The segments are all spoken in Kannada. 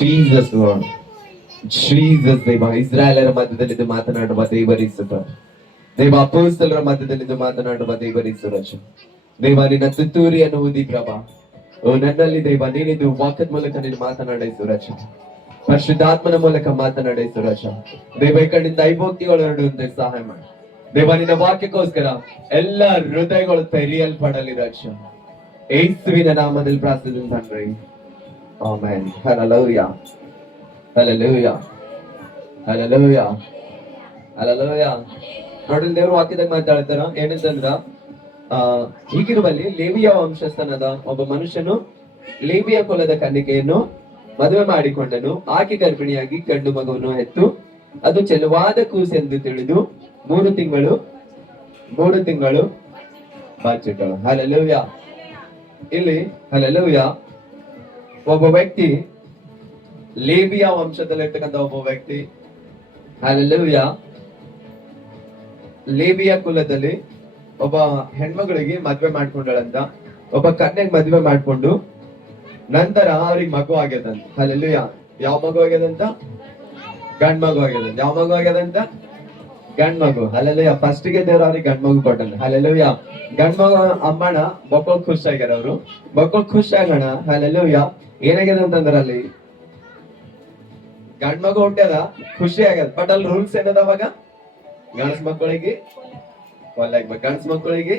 Jesus lord, Jesus. ದೇವ ಇಸ್ರಾಯೇಲರ ಮಧ್ಯದಲ್ಲಿ ಇದು ಮಾತನಾಡುವ ದೇವರಿಸುತ್ತ, ದೇವ ಅಪೊಸ್ತಲರ ಮಧ್ಯದಲ್ಲಿ ಇದು ಮಾತನಾಡುವ ದೇವರಿಸು ರಜ. ದೇವ ನಿನ್ನ ತುತ್ತೂರಿಯನ್ನು ಊದಿ ಪ್ರಭಾ, ಓ ನನ್ನಲ್ಲಿ ದೇವ ನೀನಿದು ವಾಕ್ಯದ ಮೂಲಕ ನೀನು ಮಾತನಾಡೈಸು ರಜ, ಪರಿಶುದ್ಧಾತ್ಮನ ಮೂಲಕ ಮಾತನಾಡೈಸು ರಜ. ದೇವ ಈ ಕಡೆಯಿಂದ ದೈವೋಕ್ತಿಗಳು ಹೊರಡುವಂತೆ ಸಹಾಯ ಮಾಡಿ ದೇವ. ನಿನ್ನ ವಾಕ್ಯಕ್ಕೋಸ್ಕರ ಎಲ್ಲ ಹೃದಯಗಳು ತೆರೆಯಲ್ಪಡಲಿ ರಜ. ಯೇಸುವಿನ ನಾಮದಲ್ಲಿ ಪ್ರಾರ್ಥನೆ ತಂದ್ರಿ, amen. Hallelujah, hallelujah, hallelujah, hallelujah. ನೋಡ್ರಿ, ದೇವ್ರ ವಾಕ್ಯದಾಗ ಮಾತಾಡ್ತಾರ ಏನಂತಂದ್ರ, ಹೀಗಿರುವಲ್ಲಿ ಲೇವಿಯ ವಂಶಸ್ಥನಾದ ಒಬ್ಬ ಮನುಷ್ಯನು ಲೇವಿಯ ಕುಲದ ಕನ್ನಿಕೆಯನ್ನು ಮದುವೆ ಮಾಡಿಕೊಂಡನು. ಆಕೆ ಗರ್ಭಿಣಿಯಾಗಿ ಗಂಡು ಮಗುವನ್ನು ಹೆತ್ತು ಅದು ಚೆಲುವಾದ ಕೂಸೆಂದು ತಿಳಿದು 3 ತಿಂಗಳು ಬಾಚಿಟ್ಟಳು. ಹಲ್ಲೆಲೂಯಾ. ಇಲ್ಲಿ ಹಲ್ಲೆಲೂಯಾ, ಒಬ್ಬ ವ್ಯಕ್ತಿ ಲೇವಿಯ ವಂಶದಲ್ಲಿರ್ತಕ್ಕಂಥ ಒಬ್ಬ ವ್ಯಕ್ತಿ, ಹಲ್ಲೆಲೂಯಾ, ಲೇವಿಯ ಕುಲದಲ್ಲಿ ಒಬ್ಬ ಹೆಣ್ಮಗಳಿಗೆ ಮದ್ವೆ ಮಾಡ್ಕೊಂಡಳಂತ. ಒಬ್ಬ ಕನ್ಯೆಗೆ ಮದ್ವೆ ಮಾಡ್ಕೊಂಡು ನಂತರ ಅವ್ರಿಗೆ ಮಗು ಆಗ್ಯದಂತ. ಹಲ್ಲೆಲೂಯಾ. ಯಾವ ಮಗು ಆಗ್ಯದಂತ? ಗಂಡ್ ಮಗು ಆಗ್ಯದಂತ. ಯಾವ ಮಗು ಆಗ್ಯದಂತ? ಗಂಡ್ ಮಗು. ಹಲ್ಲೆಲೂಯಾ. ಫಸ್ಟ್ ಗೆ ದೇವ್ರ ಅವ್ರಿಗೆ ಗಂಡ್ ಮಗು ಕೊಟ್ಟಲ್ಲ. ಹಲ್ಲೆಲೂಯಾ. ಗಂಡ್ ಮಗು ಅಮ್ಮಣ ಮಕ್ಕಳು ಖುಷಿ ಆಗ್ಯಾರ. ಅವ್ರು ಮಕ್ಕಳು ಖುಷಿ ಆಗೋಣ. ಹಲ್ಲೆಲೂಯಾ. ಏನಾಗ್ಯದ ಅಂತಂದ್ರ ಅಲ್ಲಿ ಗಂಡ್ ಮಗು ಹುಟ್ಟ್ಯದ, ಖುಷಿ ಆಗ್ಯದ. ಬಟ್ ಅಲ್ಲಿ ರೂಲ್ಸ್ ಏನದ ಅವಾಗ? ಗಂಡಸ್ ಮಕ್ಕಳಿಗೆ ಕೊಲೆ ಹಾಕ್ಬೇಕು, ಗಂಡಸ್ ಮಕ್ಕಳಿಗೆ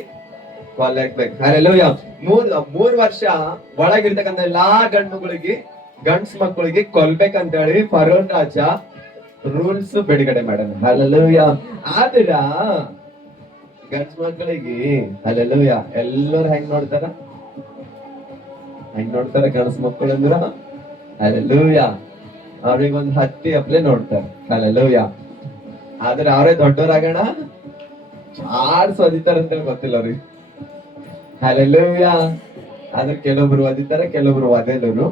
ಕೊಲೆ ಹಾಕ್ಬೇಕು. ಹಲ್ಲೆಲೂಯಾ. 3 ವರ್ಷ ಒಳಗಿರ್ತಕ್ಕಂಥ ಎಲ್ಲಾ ಗಂಡ್ ಮಕ್ಕಳಿಗೆ, ಗಂಡ್ಸ್ ಮಕ್ಕಳಿಗೆ ಕೊಲ್ಬೇಕಂತ ಹೇಳಿ ಫರೋನ್ ರಾಜ ರೂಲ್ಸ್ ಬಿಡುಗಡೆ ಮಾಡೋಣ. ಹಲ್ಲೆಲೂಯಾ. ಆದ್ರ ಗಂಡ್ಸ್ ಮಕ್ಕಳಿಗೆ ಹಲ್ಲೆಲೂಯಾ ಎಲ್ಲರೂ ಹೆಂಗ್ ನೋಡ್ತಾರ? ಗಂಡ್ಸ್ ಮಕ್ಕಳು ಅಂದ್ರ ಹಲ್ಲೆಲೂಯಾ ಅವ್ರಿಗೆ ಒಂದ್ ಹತ್ತಿ ಅಪ್ಲೆ ನೋಡ್ತಾರ. ಹಲ್ಲೆಲೂಯಾ. ಆದ್ರೆ ಅವರೇ ದೊಡ್ಡವರಾಗೋಣ ಆಡ್ಸ್ ಒದಿತಾರ ಅಂತೇಳಿ ಗೊತ್ತಿಲ್ಲ ಅವ್ರಿಗೆ. ಹಲ್ಲೆಲೂಯಾ. ಆದ್ರೆ ಕೆಲವೊಬ್ರು ಒದಿತಾರ, ಕೆಲವೊಬ್ರು ಒದೆಲ್ಲರು.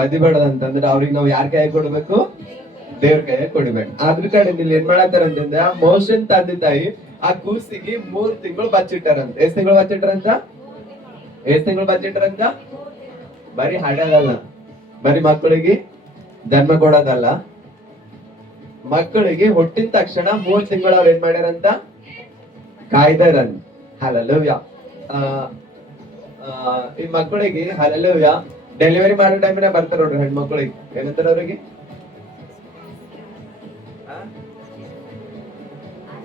ಒದಿಬೇಡದಂತಂದ್ರೆ ಅವ್ರಿಗೆ ನಾವು ಯಾರ ಕೈ ಕೊಡ್ಬೇಕು? ದೇವ್ರ ಕೈ ಕೊಡ್ಬೇಕು. ಅದ್ರ ಕಡೆ ಇಲ್ಲಿ ಏನ್ ಮಾಡತ್ತಾರ ಅಂತಂದ್ರೆ, ಮೋಶನ್ ತಂದೆ ತಾಯಿ ಆ ಕೂಸಿಗೆ 3 ತಿಂಗಳು ಬಚ್ಚಿಟ್ಟಾರಂತ. ಎಷ್ಟ್ ತಿಂಗಳು ಬಚ್ಚಿಟ್ಟಾರಂತ? ಬರೀ ಹಾಡೋದಲ್ಲ, ಬರೀ ಮಕ್ಕಳಿಗೆ ಜನ್ಮ ಕೊಡೋದಲ್ಲ, ಮಕ್ಕಳಿಗೆ ಹುಟ್ಟಿದ ತಕ್ಷಣ 3 ತಿಂಗಳು ಅವ್ರು ಏನ್ ಮಾಡ್ಯಾರಂತ? ಕಾಯ್ದಾರಂತ. ಹಲ್ಲೆಲೂಯಾ. ಈ ಮಕ್ಕಳಿಗೆ ಹಲ್ಲೆಲೂಯಾ ಡೆಲಿವರಿ ಮಾಡೋ ಟೈಮಿನ ಬರ್ತಾರ ನೋಡ್ರಿ ಹೆಣ್ಮಕ್ಳಿಗೆ. ಏನಂತಾರ ಅವ್ರಿಗೆ?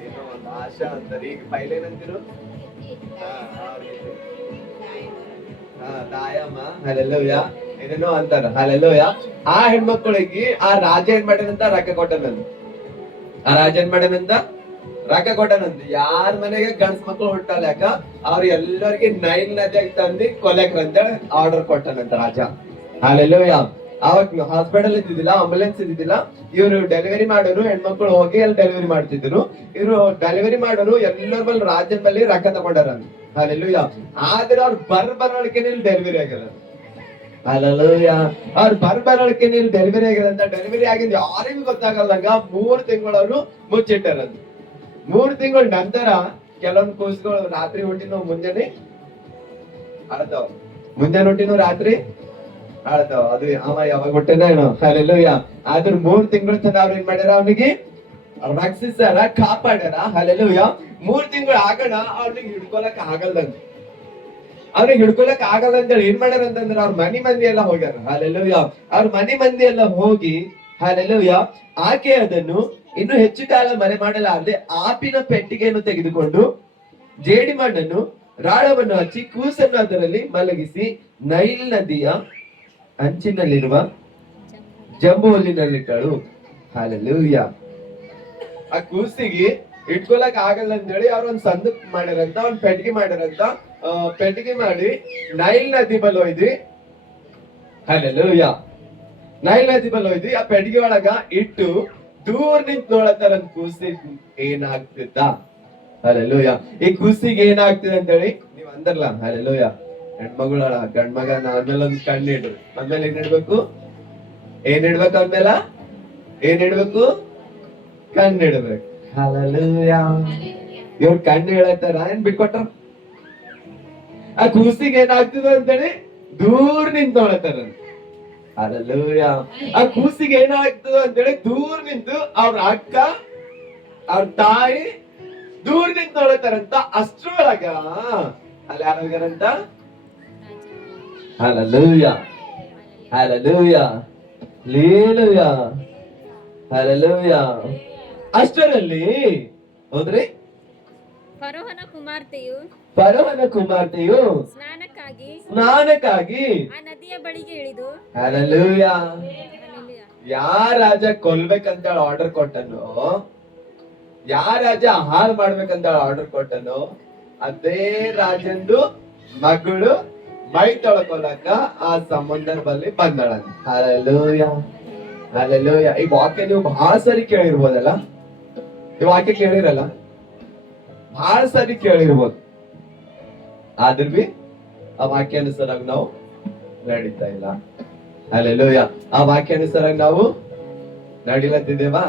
ಏನೋ ಒಂದು ಆಶಾ ಅಂತಾರ. ಈಗ ಪೈಲೆ ಏನಂತಿರು? ತಾಯಮ್ಮ. ಹಲ್ಲೆಲೂಯಾ. ಏನೇನೋ ಅಂತಾರ. ಹಲ್ಲೆಲೂಯಾ. ಆ ಹೆಣ್ಮಕ್ಳಿಗೆ ಆ ರಾಜ ಏನ್ ಮಾಡ್ಯಾನಂತ? ರೊಕ್ಕ ಕೊಟ್ಟನಂತ. ಆ ರಾಜ ಏನ್ ಮಾಡ್ಯಾನಂತ? ರೊಕ್ಕ ಕೊಟ್ಟನಂತ. ಯಾರ ಮನೆಗೆ ಗಂಡ್ಸ್ ಮಕ್ಳು ಹುಟ್ಟಲ್ಲ ಯಾಕ ಅವ್ರ ಎಲ್ಲರಿಗೆ ನೈಲ್ ನದಿಯಾಗಿ ತಂದು ಕೊಲೆಕ್ರ ಅಂತ ಆರ್ಡರ್ ಕೊಟ್ಟನಂತ ರಾಜ. ಹಲ್ಲೆಲೂಯಾ. ಅವಾಗ ಹಾಸ್ಪಿಟಲ್ ಇದ್ದಿದ್ದಿಲ್ಲ, ಆಂಬುಲೆನ್ಸ್ ಇದ್ದಿದ್ದಿಲ್ಲ. ಇವ್ರು ಡೆಲಿವರಿ ಮಾಡೋರು ಹೆಣ್ಮಕ್ಳು ಹೋಗಿ ಅಲ್ಲಿ ಡೆಲಿವರಿ ಮಾಡ್ತಿದ್ರು. ಇವ್ರು ಡೆಲಿವರಿ ಮಾಡೋರು ಎಲ್ಲರ ಬಲ್ಲಿ ರಾಜ್ಯದ ಬಲ್ಲಿ ರೊಕ್ಕ ತಗೊಂಡಾರ. ಹಲ್ಲೆಲೂಯಾ. ಆದ್ರೆ ಅವ್ರ ಬರವಣಿಗೆನೇ ಡೆಲಿವರಿ ಆಗ್ಯಾರ. ಹಲ್ಲೆಲೂಯಾ. ಅವ್ರ ಬರವಣಿಗೆನೇ ಡೆಲಿವರಿ ಆಗ್ಯದಂತ. ಡೆಲಿವರಿ ಆಗಿದ್ ಯಾರಿಗೂ ಗೊತ್ತಾಗಲ್ಲಂಗ 3 ತಿಂಗಳು ಅವರು ಮುಚ್ಚಿಟ್ಟಾರಂತ. 3 ತಿಂಗಳ ನಂತರ ಕೆಲವೊಂದು ಕೂಸುಗಳು ರಾತ್ರಿ ಹುಟ್ಟಿನೂ ಮುಂಜಾನೆ ಆಳ್ತಾವ, ಮುಂಜಾನೆ ಹುಟ್ಟಿನೂ ರಾತ್ರಿ ಆಳ್ತಾವ. ಅದು ಅವ ಯಾವಾಗ ಹುಟ್ಟೇನ ಏನೋ. ಹಲ್ಲೆಲೂಯಾ. ಆದ್ರ 3 ತಿಂಗಳ ತನ ಅವ್ರು ಏನ್ ಮಾಡ್ಯಾರ? ಅವನಿಗೆ ರಕ್ಷಿಸ್ಯಾರ, ಕಾಪಾಡ್ಯಾರ. ಹಲ್ಲೆಲೂಯಾ. 3 ತಿಂಗಳು ಆಗೋಣ ಅವ್ನಿಗೆ ಹಿಡ್ಕೊಳಕ್ ಆಗಲ್ದಂತ. ಅವ್ರಿಗೆ ಹಿಡ್ಕೊಳಕ್ ಆಗಲ್ಲ ಅಂತೇಳಿ ಏನ್ ಮಾಡ್ಯಾರ ಅಂತಂದ್ರೆ ಅವ್ರ ಮನಿ ಮಂದಿ ಎಲ್ಲ ಹೋಗ್ಯಾರ. ಹಲ್ಲೆಲೂಯಾ. ಅವ್ರ ಮನಿ ಮಂದಿ ಎಲ್ಲ ಹೋಗಿ ಹಲ್ಲೆಲೂಯಾ ಆಕೆ ಅದನ್ನು ಇನ್ನು ಹೆಚ್ಚು ಕಾಲ ಮರೆ ಮಾಡಲಾರದೆ ಆಪಿನ ಪೆಟ್ಟಿಗೆಯನ್ನು ತೆಗೆದುಕೊಂಡು ಜೇಡಿ ಮಣ್ಣನ್ನು ರಾಳವನ್ನು ಹಚ್ಚಿ ಕೂಸನ್ನು ಅದರಲ್ಲಿ ಮಲಗಿಸಿ ನೈಲ್ ನದಿಯ ಅಂಚಿನಲ್ಲಿರುವ ಜಂಬು ಹುಲ್ಲಿನಲ್ಲಿಟ್ಟಳು. ಹಲ್ಲೆಲೂಯಾ. ಆ ಕೂಸಿಗೆ ಇಟ್ಕೊಳಕ್ ಆಗಲ್ಲ ಅಂತೇಳಿ ಅವ್ರ ಒಂದ್ ಸಂದಕ್ ಮಾಡ್ಯಾರಂತ, ಒಂದ್ ಪೆಟ್ಟಿಗೆ ಮಾಡ್ಯಾರಂತ. ಪೆಟ್ಟಿಗೆ ಮಾಡಿ ನೈಲ್ ನದಿ ಬಲ್ ಒಯ್ದಿ. ಹಲ್ಲೆಲೂಯಾ. ನೈಲ್ ನದಿ ಬಲ್ ಒಯ್ದಿ ಆ ಪೆಟ್ಟಿಗೆ ಒಳಗ ಇಟ್ಟು ದೂರ ನಿಂತ್ ನೋಡತ್ತಾರ ಕೂಸಿಗೆ ಏನಾಗ್ತಿದ್ದ. ಹಲ್ಲೆಲೂಯಾ. ಈ ಕೂಸಿಗೆ ಏನಾಗ್ತಿದೆ ಅಂತೇಳಿ ನೀವ್ ಅಂದರ್ಲ. ಹಲ್ಲೆಲೂಯಾ. ಹೆಣ್ಮಗಳ ಗಂಡ್ ಮಗ ಆದ್ಮೇಲೆ ಒಂದ್ ಕಣ್ಣು ಇಡ್ರಿ. ಆದ್ಮೇಲೆ ಏನ್ ಇಡ್ಬೇಕು? ಏನಿಡ್ಬೇಕು? ಕಣ್ಣು ಇಡ್ಬೇಕು. ಹಲ್ಲೆಲೂಯಾ. ಇವ್ರ ಕಣ್ಣು ಹೇಳತ್ತಾರ ಏನ್ ಬಿಟ್ಕೊಟ್ರ? ಆ ಕೂಸಿಗೆ ಏನಾಗ್ತದ ಅಂತೇಳಿ ದೂರ ನಿಂತ್ ನೋಡತ್ತಾರ. ಹಲ್ಲೆಲೂಯ. ಆ ಕೂಸಿಗೆ ಏನಾಗ್ತದ ಅಂತೇಳಿ ದೂರ ನಿಂತು ಅವ್ರ ಅಕ್ಕ ಅವ್ರ ತಾಯಿ ದೂರ ನಿಂತು ನೋಡತಾರಂತ. ಅಷ್ಟ್ರೊಳಗ ಅಲ್ಲಿ ಯಾರಾಗ್ಯಾರಂತ? Hallelujah, hallelujah, hallelujah, hallelujah. ಅಷ್ಟರಲ್ಲಿ ಹೌದ್ರಿ, ಫರೋಹನ ಕುಮಾರ್ತೆಯು ಸ್ನಾನಕ್ಕಾಗಿ ಆ ನದಿಯ ಬಳಿಗೆ ಇಳಿದು, ಹಲ್ಲೆಲೂಯ. ಯಾರ ರಾಜ ಕೊಲ್ಬೇಕಂತ ಆರ್ಡರ್ ಕೊಟ್ಟನು, ಯಾರ ರಾಜ ಹಾಳು ಮಾಡ್ಬೇಕಂತ ಆರ್ಡರ್ ಕೊಟ್ಟನು, ಅದೇ ರಾಜಂದು ಮಗಳು ಮೈ ತೊಳ್ಕೊಳಕ ಆ ಸಮುದ್ರ ಬಳಿ ಬಂದಳಂತ. Hallelujah, hallelujah. ಈ ವಾಕ್ಯ ನೀವು ಬಹಳ ಸರಿ ಕೇಳಿರ್ಬೋದಲ್ಲ, ಈ ವಾಕ್ಯ ಕೇಳಿರಲ್ಲ, ಬಹಳ ಸರಿ ಕೇಳಿರ್ಬೋದು. ಆದ್ರ ಬಿ ಆ ವಾಕ್ಯಾನುಸಾರ ನಾವು ನಡೀತಾ ಇಲ್ಲ. ಹಲ್ಲೆಲೂಯ. ಆ ವಾಕ್ಯಾನುಸಾರ ನಾವು ನಡಿಲತ್ತಿದ್ದೇವಾ?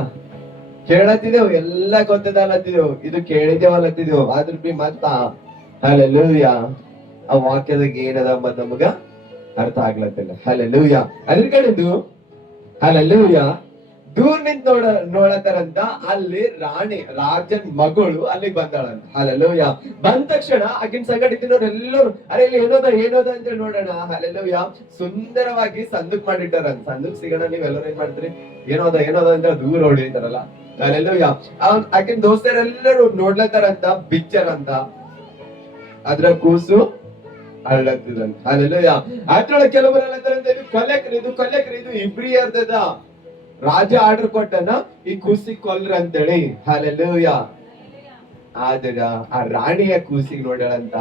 ಕೇಳತ್ತಿದ್ದೇವು, ಎಲ್ಲ ಗೊತ್ತದಲ್ಲತ್ತಿದ್ದೇವು, ಇದು ಕೇಳಿದೇವಲ್ಲತ್ತಿದ್ದೇವು. ಆದ್ರ ಬಿ ಮತ್ತ ಹಲ್ಲೆಲೂಯ ಆ ವಾಕ್ಯದಾಗ ಏನದ ಅಂಬದ್ ನಮಗ ಅರ್ಥ ಆಗ್ಲತ್ತಿಲ್ಲ. ಹಲ್ಲೆಲೂಯ. ಅದ್ರ ಕಡೆದು ಹಲ್ಲೆಲೂಯ ದೂರ ನಿಂತ ನೋಡತಾರಂತ. ಅಲ್ಲಿ ರಾಜನ್ ಮಗಳು ಅಲ್ಲಿಗೆ ಬಂದಾಳಂತ. ಹಲ್ಲೆಲೂಯ. ಬಂದ ತಕ್ಷಣ ಆಕಿನ ಸಂಗಡ ಇದ್ದಿನವ್ರು ಎಲ್ಲರೂ ಅರೆ ಇಲ್ಲಿ ಏನೋದ ಅಂತ ನೋಡೋಣ. ಹಲ್ಲೆಲೂಯ. ಸುಂದರವಾಗಿ ಸಂದುಕ್ ಮಾಡಿಟ್ಟಾರಂತ. ಸಂದುಕ್ ಸಿಗೋಣ ನೀವೆಲ್ಲರೂ ಏನ್ ಮಾಡ್ತೀರಿ? ಏನೋದ ಅಂತ ದೂರ ಹೊಡಿತಾರಲ್ಲ. ಹಲ್ಲೆಲೂಯ. ಆಕಿನ ದೋಸ್ತರೆಲ್ಲರೂ ನೋಡ್ಲತ್ತಾರಂತ ಪಿಕ್ಚರ್ ಅಂತ. ಅದ್ರ ಕೂಸು ಅಳ್ಳತ್ತಿದಂತ. ಹಲ್ಲೆಲೂಯ. ಅದ್ರೊಳಗೆ ಕೆಲವರು ಹೇಳತ್ತಾರಂತ ಇದು ಕೊಲೆಕ್ರಿ, ಇದು ಇಬ್ರಿಯರ್ದ ರಾಜ ಆರ್ಡರ್ ಕೊಟ್ಟನ ಈ ಕೂಸಿಗೆ ಕೊಲ್ರ ಅಂತೇಳಿ. ಹಲ್ಲೆಲೂಯ. ಆದ್ರ ಆ ರಾಣಿಯ ಕೂಸಿಗೆ ನೋಡ್ಯಾಳಂತ.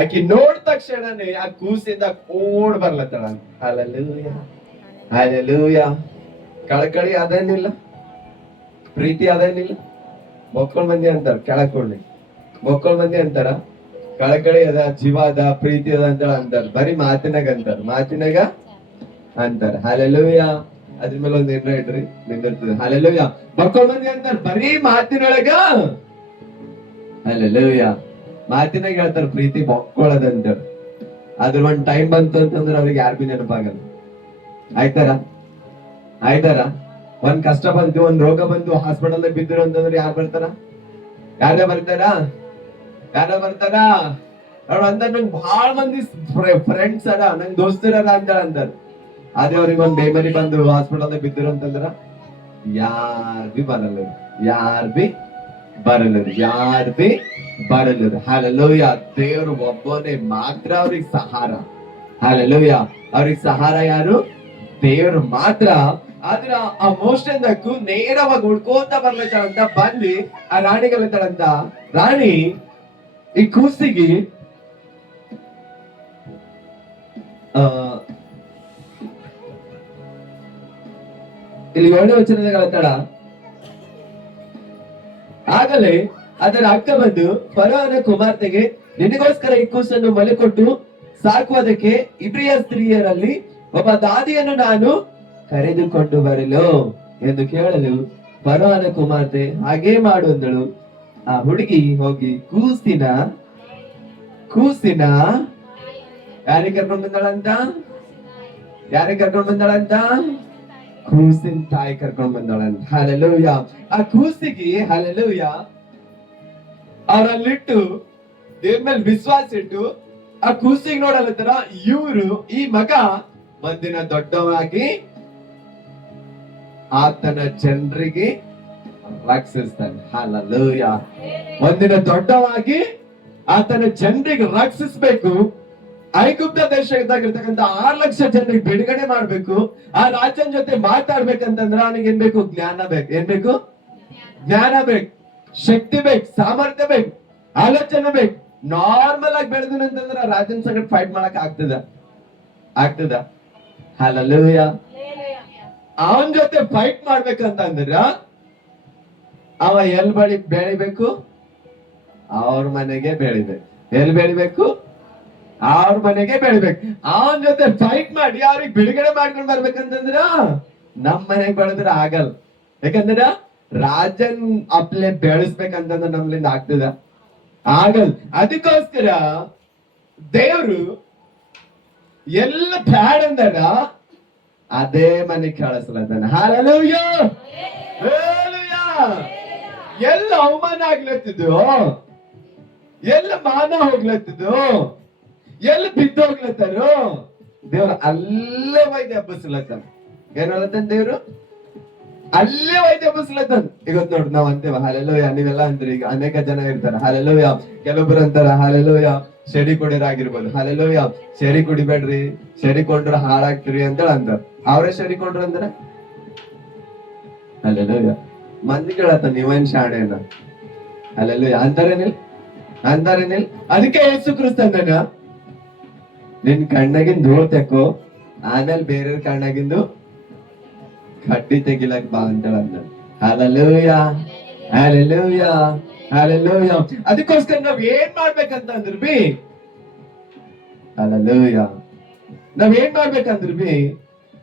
ಆಕಿ ನೋಡ್ ತಕ್ಷಣನೇ ಆ ಕೂಸಿಂದ ಓಡ್ ಬರ್ಲತ್ತಾಳಂತ. Hallelujah, hallelujah. ಕಳಕಳಿ ಅದೇನಿಲ್ಲ, ಪ್ರೀತಿ ಅದೇನಿಲ್ಲ. ಮಕ್ಕಳ ಮಂದಿ ಅಂತಾರ ಕೆಳಕೊಂಡಿ, ಮಕ್ಕಳ ಮಂದಿ ಅಂತಾರ ಕಳಕಳಿ ಅದ, ಜೀವ ಅದ, ಪ್ರೀತಿ ಅದ ಅಂತ ಅಂತಾರ. ಬರೀ ಮಾತಿನಾಗ ಅಂತಾರ. ಹಲ್ಲೆಲೂಯ. ಅದ್ರ ಮೇಲೆ ಒಂದ್ ನಿರ್ಣಯ ಇಡ್ರಿ, ನಿಂದಿರ್ತದೆ. ಹಲ್ಲೆಲೂಯ. ಮಕ್ಕಳ ಮಂದಿ ಅಂತಾರ ಬರೀ ಮಾತಿನೊಳಗ. ಹಲ್ಲೆಲೂಯ. ಮಾತಿನಾಗ ಹೇಳ್ತಾರ ಪ್ರೀತಿ ಮಕ್ಕಳದಂತ. ಅದ್ರ ಒಂದ್ ಟೈಮ್ ಬಂತು ಅಂತಂದ್ರೆ ಅವ್ರಿಗೆ ಯಾರು ಬಿ ನೆನಪಾಗಲ್ಲ. ಆಯ್ತಾರ ಒಂದ್ ಕಷ್ಟ ಬಂತು, ಒಂದ್ ರೋಗ ಬಂತು, ಹಾಸ್ಪಿಟಲ್ ಬಿದ್ದಿರು ಅಂತಂದ್ರೆ ಯಾರು ಬರ್ತಾರ? ಯಾರೇ ಬರ್ತಾರ? ಅಂದ್ರ ನಂಗ್ ಬಹಳ ಮಂದಿ ಫ್ರೆಂಡ್ಸ್ ಅದ, ನಂಗ್ ದೋಸ್ತರ ಅಂತಾರ. ಅದೇ ಅವ್ರಿಗೆ ಒಂದ್ ಬೇಮರಿ ಬಂದು ಹಾಸ್ಪಿಟಲ್ ಬಿದ್ದಿರು ಅಂತಂದ್ರ ಯಾರ್ ಬಿ ಬರಲ್ಲ. ಹಲ್ಲೆಲೂಯ. ದೇವರು ಒಬ್ಬನೇ ಮಾತ್ರ ಅವ್ರಿಗೆ ಸಹಾರ. ಹಲ್ಲೆಲೂಯ. ಅವ್ರಿಗೆ ಸಹಾರ ಯಾರು? ದೇವರು ಮಾತ್ರ. ಆದ್ರ ಆ ಮೋಸ್ಟಂದಕ್ಕೂ ನೇರವಾಗಿ ಹುಡ್ಕೋತ ಬರ್ಲತ್ತಾಳಂತ. ಬಂದಿ ಆ ರಾಣಿಗಲ್ಲತ್ತಾಳಂತ. ರಾಣಿ ಈ ಕೂಸಿಗೆ ಇಲ್ಲಿ 7ನೇ ವಚನದಾಗ ಹೇಳ್ತಾಳ, ಆಗಲೇ ಅದರ ಅಕ್ಕ ಬಂದು ಫರೋಹನ ಕುಮಾರ್ತೆಗೆ, ನಿನಗೋಸ್ಕರ ಈ ಕೂಸನ್ನು ಮಲೆ ಕೊಟ್ಟು ಸಾಕುವುದಕ್ಕೆ ಇಬ್ರಿಯ ಸ್ತ್ರೀಯರಲ್ಲಿ ಒಬ್ಬ ದಾದಿಯನ್ನು ನಾನು ಕರೆದುಕೊಂಡು ಬರಲು ಎಂದು ಕೇಳಲು ಫರೋಹನ ಕುಮಾರ್ತೆ ಹಾಗೇ ಮಾಡು ಅಂದಳು. ಆ ಹುಡುಗಿ ಹೋಗಿ ಕೂಸಿನ ಯಾರಿಗೆ ಕರ್ಕೊಂಡ್ ಬಂದಾಳಂತ? ಕೂಸಿನ ತಾಯಿ ಕರ್ಕೊಂಡ್ ಬಂದಾಳಂತ. ಹಲ್ಲೆಲೂಯ. ಆ ಕೂಸಿಗೆ ಹಲ್ಲೆಲೂಯ ಅವರಲ್ಲಿಟ್ಟು ದೇವ್ರ ಮೇಲೆ ವಿಶ್ವಾಸ ಇಟ್ಟು ಆ ಕೂಸಿಗೆ ನೋಡಲತ್ತರ. ಈ ಮಗ ಒಂದಿನ ದೊಡ್ಡವಾಗಿ ಆತನ ಜನರಿಗೆ ರಕ್ಷಿಸ್ತಾನೆ. ಹಲ್ಲೆಲೂಯ. ಒಂದಿನ ದೊಡ್ಡವಾಗಿ ಆತನ ಜನರಿಗೆ ರಕ್ಷಿಸ್ಬೇಕು. ಐಗುಪ್ತ ದೇಶದಾಗಿರ್ತಕ್ಕಂಥ 6 ಲಕ್ಷ ಜನರಿಗೆ ಬಿಡುಗಡೆ ಮಾಡ್ಬೇಕು. ಆ ರಾಜನ ಜೊತೆ ಮಾತಾಡ್ಬೇಕಂತಂದ್ರ ಅವನಿಗೆ ಏನ್ ಬೇಕು? ಜ್ಞಾನ ಬೇಕು. ಏನ್ ಬೇಕು? ಜ್ಞಾನ ಬೇಕು, ಶಕ್ತಿ ಬೇಕು, ಸಾಮರ್ಥ್ಯ ಬೇಕು, ಆಲೋಚನೆ ಬೇಕು. ನಾರ್ಮಲ್ ಆಗಿ ಬೆಳೆದನಂತಂದ್ರ ರಾಜನ ಸಂಗಡ ಫೈಟ್ ಮಾಡಕ್ ಆಗ್ತದ? ಹಲ್ಲೆಲೂಯ. ಅವನ್ ಜೊತೆ ಫೈಟ್ ಮಾಡ್ಬೇಕಂತಂದ್ರ ಅವ ಎಲ್ ಬೆಳಿಬೇಕು? ಅವ್ರ ಮನೆಗೆ ಬೆಳಿಬೇಕು. ಎಲ್ಲಿ ಬೆಳಿಬೇಕು? ಅವ್ರ ಮನೆಗೆ ಬೆಳಿಬೇಕು. ಅವನ್ ಜೊತೆ ಫೈಟ್ ಮಾಡಿ ಅವ್ರಿಗೆ ಬಿಡುಗಡೆ ಮಾಡ್ಕೊಂಡ್ ಬರ್ಬೇಕಂತಂದ್ರ ನಮ್ ಮನೆಗೆ ಬೆಳೆದ್ರ ಆಗಲ್ಲ. ಯಾಕಂದ್ರ ರಾಜನ್ ಅಪ್ಲೆ ಬೆಳೆಸ್ಬೇಕಂತಂದ್ರ ನಮ್ಲಿಂದ ಆಗ್ತದ? ಆಗಲ್ಲ. ಅದಕ್ಕೋಸ್ಕರ ದೇವ್ರು ಎಲ್ಲ ಬ್ಯಾಡ್ ಅಂದಾಗ ಅದೇ ಮನೆಗೆ ಕಳಿಸ್ಲತ್ತಾನ. Hallelujah, hallelujah. ಎಲ್ಲ ಅವಮಾನ ಆಗ್ಲತ್ತಿದ್ದು, ಎಲ್ಲ ಮಾನ ಹೋಗ್ಲತ್ತಿದ್ದು, ಎಲ್ಲ ಬಿದ್ದು ಹೋಗ್ಲತ್ತಾರು, ದೇವ್ರ ಅಲ್ಲೇ ವೈದ್ಯ ಹಬ್ಬಸ್ಲತ್ತಾನ. ಏನ್ ಹೇಳತ್ತಾನ ದೇವ್ರು? ಅಲ್ಲೇ ವೈದ್ಯ ಹಬ್ಬಸ್ಲತ್ತಾನ. ಇವತ್ ನೋಡ್ರಿ ನಾವ್ ಅಂತೇವ ಹಲ್ಲೆಲೂಯಾ, ನೀವೆಲ್ಲ ಅಂತೀರಿ. ಈಗ ಅನೇಕ ಜನ ಇರ್ತಾರ ಹಲ್ಲೆಲೂಯಾ, ಕೆಲವೊಬ್ರು ಅಂತಾರ ಹಲ್ಲೆಲೂಯಾ ಶೆಡಿ ಕುಡಿಯೋರಾಗಿರ್ಬೋದು, ಹಲ್ಲೆಲೂಯಾ ಶೆಡಿ ಕುಡಿಬೇಡ್ರಿ, ಶೆಡಿ ಕೊಂಡ್ರ ಹಾಳಾಗ್ತಿರಿ ಅಂತ ಅಂತಾರ. ಅವ್ರೇ ಶೆಡಿ ಕೊಂಡ್ರ ಅಂದ್ರ ಹಲ್ಲೆಲೂಯಾ. ಮಂದಿ ಕೇಳತ್ತ ನೀವೇನ್ ಶಾಣೆನ? ಹಲ್ಲೆಲೂಯಾ ಅಂತಾರೇನಿಲ್, ಅಂತಾರೇನಿಲ್. ಅದಕ್ಕೆ ಯೇಸು ಕ್ರಿಸ್ತ ಅಂದಾನ, ನಿನ್ ಕಣ್ಣಾಗಿಂದ ಧೂಳ್ ತೆಕ್ಕೋ, ಆಮೇಲೆ ಬೇರೆಯವ್ರ ಕಣ್ಣಾಗಿಂದು ಕಡ್ಡಿ ತೆಗಿಲಕ್ ಬಾ ಅಂತ ಅಂದ. Hallelujah, hallelujah, hallelujah. ಅದಕ್ಕೋಸ್ಕರ ನಾವ್ ಏನ್ ಮಾಡ್ಬೇಕಂತ ಅಂದ್ರ ಬಿ, ಹಲ್ಲೆಲೂಯಾ, ನಾವ್ ಏನ್ ಮಾಡ್ಬೇಕಂದ್ರ ಬಿ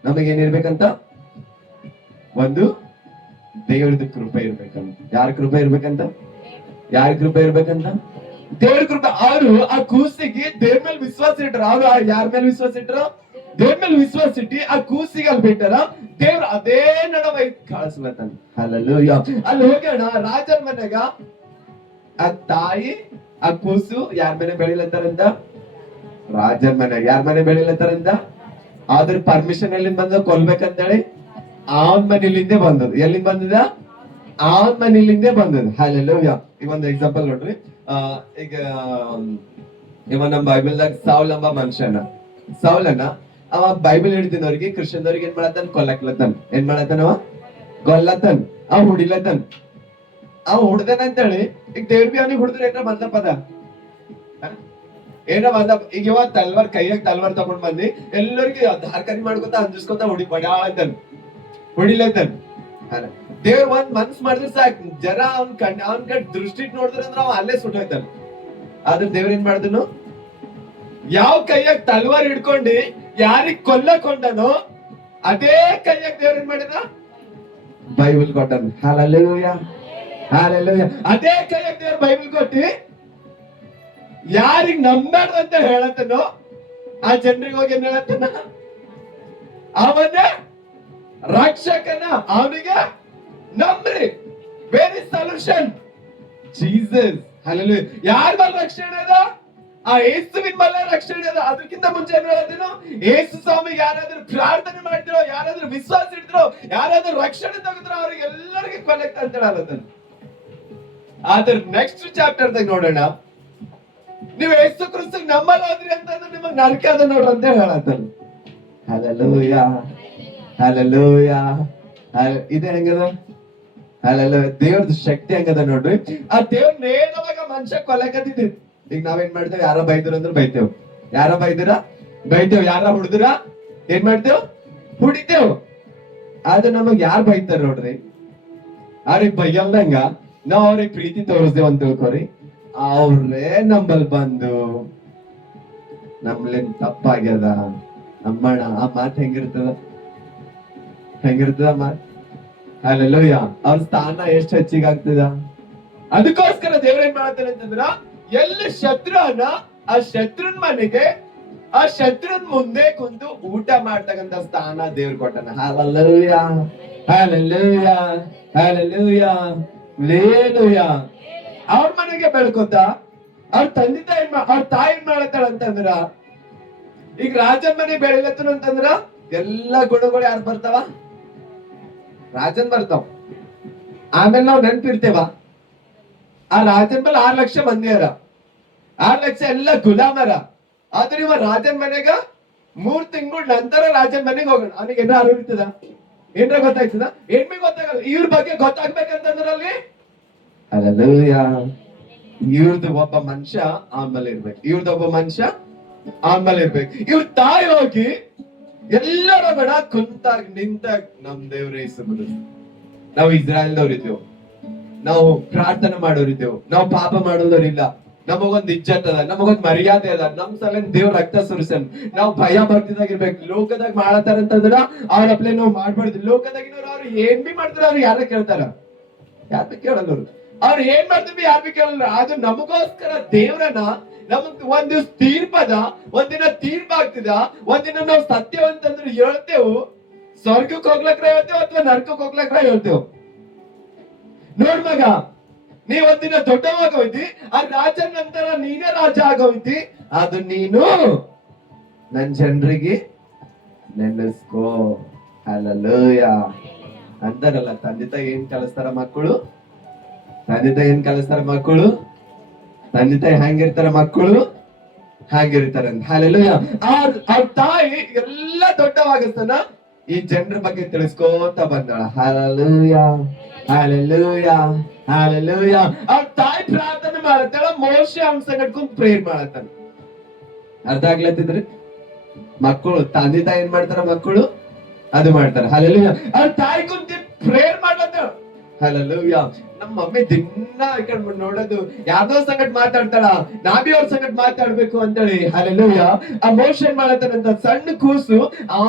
ನಮಗೇನಿರ್ಬೇಕಂತ? ಒಂದು ದೇವ್ರದ್ದು ಕೃಪೆ ಇರ್ಬೇಕಂತ. ಯಾರ ಕೃಪೆ ಇರ್ಬೇಕಂತ? ಯಾರ ಕೃಪೆ ಇರ್ಬೇಕಂತ? ದೇವ್ರ ಕೃಪೆ. ಅವರು ಆ ಕೂಸಿಗೆ ದೇವ್ರ ಮೇಲೆ ವಿಶ್ವಾಸ ಇಟ್ರ. ಅವ್ರು ಯಾರ ಮೇಲೆ ವಿಶ್ವಾಸ ಇಟ್ರ? ದೇವ್ರ ಮೇಲೆ ವಿಶ್ವಾಸ ಇಟ್ಟಿ ಆ ಕೂಸಿಗೆ ಅಲ್ಲಿ ಬಿಟ್ಟಾರ. ದೇವ್ರ ಅದೇ ನಡವ ಕಳಿಸ್ಲತ್ತಾನ. ಹಲ್ಲೆಲೂಯಾ. ಅಲ್ಲಿ ಹೋಗೋಣ ರಾಜರ ಮನೆಗ ಆ ತಾಯಿ ಆ ಕೂಸು ಯಾರ ಮನೆ ಬೆಳಿಲತ್ತಾರಂತ? ರಾಜರ ಮನೆಗ. ಯಾರ ಮನೆ ಬೆಳಿಲತ್ತಾರಂತ? ಆದ್ರ ಪರ್ಮಿಷನ್ ಎಲ್ಲಿಂದ ಬಂದ ಕೊಲ್ಬೇಕಂತೇಳಿ ಅವನ್ ಮನೇಲಿಂದೇ ಬಂದದ್ದು. ಎಲ್ಲಿಂದ ಬಂದಿದ? ಅವನ್ ಮನೇಲಿಂದೇ ಬಂದದ್ದು. ಹಲ್ಲೆಲೂಯಾ. ಈಗ ಒಂದು ಎಕ್ಸಾಂಪಲ್ ನೋಡ್ರಿ. ಈಗ ಇವ ನಮ್ ಬೈಬಲ್ದಾಗ ಸೌಲ್ ಎಂಬ ಮನುಷ್ಯನ, ಸೌಲನ ಅವ ಬೈಬಲ್ ಹಿಡಿದಿನವ್ರಿಗೆ ಕ್ರಿಶ್ಚಿಯನ್ದವ್ರಿಗೆ ಏನ್ ಮಾಡತ್ತಾನ? ಕೊಲ್ಲಕ್ಲತ್ತಾನ. ಏನ್ ಮಾಡತ್ತಾನ? ಅವ ಕೊಲ್ಲತ್ತಾನ, ಅವ್ ಹುಡಿಲತ್ತಾನ. ಅವ್ ಹುಡ್ದನ ಅಂತೇಳಿ ಈಗ ದೇವ್ರ ಬಿ ಅವನಿಗೆ ಹುಡಿದ್ರೆ ಏನ ಬಂದ ಪದ? ಏನ ಬಂದ? ಈಗ ಇವ ತಲ್ವಾರ್ ಕೈಯಾಗ ತಲ್ವಾರ್ ತಗೊಂಡ್ ಬಂದಿ ಎಲ್ಲರಿಗೂ ಧಾರ್ಕರಿ ಮಾಡ್ಕೊತ ಅಂಜಿಸ್ಕೊತ ಹೊಡಿಲತ್ತಾನ, ಹೊಡಿಲತ್ತಾನ. ದೇವ್ರ ಒಂದ್ ಮನ್ಸ್ ಮಾಡಿದ್ರೆ ಸಾಕ್, ಜರ ಅವ್ನ್ ಕಣ್ ದೃಷ್ಟಿ ನೋಡಿದ್ರ ಅಂದ್ರ ಅವ ಅಲ್ಲೇ ಸುಟ್ಟೋಯ್ತಾನ. ಆದ್ರೆ ದೇವ್ರ ಏನ್ ಮಾಡಿದನು? ಯಾವ ಕೈಯಾಗ ತಲ್ವಾರ್ ಹಿಡ್ಕೊಂಡು ಯಾರಿಗ್ ಕೊಲ್ಲಕೊಂಡನೋ ಅದೇ ಕೈಯಾಗ ದೇವ್ರ ಏನ್ ಮಾಡಿದ? ಬೈಬಲ್ ಕೊಟ್ಟನು. Hallelujah, hallelujah. ಅದೇ ಕೈಯಾಗ ದೇವ್ರ ಬೈಬಲ್ ಕೊಟ್ಟಿ ಯಾರಿಗ್ ನಂಬ್ಯಾರ್ದಂತ ಹೇಳತ್ತನೋ ಆ ಜನರಿಗೆ ಹೋಗಿ ಏನ್ ಹೇಳತ್ತನ? ಅವನ ರಕ್ಷಕನ ಅವನಿಗೆ ನಂಬ್ರಿ. Where is solution? Jesus. Hallelujah. ಯಾರ ಮೇಲೆ ರಕ್ಷಣೆ ಅದ? ಆ ಯೇಸುವಿನ ಮೇಲೆ ರಕ್ಷಣೆ ಅದ. ಅದಕ್ಕಿಂತ ಮುಂಚೆ ಏನ್ ಹೇಳೋದೇನು? ಯೇಸು ಸ್ವಾಮಿಗೆ ಯಾರಾದ್ರೂ ಪ್ರಾರ್ಥನೆ ಮಾಡ್ತಿರೋ, ಯಾರಾದ್ರೂ ವಿಶ್ವಾಸ ಇಡ್ತಿರೋ, ಯಾರಾದ್ರೂ ರಕ್ಷಣೆ ತೆಗೆದ್ರೋ ಅವ್ರಿಗೆ ಎಲ್ಲರಿಗೆ ಕೊಲೆಕ್ಟ್ ಅಂತ ಹೇಳೋದನ್ನ. ಆದ್ರೆ ನೆಕ್ಸ್ಟ್ ಚಾಪ್ಟರ್ ದಾಗ ನೋಡೋಣ, ನೀವು ಯೇಸು ಕ್ರಿಸ್ತಗ್ ನಂಬಲ್ಲ ಹೋದ್ರಿ ಅಂತಂದ್ರೆ ನಿಮಗ್ ನರಕ ಅದ ನೋಡ್ರಿ ಅಂತ ಹೇಳತ್ತಾನ. Hallelujah, hallelujah. ಇದೆ ಹೆಂಗದ? ಹಲ್ಲೆಲೂಯಾ. ದೇವ್ರದ್ ಶಕ್ತಿ ಹೆಂಗದ ನೋಡ್ರಿ. ಆ ದೇವ್ರ ನೇರವಾಗ ಮನುಷ್ಯ ಕೊಲೆಕತ್ತಿದ್ವಿ. ಈಗ ನಾವೇನ್ ಮಾಡ್ತೇವೆ? ಯಾರ ಬೈದ್ರ ಅಂದ್ರೆ ಬೈತೇವ್, ಯಾರ ಬೈದಿರ ಬೈತೇವ್, ಯಾರ ಹುಡ್ದಿರ ಏನ್ ಮಾಡ್ತೇವ್? ಹುಡಿತೇವ್. ಆದ್ರೆ ನಮಗ್ ಯಾರು ಬೈತಾರ ನೋಡ್ರಿ, ಅವ್ರಿಗೆ ಬೈಯಲ್ದಂಗ ನಾವ್ ಅವ್ರಿಗೆ ಪ್ರೀತಿ ತೋರಿಸ್ತೇವ್ ಅಂತ ತಿಳ್ಕೊರಿ, ಅವ್ರೇ ನಂಬಲ್ ಬಂದು ನಮ್ಲೇನ್ ತಪ್ಪಾಗ್ಯದ ನಮ್ಮಣ ಆ ಮಾತ್ ಹೆಂಗಿರ್ತದ? ಹೆಂಗಿರ್ತದ ಮಾತ್? ಹಲ್ಲೆಲೂಯಾ. ಅವ್ರ ಸ್ಥಾನ ಎಷ್ಟು ಹೆಚ್ಚಿಗೆ ಆಗ್ತದ? ಅದಕ್ಕೋಸ್ಕರ ದೇವ್ರ ಏನ್ ಮಾಡ್ತಾನೆ ಅಂತಂದ್ರ, ಎಲ್ಲಿ ಶತ್ರು ಅನ್ನ ಆ ಶತ್ರುನ್ ಮನೆಗೆ, ಆ ಶತ್ರುನ್ ಮುಂದೆ ಕುಂತು ಊಟ ಮಾಡ್ತಕ್ಕಂತ ಸ್ಥಾನ ದೇವ್ರ ಕೊಟ್ಟನ. Hallelujah, hallelujah, hallelujah, hallelujah. ಅವ್ರ ಮನೆಗೆ ಬೆಳ್ಕೊತ ಅವ್ರ ತಂದೆ ತಾಯಿ ಅವ್ರ ತಾಯಿ ಏನ್ ಮಾಡತ್ತಾಳ ಅಂತಂದ್ರ, ಈಗ ರಾಜನ್ ಮನೆ ಬೆಳಿಲತ್ತನ ಅಂತಂದ್ರ ಎಲ್ಲಾ ಗುಣಗಳು ಯಾರು ಬರ್ತಾವ? ರಾಜನ್ ಬರ್ತಾವ. ಆಮೇಲೆ ನಾವ್ ನೆನ್ಪಿರ್ತೇವ ಆ ರಾಜನ್ ಮೇಲೆ 6 ಲಕ್ಷ ಮಂದಿ ಅರ, 6 ಲಕ್ಷ ಎಲ್ಲ ಗುಲಾಮರ. ಆದ್ರೆ ಇವ ರಾಜನ್ ಮನೆಗ 3 ತಿಂಗಳ ನಂತರ ರಾಜನ್ ಮನೆಗೆ ಹೋಗೋಣ. ಅವನಿಗೆ ಏನಾರ ಅರಿವಿರ್ತದ? ಏನ್ರ ಗೊತ್ತಾಗ್ತದ? ಏನ್ಮಿ ಗೊತ್ತಾಗಲ್ಲ. ಇವ್ರ ಬಗ್ಗೆ ಗೊತ್ತಾಗ್ಬೇಕಂತಂದ್ರ ಅಲ್ಲಿ ಹಲ್ಲೆಲೂಯಾ, ಇವ್ರದ್ದು ಒಬ್ಬ ಮನುಷ್ಯ ಆಮೇಲೆ ಇರ್ಬೇಕು, ಇವ್ರದ್ದು ಒಬ್ಬ ಮನುಷ್ಯ ಆಮೇಲೆ ಇರ್ಬೇಕು. ಇವ್ರ ತಾಯಿ ಹೋಗಿ ಎಲ್ಲರ ಬೇಡ ಕುಂತಾಗ ನಿಂತಾಗ ನಮ್ ದೇವ್ರ ಯೇಸುಗಳು, ನಾವು ಇಸ್ರಾಯೇಲ್ದವ್ರು ಇದ್ದೇವು, ನಾವು ಪ್ರಾರ್ಥನೆ ಮಾಡೋರಿದ್ದೇವು, ನಾವು ಪಾಪ ಮಾಡೋದವ್ರಿಲ್ಲ, ನಮಗೊಂದ್ ಇಜ್ಜತ್ ಅದ, ನಮಗೊಂದ್ ಮರ್ಯಾದೆ ಅದ, ನಮ್ ಸಲ ದೇವ್ರ ರಕ್ತ ಸುರಿಸನ್, ನಾವು ಭಯ ಭಕ್ತಿದಾಗಿರ್ಬೇಕು. ಲೋಕದಾಗ ಮಾಡತಾರ ಅಂತಂದ್ರ ಅವ್ರ ಅಪ್ಲೆ ನಾವು ಮಾಡ್ಬಾರ್ದು. ಲೋಕದಾಗಿನವ್ರು ಅವ್ರು ಏನ್ ಬಿ ಮಾಡ್ತಾರ ಅವ್ರು ಯಾರ ಕೇಳ್ತಾರ? ಯಾರು ಬಿ ಕೇಳಲ್ಲ. ಅವ್ರು ಏನ್ ಮಾಡ್ತೀವಿ ಯಾರು ಬಿ ಕೇಳಲ್ಲ. ಅದು ನಮಗೋಸ್ಕರ ದೇವ್ರನ್ನ ನಮಗ್ ಒಂದ್ ದಿವ್ಸ ತೀರ್ಪದ, ಒಂದಿನ ತೀರ್ಪಾಗ್ತದ, ಒಂದಿನ ನಾವು ಸತ್ಯವಂತಂದ್ರೆ ಹೇಳ್ತೇವು. ಸ್ವರ್ಗಕ್ಕೆ ಹೋಗ್ಲಕ್ರ ಹೇಳ್ತೇವ ಅಥವಾ ನರ್ಕಕ್ಕೆ ಹೋಗ್ಲಕ್ರ ಹೇಳ್ತೇವ? ನೋಡ್ ಮಗ, ನೀ ಒಂದಿನ ದೊಡ್ಡವಾಗೋಯ್ತಿ, ಆ ರಾಜನ ನಂತರ ನೀನೇ ರಾಜ ಆಗೋಯ್ತಿ. ಅದು ನೀನು ನನ್ ಜನರಿಗೆ ನೆನೆಸ್ಕೋ. ಹಲ್ಲೆಲೂಯ ಅಂತಾರಲ್ಲ, ತಂದೆ ತಾಯಿ ಏನ್ ಕಲಿಸ್ತಾರ ಮಕ್ಕಳು? ತಂದೆ ತಾಯಿ ಏನ್ ಕಲಿಸ್ತಾರ ಮಕ್ಕಳು? ತಂದೆ ತಾಯಿ ಹೆಂಗಿರ್ತಾರ ಮಕ್ಕಳು ಹಾಗಿರ್ತಾರ ಅಂತ. ಹಲ್ಲೆಲೂಯ. ಅವ್ರ ತಾಯಿ ಎಲ್ಲ ದೊಡ್ಡವಾಗಿಸ್ತಾನ ಈ ಜನರ ಬಗ್ಗೆ ತಿಳಿಸ್ಕೋತ ಬಂದಾಳ. Hallelujah, hallelujah, hallelujah. ಅವ್ರ ತಾಯಿ ಪ್ರಾರ್ಥನೆ ಮಾಡತ್ತಾಳ, ಮೋಶೆ ಅವ್ನ ಸಂಗಡ್ಕೊಂಡ್ ಪ್ರೇರ್ ಮಾಡತ್ತಾನ. ಅರ್ಥ ಆಗ್ಲತ್ತಿದ್ರಿ? ಮಕ್ಕಳು ತಂದೆ ತಾಯಿ ಏನ್ ಮಾಡ್ತಾರ ಮಕ್ಕಳು ಅದು ಮಾಡ್ತಾರ. ಹಲ್ಲೆಲೂಯ. ಅವ್ರ ತಾಯಿ ಕುಂತಿ ಪ್ರೇರ್ ಮಾಡ್ಲತ್ತಾಳ. ಹಲ್ಲೆಲೂಯ. ನಮ್ಮ ಮಮ್ಮಿ ದಿನ ನೋಡೋದು ಯಾವ್ದೋ ಸಂಗಟ ಮಾತಾಡ್ತಾಳ, ನಾವೇ ಅವ್ರ ಸಂಗಟ ಮಾತಾಡ್ಬೇಕು ಅಂತೇಳಿ. ಹಲ್ಲೆಲೂಯ. ಆ ಮೋಶನ್ ಮಾಡತ್ತಾನಂತ ಸಣ್ಣ ಕೂಸು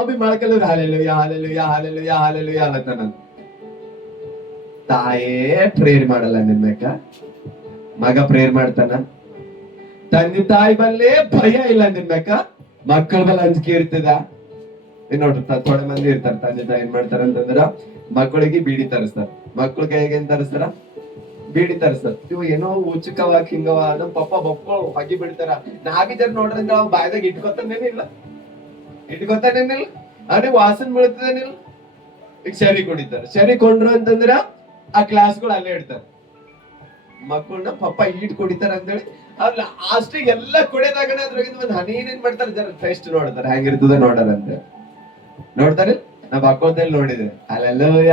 ಬಿ ಮಾಡ್ಕಲ್ಲ. ಹಲ್ಲೆಲೂಯ, ಹಲ್ಲೆಲೂಯ, ಹಲ್ಲೆಲೂಯ, ಹಲ್ಲೆಲೂಯ ಅಲ್ಲತ್ತಾನ. ತಾಯೇ ಪ್ರೇರ್ ಮಾಡಲ್ಲ ನಿನ್ಬೇಕ, ಮಗ ಪ್ರೇರ್ ಮಾಡ್ತಾನ. ತಂದೆ ತಾಯಿ ಬಲ್ಲೇ ಭಯ ಇಲ್ಲ ನಿನ್ಬೇಕ, ಮಕ್ಕಳ ಬಲ್ಲ ಅಂಜಿಕೆ ಇರ್ತದ. ನೋಡ್ರಿ, ಥೋಡೆ ಮಂದಿ ಇರ್ತಾರ ತಂದೆ ತಾಯಿ ಏನ್ ಮಾಡ್ತಾರ ಅಂತಂದ್ರ ಮಕ್ಕಳಿಗೆ ಬೀಡಿ ತರಿಸ್ತಾರ. ಮಕ್ಕಳ ಕೈಗೆ ಏನ್ ತರಿಸ್ತಾರ? ಬೀಡಿ ತರಿಸ್ತಾರ. ಇವು ಏನೋ ಉಚಕವಾಗಿ ಹಿಂಗವ ನಮ್ ಪಪ್ಪ ಬಕ್ಕಳು ಹೊಗಿ ಬಿಡ್ತಾರ. ನಾವಿದ್ರ ನೋಡ್ರಿಂದ ಅವ್ ಬಾಯ್ದಾಗ ಇಟ್ಕೊತಾನೇನಿಲ್ಲ, ಅವ್ನಿಗೆ ವಾಸನ್ ಬೀಳ್ತದೇನಿಲ್ಲ. ಈಗ ಸರಿ ಕುಡಿತಾರ, ಸರಿ ಕೊಂಡ್ರು ಅಂತಂದ್ರ ಆ ಕ್ಲಾಸ್ಗಳು ಅಲ್ಲೇ ಇಡ್ತಾರ. ಮಕ್ಕಳನ್ನ ಪಪ್ಪ ಈಟ್ ಕುಡಿತಾರ ಅಂತೇಳಿ ಅವ್ರ ಲಾಸ್ಟಿಗೆ ಎಲ್ಲ ಕುಡಿಯೋದಾಗಣ ಅದ್ರಾಗಿಂದ ಒಂದ್ ಹನಿ ಏನೇನ್ ಮಾಡ್ತಾರ, ಜರ ಟೆಸ್ಟ್ ನೋಡ್ತಾರ ಹೆಂಗಿರ್ತದ ನೋಡಾರಂತೆ. ನೋಡ್ತಾರೆ, ನಾ ಬಕ್ಕೋತಲ್ಲಿ ನೋಡಿದೆ. ಹಲ್ಲೆಲೂಯ.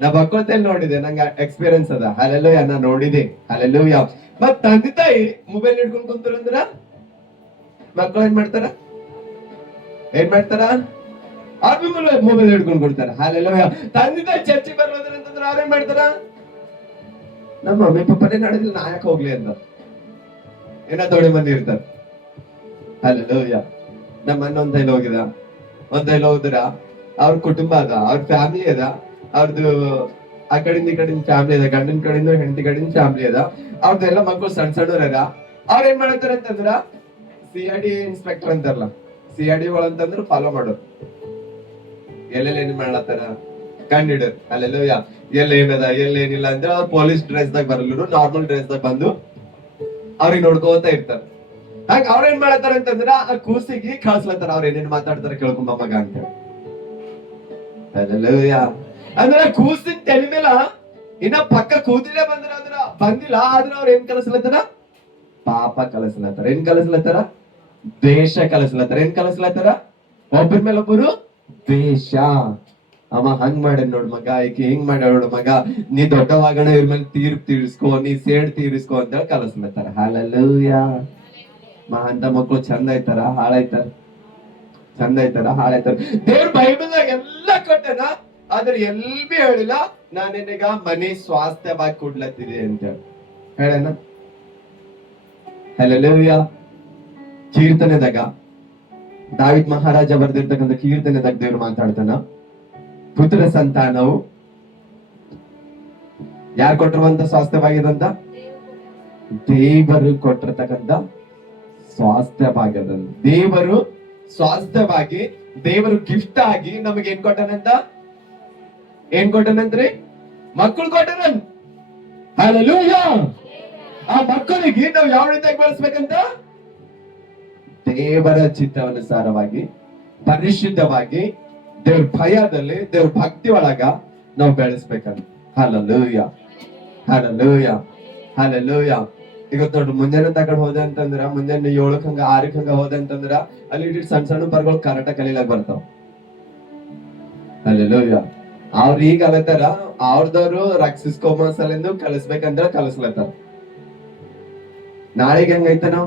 ನಾ ಬಕ್ಕೋತಲ್ಲಿ ನೋಡಿದೆ, ನಂಗೆ ಎಕ್ಸ್ಪೀರಿಯನ್ಸ್ ಅದ. ಹಲ್ಲೆಲೂಯ, ನಾ ನೋಡಿದೆ. ಹಲ್ಲೆಲೂಯ. ಮತ್ ತಂದೆ ತಾಯಿ ಮೊಬೈಲ್ ಹಿಡ್ಕೊಂಡ್ ಕುಂತಾರಂದ್ರ ಮಕ್ಕಳು ಏನ್ ಮಾಡ್ತಾರ? ಅವ್ರ ಮೊಬೈಲ್ ಹಿಡ್ಕೊಂಡ್ ಕೊಡ್ತಾರ. ಹಲ್ಲೆಲೂಯ. ತಂದೆ ತಾಯಿ ಚರ್ಚೆ ಬರ್ಬೋದ್ರ ಅಂತಂದ್ರ ಅವ್ರೇನ್ ಮಾಡ್ತಾರ? ನಮ್ಮ ಮಮ್ಮಿ ಪಪ್ಪನೇ ನಡೆದಿಲ್ಲ, ನಾ ಯಾಕೆ ಹೋಗ್ಲಿ ಅಂತ ಏನ ತೊಡೆ ಮಂದಿ ಇರ್ತಾರ. ಹಲ್ಲೆಲೂಯ. ನಮ್ಮ ಅಣ್ಣ ಒಂದ್ ತೈಲ ಹೋಗಿದ, ಒಂದ್ ತೈಲ ಹೋದ್ರ ಅವ್ರ ಕುಟುಂಬ ಅದ, ಅವ್ರ ಫ್ಯಾಮಿಲಿ ಅದ, ಅವ್ರದ್ದು ಆ ಕಡೆಯಿಂದ ಈ ಕಡೆಯಿಂದ ಫ್ಯಾಮಿಲಿ ಅದ, ಗಂಡನ ಕಡೆಯಿಂದ ಹೆಂಡತಿ ಕಡೆಯಿಂದ ಫ್ಯಾಮಿಲಿ ಅದ, ಅವ್ರದ್ದೆಲ್ಲ ಮಕ್ಕಳು ಸಣ್ಣ ಸಣ್ಣವ್ರ ಅದ. ಅವ್ರ ಏನ್ ಮಾಡತ್ತಾರ ಅಂತಂದ್ರ CID ಇನ್ಸ್ಪೆಕ್ಟರ್ ಅಂತಾರಲ್ಲ, CID ಅಂತಂದ್ರ ಫಾಲೋ ಮಾಡೋರು. ಎಲ್ಲೆಲ್ಲ ಏನ್ ಮಾಡ್ಲತ್ತಾರ ಕಂಡಿಡರ್. ಅಲ್ಲೆಲ್ಲ ಎಲ್ಲ ಏನದ ಎಲ್ಲ ಏನಿಲ್ಲ ಅಂದ್ರೆ ಅವ್ರ ಪೊಲೀಸ್ ಡ್ರೆಸ್ ದಾಗ ಬರಲ್ಲ, ನಾರ್ಮಲ್ ಡ್ರೆಸ್ ದಾಗ ಬಂದು ಅವ್ರಿಗೆ ನೋಡ್ಕೋತ ಇರ್ತಾರ. ಹಾಗ ಅವ್ರ ಏನ್ ಮಾಡತ್ತಾರ ಅಂತಂದ್ರ ಆ ಕೂಸಿಗೆ ಕಳ್ಸ್ಲತ್ತಾರ, ಅವ್ರ ಏನೇನ್ ಮಾತಾಡ್ತಾರ ಕೇಳ್ಕೊಂಬ ಮಗ ಅಂತ. ಅಲ್ಲೆಲ್ಲ ಅಂದ್ರ ಕೂಸಿನ ತಲೆ ಮೇಲ ಇನ್ನ ಪಕ್ಕ ಕೂದಿಲೆ ಬಂದಿಲ್ಲ ಆದ್ರ ಅವ್ರ ಏನ್ ಕಲಿಸ್ಲತ್ತಾರ? ಪಾಪ ಕಲಿಸ್ಲತ್ತಾರ. ಏನ್ ಕಲಿಸ್ಲತ್ತಾರ? ದ್ವೇಷ ಕಲಿಸ್ಲತ್ತಾರ. ಏನ್ ಕಲಿಸ್ಲತ್ತಾರ? ಒಬ್ಬರ ಮೇಲೆ ಒಬ್ಬರು ದ್ವೇಷ. ಅವ ಹಂಗ್ ಮಾಡ್ಯಾನ ನೋಡ್ ಮಗ, ಈಕಿ ಹಿಂಗ್ ಮಾಡ್ಯಾಳ ನೋಡ್ ಮಗ, ನೀ ದೊಡ್ಡವಾಗಣ ಇವ್ರ ಮೇಲೆ ತೀರ್ಪು ತೀರಿಸ್ಕೋ, ನೀ ಸೇಡ್ ತೀರಿಸ್ಕೋ ಅಂತ ಹೇಳಿ ಕಲಿಸ್ಲತ್ತಾರ. ಹಲ್ಲೆಲೂಯ. ಅಂತ ಮಕ್ಕಳು ಚಂದ ಐತಾರ ಹಾಳಾಯ್ತಾರ? ಚಂದ ಐತಾರ ಹಾಳಾಯ್ತಾರ? ದೇವ್ರ ಬೈಬಲ್ದಾಗ ಎಲ್ಲ ಕೊಟ್ಟನ, ಆದ್ರೆ ಎಲ್ ಬಿ ಹೇಳಿಲ್ಲ ನಾನು ನಿನಗ ಮನೆ ಸ್ವಾಸ್ಥ್ಯವಾಗಿ ಕೊಡ್ಲತ್ತಿದೆ ಅಂತ ಹೇಳನ. ಹಲ್ಲೆಲೂಯ. ಕೀರ್ತನೆದಾಗ ದಾವಿದ್ ಮಹಾರಾಜ ಬರ್ದಿರ್ತಕ್ಕಂಥ ಕೀರ್ತನೆದಾಗ ದೇವ್ರು ಮಾತಾಡ್ತಾನ, ಪುತ್ರ ಸಂತಾನವು ಯಾರು ಕೊಟ್ಟಿರುವಂತ ಸ್ವಾಸ್ಥ್ಯವಾಗಿದಂತ? ದೇವರು ಕೊಟ್ಟಿರ್ತಕ್ಕಂಥ ಸ್ವಾಸ್ಥ್ಯವಾಗ್ಯದಂತ. ದೇವರು ಸ್ವಾಸ್ಥ್ಯವಾಗಿ, ದೇವರು ಗಿಫ್ಟ್ ಆಗಿ ನಮಗೆ ಏನ್ ಕೊಟ್ಟನಂತ? ಏನ್ ಕೊಟ್ಟನಂತ್ರಿ? ಮಕ್ಕಳು ಕೊಟ್ಟನನ್. ಹಲ್ಲೆಲೂಯ. ಆ ಮಕ್ಕಳಿಗೆ ನಾವು ಯಾವ ರೀತಿಯಾಗಿ ಬೆಳೆಸ್ಬೇಕಂತ? ದೇವರ ಚಿತ್ತವನುಸಾರವಾಗಿ, ಪರಿಶುದ್ಧವಾಗಿ, ದೇವ್ರ ಭಯದಲ್ಲಿ, ದೇವ್ರ ಭಕ್ತಿ ಒಳಗ ನಾವು ಬೆಳೆಸ್ಬೇಕಂತ. Hallelujah, hallelujah, hallelujah. ಈಗ ನೋಡ್ರಿ, ಮುಂಜಾನೆ ತಗೊಂಡ್ ಹೋದೆ ಅಂತಂದ್ರ, ಮುಂಜಾನೆ 7 ಹಂಗ 6 ಹಂಗ ಹೋದೆ ಅಂತಂದ್ರ ಅಲ್ಲಿ ಸಣ್ಣ ಸಣ್ಣ ಬರ್ಗಳು ಕರೆಕ್ಟ್ ಕಲೀಲಾಗ ಬರ್ತಾವ. ಹಲ್ಲೆಲೂಯ. ಅವ್ರ ಈಗ ಅಲತ್ತಾರ, ಅವ್ರದವ್ರು ರಕ್ಷಿಸ್ಕೊಂಬಸಲೆಂದು ಕಲಿಸ್ಬೇಕಂದ್ರ ಕಲಿಸ್ಲತ್ತಾರ. ನಾಳೆಗೆ ಹೆಂಗೈತನೋ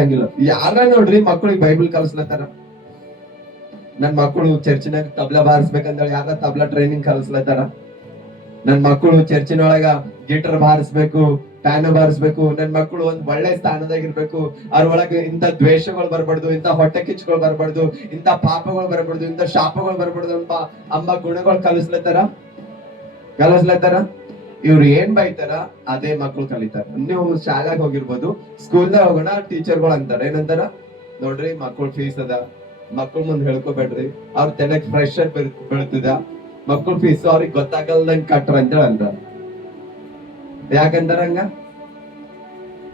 ಹಂಗಿಲ್ಲ. ಯಾರ ನೋಡ್ರಿ ಮಕ್ಕಳಿಗೆ ಬೈಬಲ್ ಕಲಿಸ್ಲತ್ತಾರ. ನನ್ ಮಕ್ಕಳು ಚರ್ಚಿನಾಗ ತಬ್ಲಾ ಬಾರಿಸ್ಬೇಕಂತ ಯಾರ ತಬ್ಲಾ ಟ್ರೈನಿಂಗ್ ಕಲಿಸ್ಲತ್ತಾರ. ನನ್ ಮಕ್ಕಳು ಚರ್ಚಿನೊಳಗ ಗಿಟಾರ್ ಬಾರಿಸ್ಬೇಕು, ಪ್ಯಾನ್ ಬಾರಿಸ್ಬೇಕು, ನನ್ ಮಕ್ಕಳು ಒಂದ್ ಒಳ್ಳೆ ಸ್ಥಾನದಾಗಿರ್ಬೇಕು, ಅವ್ರೊಳಗ ಇಂಥ ದ್ವೇಷಗಳು ಬರ್ಬಾರ್ದು, ಇಂಥ ಹೊಟ್ಟೆ ಕಿಚ್ಚುಗಳು ಬರ್ಬಾರ್ದು, ಇಂಥ ಪಾಪಗಳು ಬರ್ಬಾರ್ದು, ಇಂಥ ಶಾಪಗಳು ಬರ್ಬಾರ್ದು ಅಂಬ ಗುಣಗಳು ಕಲಿಸ್ಲತ್ತಾರ. ಇವ್ರು ಏನ್ ಬೈತಾರ ಅದೇ ಮಕ್ಕಳು ಕಲಿತಾರ. ನೀವು ಶಾಲೆಗೆ ಹೋಗಿರ್ಬೋದು, ಸ್ಕೂಲ್ದಾಗ ಹೋಗೋಣ, ಟೀಚರ್ಗಳು ಅಂತಾರ ಏನಂತಾರ? ನೋಡ್ರಿ ಮಕ್ಕಳು ಫೀಸ್ ಅದ, ಮಕ್ಳ ಮುಂದೆ ಹೇಳ್ಕೊಬೇಡ್ರಿ, ಅವ್ರ ತಲೆಗ್ ಪ್ರೆಷರ್ ಬೀಳ್ತದ, ಮಕ್ಳು ಫೀಸ್ ಅವ್ರಿಗೆ ಗೊತ್ತಾಗಲ್ದಂಗ್ ಕಟ್ರ ಅಂತೇಳಿ ಅಂದ. ಯಾಕಂತಾರ ಹಂಗ?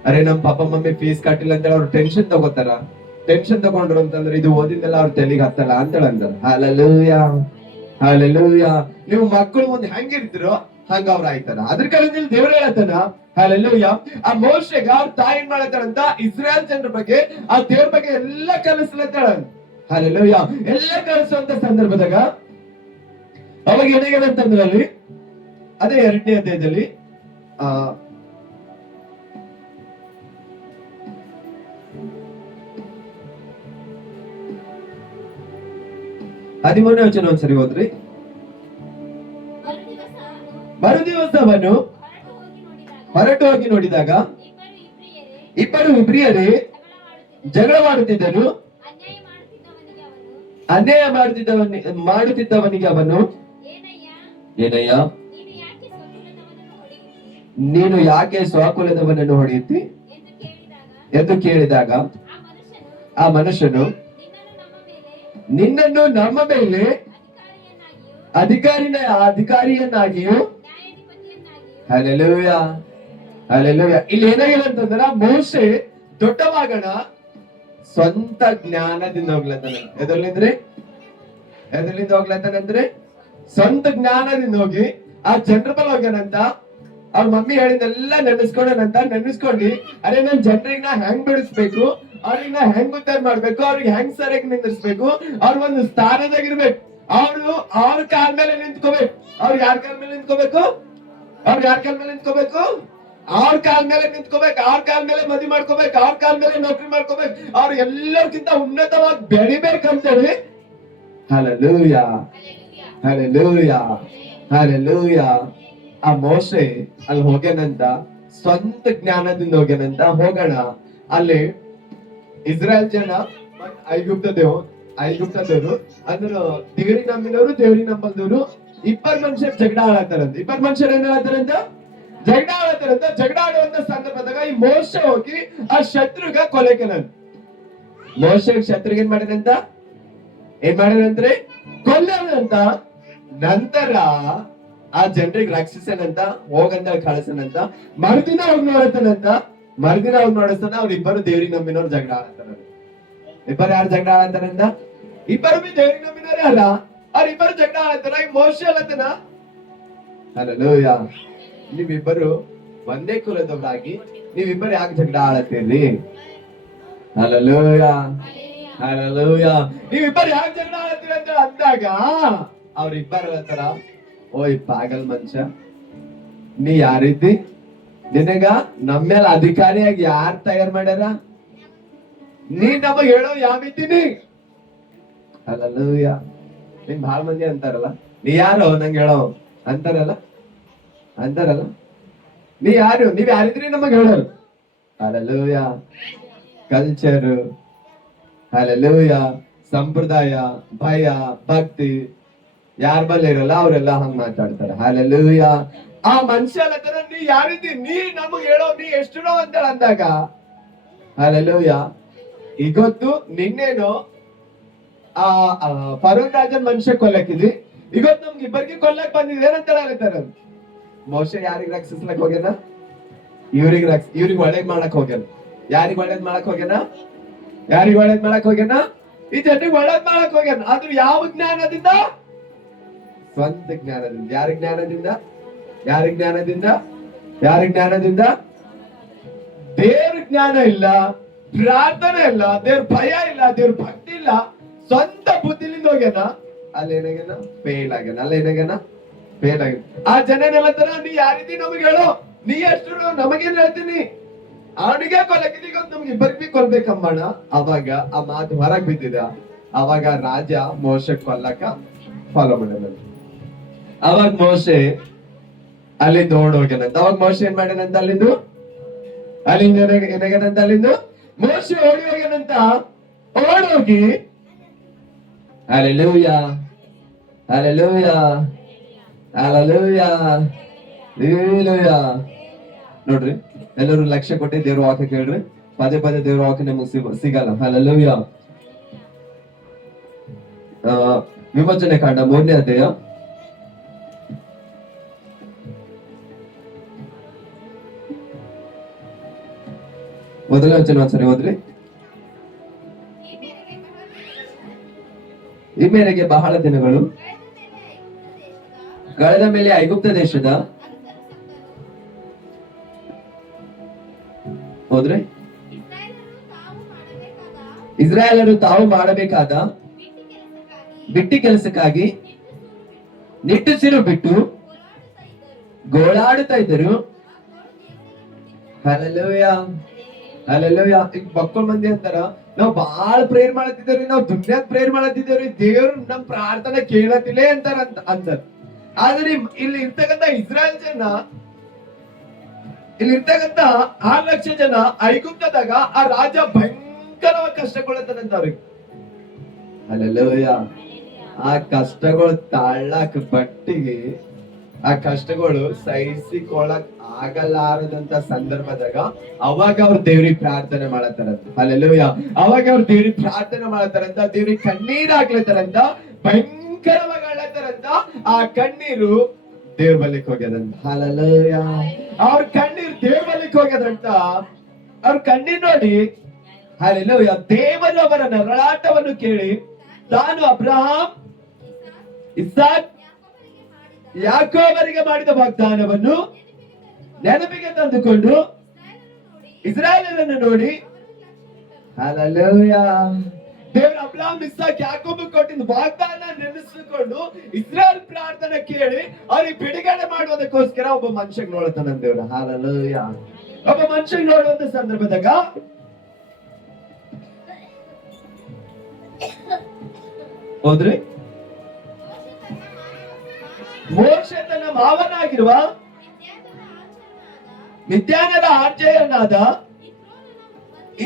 ಅರೆ ನಮ್ ಪಾಪ ಮಮ್ಮಿ ಫೀಸ್ ಕಟ್ಟಿಲ್ಲ ಅಂತೇಳಿ ಅವ್ರು ಟೆನ್ಷನ್ ತಗೋತಾರ. ಟೆನ್ಷನ್ ತಗೊಂಡ್ರು ಅಂತಂದ್ರೆ ಇದು ಓದಿದ್ದೆಲ್ಲ ಅವ್ರ ತಲೆಗೆ ಹತ್ತಲ್ಲ ಅಂತೇಳಿ ಅಂತಾರ. Hallelujah, hallelujah. ನೀವು ಮಕ್ಕಳು ಮುಂದೆ ಹೆಂಗಿರ್ತಿರೋ ಹಂಗ ಅವ್ರ ಆಯ್ತಾರ. ಅದ್ರ ಕಾರಣದಲ್ಲಿ ದೇವ್ರ ಹೇಳತ್ತಾನ, ಹಲ್ಲೆಲೂಯಾ, ಆ ಮೋಶೆಗ ಅವ್ರ ತಾಯಿ ಏನ್ ಮಾಡತ್ತಾರಂತ, ಇಸ್ರಾಯೇಲ್ ಜನರ ಬಗ್ಗೆ, ಆ ದೇವ್ರ ಬಗ್ಗೆ ಎಲ್ಲ ಕಲಿಸ್ಲತ್ತಾಳ. ಹಲ್ಲೆಲೂಯಾ. ಎಲ್ಲ ಕಲಿಸುವಂತ ಸಂದರ್ಭದಾಗ ಅವಾಗ ಏನಾಗ್ಯದಂತಂದ್ರೆ ಅಲ್ಲಿ ಅದೇ 2ನೇ ಅಧ್ಯಾಯದಲ್ಲಿ 13ನೇ ವಚನ ಒಂದ್ಸರಿ ಓದ್ರಿ. ಮರುದಿವಸ ಅವನು ಹೊರಟು ಹೋಗಿ ನೋಡಿದಾಗ ಇಬ್ಬರು ಇಬ್ರಿಯರೇ ಜಗಳವಾಡುತ್ತಿದ್ದರು. ಅನ್ಯಾಯ ಮಾಡುತ್ತಿದ್ದವನಿಗೆ ಅವನು, ಏನಯ್ಯ, ನೀನು ಯಾಕೆ ಸ್ವಕುಲದವನನ್ನು ಹೊಡೆಯುತ್ತಿ ಎಂದು ಕೇಳಿದಾಗ ಆ ಮನುಷ್ಯನು, ನಿನ್ನನ್ನು ನಮ್ಮ ಮೇಲೆ ಅಧಿಕಾರಿಯನ್ನಾಗಿಯೂ. Hallelujah, hallelujah. ಇಲ್ಲಿ ಏನಾಗಿದೆ ಅಂತಂದ್ರ, ಮೋಶೆ ದೊಡ್ಡವಾಗಣ ಸ್ವಂತ ಜ್ಞಾನದಿಂದ ಹೋಗ್ಲತ್ತಾನ. ಎದರ್ಲಿಂದ ಹೋಗ್ಲತ್ತಾನಂದ್ರೆ ಸ್ವಂತ ಜ್ಞಾನದಿಂದ ಹೋಗಿ ಆ ಜನರ ಬಲ್ ಹೋಗ್ಯಾನಂತ. ಅವ್ರ ಮಮ್ಮಿ ಹೇಳಿದೆಲ್ಲ ನೆನೆಸ್ಕೊಂಡು, ಅರೆ ನನ್ ಜನರಿಗೆ ನಾ ಹೆಂಗ್ ಬಿಡಿಸ್ಬೇಕು, ಅವ್ರಿಗೆ ನಾ ಹೆಂಗ್ ಉದ್ಧಾರ ಮಾಡ್ಬೇಕು, ಅವ್ರಿಗೆ ಹೆಂಗ್ ಸರಿಯಾಗಿ ನಿಂದಿರ್ಸ್ಬೇಕು, ಅವ್ರ ಒಂದು ಸ್ಥಾನದಾಗಿರ್ಬೇಕು, ಅವ್ರ ಕಾಲ ಮೇಲೆ ನಿಂತ್ಕೋಬೇಕು. ಅವ್ರ ಯಾರ ಕಾಲ ಮೇಲೆ ನಿಂತ್ಕೋಬೇಕು? ಅವ್ರ ಕಾಲ ಮೇಲೆ ಮದುವೆ ಮಾಡ್ಕೋಬೇಕು, ಅವ್ರ ಕಾಲ ಮೇಲೆ ನೌಕರಿ ಮಾಡ್ಕೋಬೇಕು, ಅವ್ರ ಎಲ್ಲರಿಗಿಂತ ಉನ್ನತವಾಗಿ ಬೆಳಿಬೇಕಂತೇಳಿ. Hallelujah, hallelujah, hallelujah. ಆ ಮೋಶೆ ಅಲ್ಲಿ ಹೋಗ್ಯಾನಂತ, ಸ್ವಂತ ಜ್ಞಾನದಿಂದ ಹೋಗೋಣ ಅಲ್ಲಿ ಇಸ್ರಾಯೇಲ್ ಜನ ಐಗುಪ್ತದವರು ಅಂದ್ರೆ ದೇವ್ರಿ ನಂಬಿದವರು, ದೇವ್ರಿ ನಂಬಲ್ದವರು, ಇಬ್ಬರು ಮನುಷ್ಯರು ಜಗಳ ಆಡತ್ತಾರಂತ. ಇಬ್ಬರು ಮನುಷ್ಯರು ಏನ್ ಹೇಳತ್ತಾರಂತ? ಜಗಳ ಆಡುವಂತ ಸಂದರ್ಭದಾಗ ಈ ಮೋಶೆ ಹೋಗಿ ಆ ಶತ್ರುಗ ಕೊಲೆಕನಂತ. ಮೋಶೆ ಶತ್ರುಗೆ ಏನ್ ಮಾಡಿದಂದ್ರೆ ಕೊಲ್ಲನಂತ. ನಂತರ ಆ ಜನರಿಗೆ ರಕ್ಷಿಸನಂತ, ಹೋಗಂತ ಕಳಿಸನಂತ. ಮರುದಿನ ಹೋಗಿ ನೋಡತಾನ ಅವ್ರಿಬ್ಬರು ದೇವ್ರಿಗೆ ನಂಬಿನವ್ರು ಜಗಳ ಆಡತ್ತಾರ. ಇಬ್ಬರು ಯಾರು ಜಗಳ ಆಡತ್ತಾರಂತ? ಇಬ್ಬರು ಬಿ ದೇವ್ರಿಗೆ ನಂಬಿನವ್ರೆ ಅಲ್ಲ, ಅವ್ರಿಬ್ಬರು ಜಗಳ ಆಡತ್ತಾರ. ಈ ಮೋಶೆ ಅಲ್ಲತನ, ಹಲ್ಲೆಲೂಯಾ, ನೀವಿಬ್ಬರು ಒಂದೇ ಕುಲದವರಾಗಿ ನೀವಿಬ್ಬರು ಯಾಕೆ ಜಗಳ ಆಡತ್ತೀರಿ? Hallelujah, hallelujah. ನೀವಿಬ್ಬರು ಯಾಕೆ ಜಗಳ ಆಡತ್ತೀರಿ ಅಂತ ಅಂದಾಗ ಅವ್ರಿಬ್ಬರು ಹೇಳ್ತಾರ, ಓಯ್ ಪಾಗಲ್ ಮನುಷ್ಯ, ನೀ ಯಾರಿದ್ದಿ? ನಿನಗ ನಮ್ಮೇಲೆ ಅಧಿಕಾರಿಯಾಗಿ ಯಾರು ತಯಾರು ಮಾಡ್ಯಾರ? ನೀ ನಮಗ್ ಹೇಳೋ ಯಾವಿದ್ದೀನಿ? ಹಲ್ಲೆಲೂಯಾ. ನಿನ್ ಬಹಳ ಮಂದಿ ಅಂತಾರಲ್ಲ, ನೀ ಯಾರು ನಂಗೆ ಹೇಳೋ ಅಂತಾರಲ್ಲ. ನೀವ್ ಯಾರಿದ್ರಿ ನಮಗ್ ಹೇಳೋರು? ಹಲ್ಲೆಲೂಯಾ. ಕಲ್ಚರ್, ಹಲ್ಲೆಲೂಯಾ, ಸಂಪ್ರದಾಯ, ಭಯ, ಭಕ್ತಿ ಯಾರ ಬಲ್ಲ ಇರಲ್ಲ, ಅವರೆಲ್ಲ ಹಂಗ ಮಾತಾಡ್ತಾರೆ. ಹಲ್ಲೆಲೂಯಾ. ಆ ಮನುಷ್ಯ ನೀ ಯಾರಿದ್ದಿ? ನೀ ನಮಗ್ ಹೇಳೋ, ನೀ ಎಷ್ಟು ಅಂತೇಳಿ ಅಂದಾಗ, ಹಲ್ಲೆಲೂಯಾ, ಇವತ್ತು ನಿನ್ನೇನು ಆ ಫರೋನ್ ರಾಜನ್ ಮನುಷ್ಯ ಕೊಲ್ಲಕ್ಕಿದ್ವಿ, ಇವತ್ತು ನಮ್ಗೆ ಇಬ್ಬರಿಗೆ ಕೊಲ್ಲಕ್ ಬಂದಿದೆ ಏನಂತ ಹೇಳ್ತಾರೆ. ಮೋಶೆ ಯಾರಿಗ್ ರಕ್ಷಿಸ್ಲಕ್ ಹೋಗ್ಯಾನ? ಇವ್ರಿಗೆ ಒಳ್ಳೇದ್ ಮಾಡಕ್ ಹೋಗ್ಯಾನ. ಯಾರಿಗ್ ಒಳ್ಳೇದ್ ಮಾಡಕ್ ಹೋಗ್ಯಾನ? ಈ ಜನರಿಗೆ ಒಳ್ಳೇದ್ ಮಾಡಕ್ ಹೋಗ್ಯಾನ. ಆದ್ರೂ ಯಾವ ಜ್ಞಾನದಿಂದ? ಸ್ವಂತ ಜ್ಞಾನದಿಂದ. ಯಾರ ಜ್ಞಾನದಿಂದ? ದೇವ್ರ ಜ್ಞಾನ ಇಲ್ಲ, ಪ್ರಾರ್ಥನೆ ಇಲ್ಲ, ದೇವ್ರ ಭಯ ಇಲ್ಲ, ದೇವ್ರ ಭಕ್ತಿ ಇಲ್ಲ, ಸ್ವಂತ ಬುದ್ಧಿಲಿಂದ ಹೋಗ್ಯಾನ. ಅಲ್ಲೇನಾಗ್ಯಾನ? ಫೇಲ್ ಆಗ್ಯಾನ. ಆ ಜನನೆಲ್ಲ ತರ, ನೀ ಯಾರಿದ್ದಿ ನಮಗೆ ಹೇಳು, ನೀ ಎಷ್ಟು ನಮಗೇನ್ ಹೇಳ್ತೀನಿ, ಅವನಿಗೆ ಕೊಲಕಿದೀಗ ನಮ್ಗೆ ಇಬ್ಬರಿಗೆ ಕೊಲ್ಬೇಕಂಬಣ. ಅವಾಗ ಆ ಮಾತು ಹೊರಗ್ ಬಿದ್ದಿದ. ಅವಾಗ ರಾಜ ಮೋಶೆ ಕೊಲ್ಲಕ ಫಾಲೋ ಮಾಡ್ಯಾನ. ಅವಾಗ ಮೋಶೆ ಅಲ್ಲಿಂದ ಓಡೋಗ್ಯಾನಂತ. ಅವಾಗ ಮೋಶೆ ಏನ್ ಮಾಡ್ಯಾನಂತ? ಅಲ್ಲಿಂದ ಮೋಶೆ ಓಡಿ ಹೋಗ್ಯಾನಂತ. ಓಡೋಗಿ ಹಲ್ಲೆಲೂಯಾ, ಹಲ್ಲೆಲೂಯಾ, ಹಲ್ಲೆಲೂಯಾ, ಹಲ್ಲೆಲೂಯಾ. ನೋಡ್ರಿ, ಎಲ್ಲರೂ ಲಕ್ಷ್ಯ ಕೊಟ್ಟಿ ದೇವ್ರ ವಾಕ್ಯ ಕೇಳ್ರಿ. ಪದೇ ದೇವ್ರ ವಾಕ್ಯ ನಮಗ್ ಸಿಗಲ್ಲ. ಹಲ್ಲೆಲೂಯಾ. ವಿಮೋಚನೆ ಕಾಂಡ 3ನೇ ಅಧ್ಯಾಯ ಮೊದಲನೇ ವಚನ ಒಂದ್ಸರಿ ಓದ್ರಿ. ಈ ಮೇರೆಗೆ ಬಹಳ ದಿನಗಳು ಕಳೆದ ಮೇಲೆ ಐಗುಪ್ತ ದೇಶದ ಹೋದ್ರೆ ಇಸ್ರಾಯೇಲರು ತಾವು ಮಾಡಬೇಕಾದ ಬಿಟ್ಟಿ ಕೆಲಸಕ್ಕಾಗಿ ನಿಟ್ಟುಸಿರು ಬಿಟ್ಟು ಗೋಳಾಡುತ್ತಾ ಇದ್ದರು. Hallelujah hallelujah. ಈಗ ಮಕ್ಕಳ ಮಂದಿ ಅಂತಾರ, ನಾವ್ ಬಾಳ ಪ್ರೇಯರ್ ಮಾಡತ್ತಿದ್ದೇವ್ರಿ, ನಾವ್ ದುನಿಯಾದ ಪ್ರೇಯರ್ ಮಾಡತ್ತಿದ್ದೇವ್ರಿ, ದೇವ್ರು ನಮ್ ಪ್ರಾರ್ಥನೆ ಕೇಳತಿಲ್ಲೇ ಅಂತಾರ. ಆದ್ರೆ ಇಲ್ಲಿ ಇರ್ತಕ್ಕಂಥ ಇಸ್ರಾಯೇಲ್ ಜನ, ಇಲ್ಲಿ ಇರ್ತಕ್ಕಂಥ 6 ಲಕ್ಷ ಜನ ಐಗುಪ್ತದಾಗ ಆ ರಾಜ ಭಯಂಕರವಾಗಿ ಕಷ್ಟಗೊಳ್ಳತಾನಂತ ಅವ್ರಿಗೆ. ಹಲ್ಲೆಲೂಯ. ಆ ಕಷ್ಟಗಳು ತಾಳಕ್ ಬಟ್ಟಿಗೆ, ಆ ಕಷ್ಟಗಳು ಸಹಿಸಿಕೊಳ್ಳಕ್ ಆಗಲಾರದಂತ ಸಂದರ್ಭದಾಗ ಅವಾಗ ಅವ್ರು ದೇವ್ರಿಗೆ ಪ್ರಾರ್ಥನೆ ಮಾಡತ್ತಾರಂತ. ಹಲ್ಲೆಲೂಯ. ಅವಾಗ ಅವ್ರು ದೇವ್ರಿಗೆ ಪ್ರಾರ್ಥನೆ ಮಾಡತ್ತಾರಂತ, ದೇವ್ರಿಗೆ ಕಣ್ಣೀರ್ ಹಾಕ್ಲತ್ತಾರಂತ, ಭಯಂಕರವಾಗಿ ಅಳ್ಳತ್ತಾರಂತ. ಆ ಕಣ್ಣೀರು ದೇವ್ರ ಬಲಿಕ್ ಹೋಗ್ಯದಂತ. ಹಲ್ಲೆಲೂಯ. ಅವ್ರ ಕಣ್ಣೀರ್ ದೇವ್ರ ಬಲಿಕ್ ಹೋಗ್ಯದಂತ. ಅವ್ರ ಕಣ್ಣೀರ್ ನೋಡಿ, ಹಲ್ಲೆಲೂಯ, ದೇವರು ಅವರ ನರಳಾಟವನ್ನು ಕೇಳಿ ತಾನು ಅಬ್ರಹಾಂ, ಇಸಾಕ್, ಯಾಕೋಬರಿಗೆ ಮಾಡಿದ ವಾಗ್ದಾನವನ್ನು ನೆನಪಿಗೆ ತಂದುಕೊಂಡು ಇಸ್ರಾಯೇಲರನ್ನು ನೋಡಿ, ಹಲ್ಲೆಲೂಯ, ದೇವರ ಅಬ್ರಹಾಂ, ಇಸಾಕ್, ಯಾಕೋಬ ಕೊಟ್ಟಿದ್ದ ವಾಗ್ದಾನ ನೆನೆಸಿಕೊಂಡು ಇಸ್ರಾಯೇಲ್ ಪ್ರಾರ್ಥನೆ ಕೇಳಿ ಅವ್ರಿಗೆ ಬಿಡುಗಡೆ ಮಾಡುವುದಕ್ಕೋಸ್ಕರ ಒಬ್ಬ ಮನುಷ್ಯಗ್ ನೋಡತಾನ ದೇವ್ರ. ಹಲ್ಲೆಲೂಯ. ಒಬ್ಬ ಮನುಷ್ಯಗ್ ನೋಡುವಂತ ಸಂದರ್ಭದಾಗ ಹೋದ್ರಿ, ಮೋಶೆ ತನ್ನ ಮಾವನಾಗಿರುವ ಮಿದ್ಯಾನದ ಆರ್ಜಯನಾದ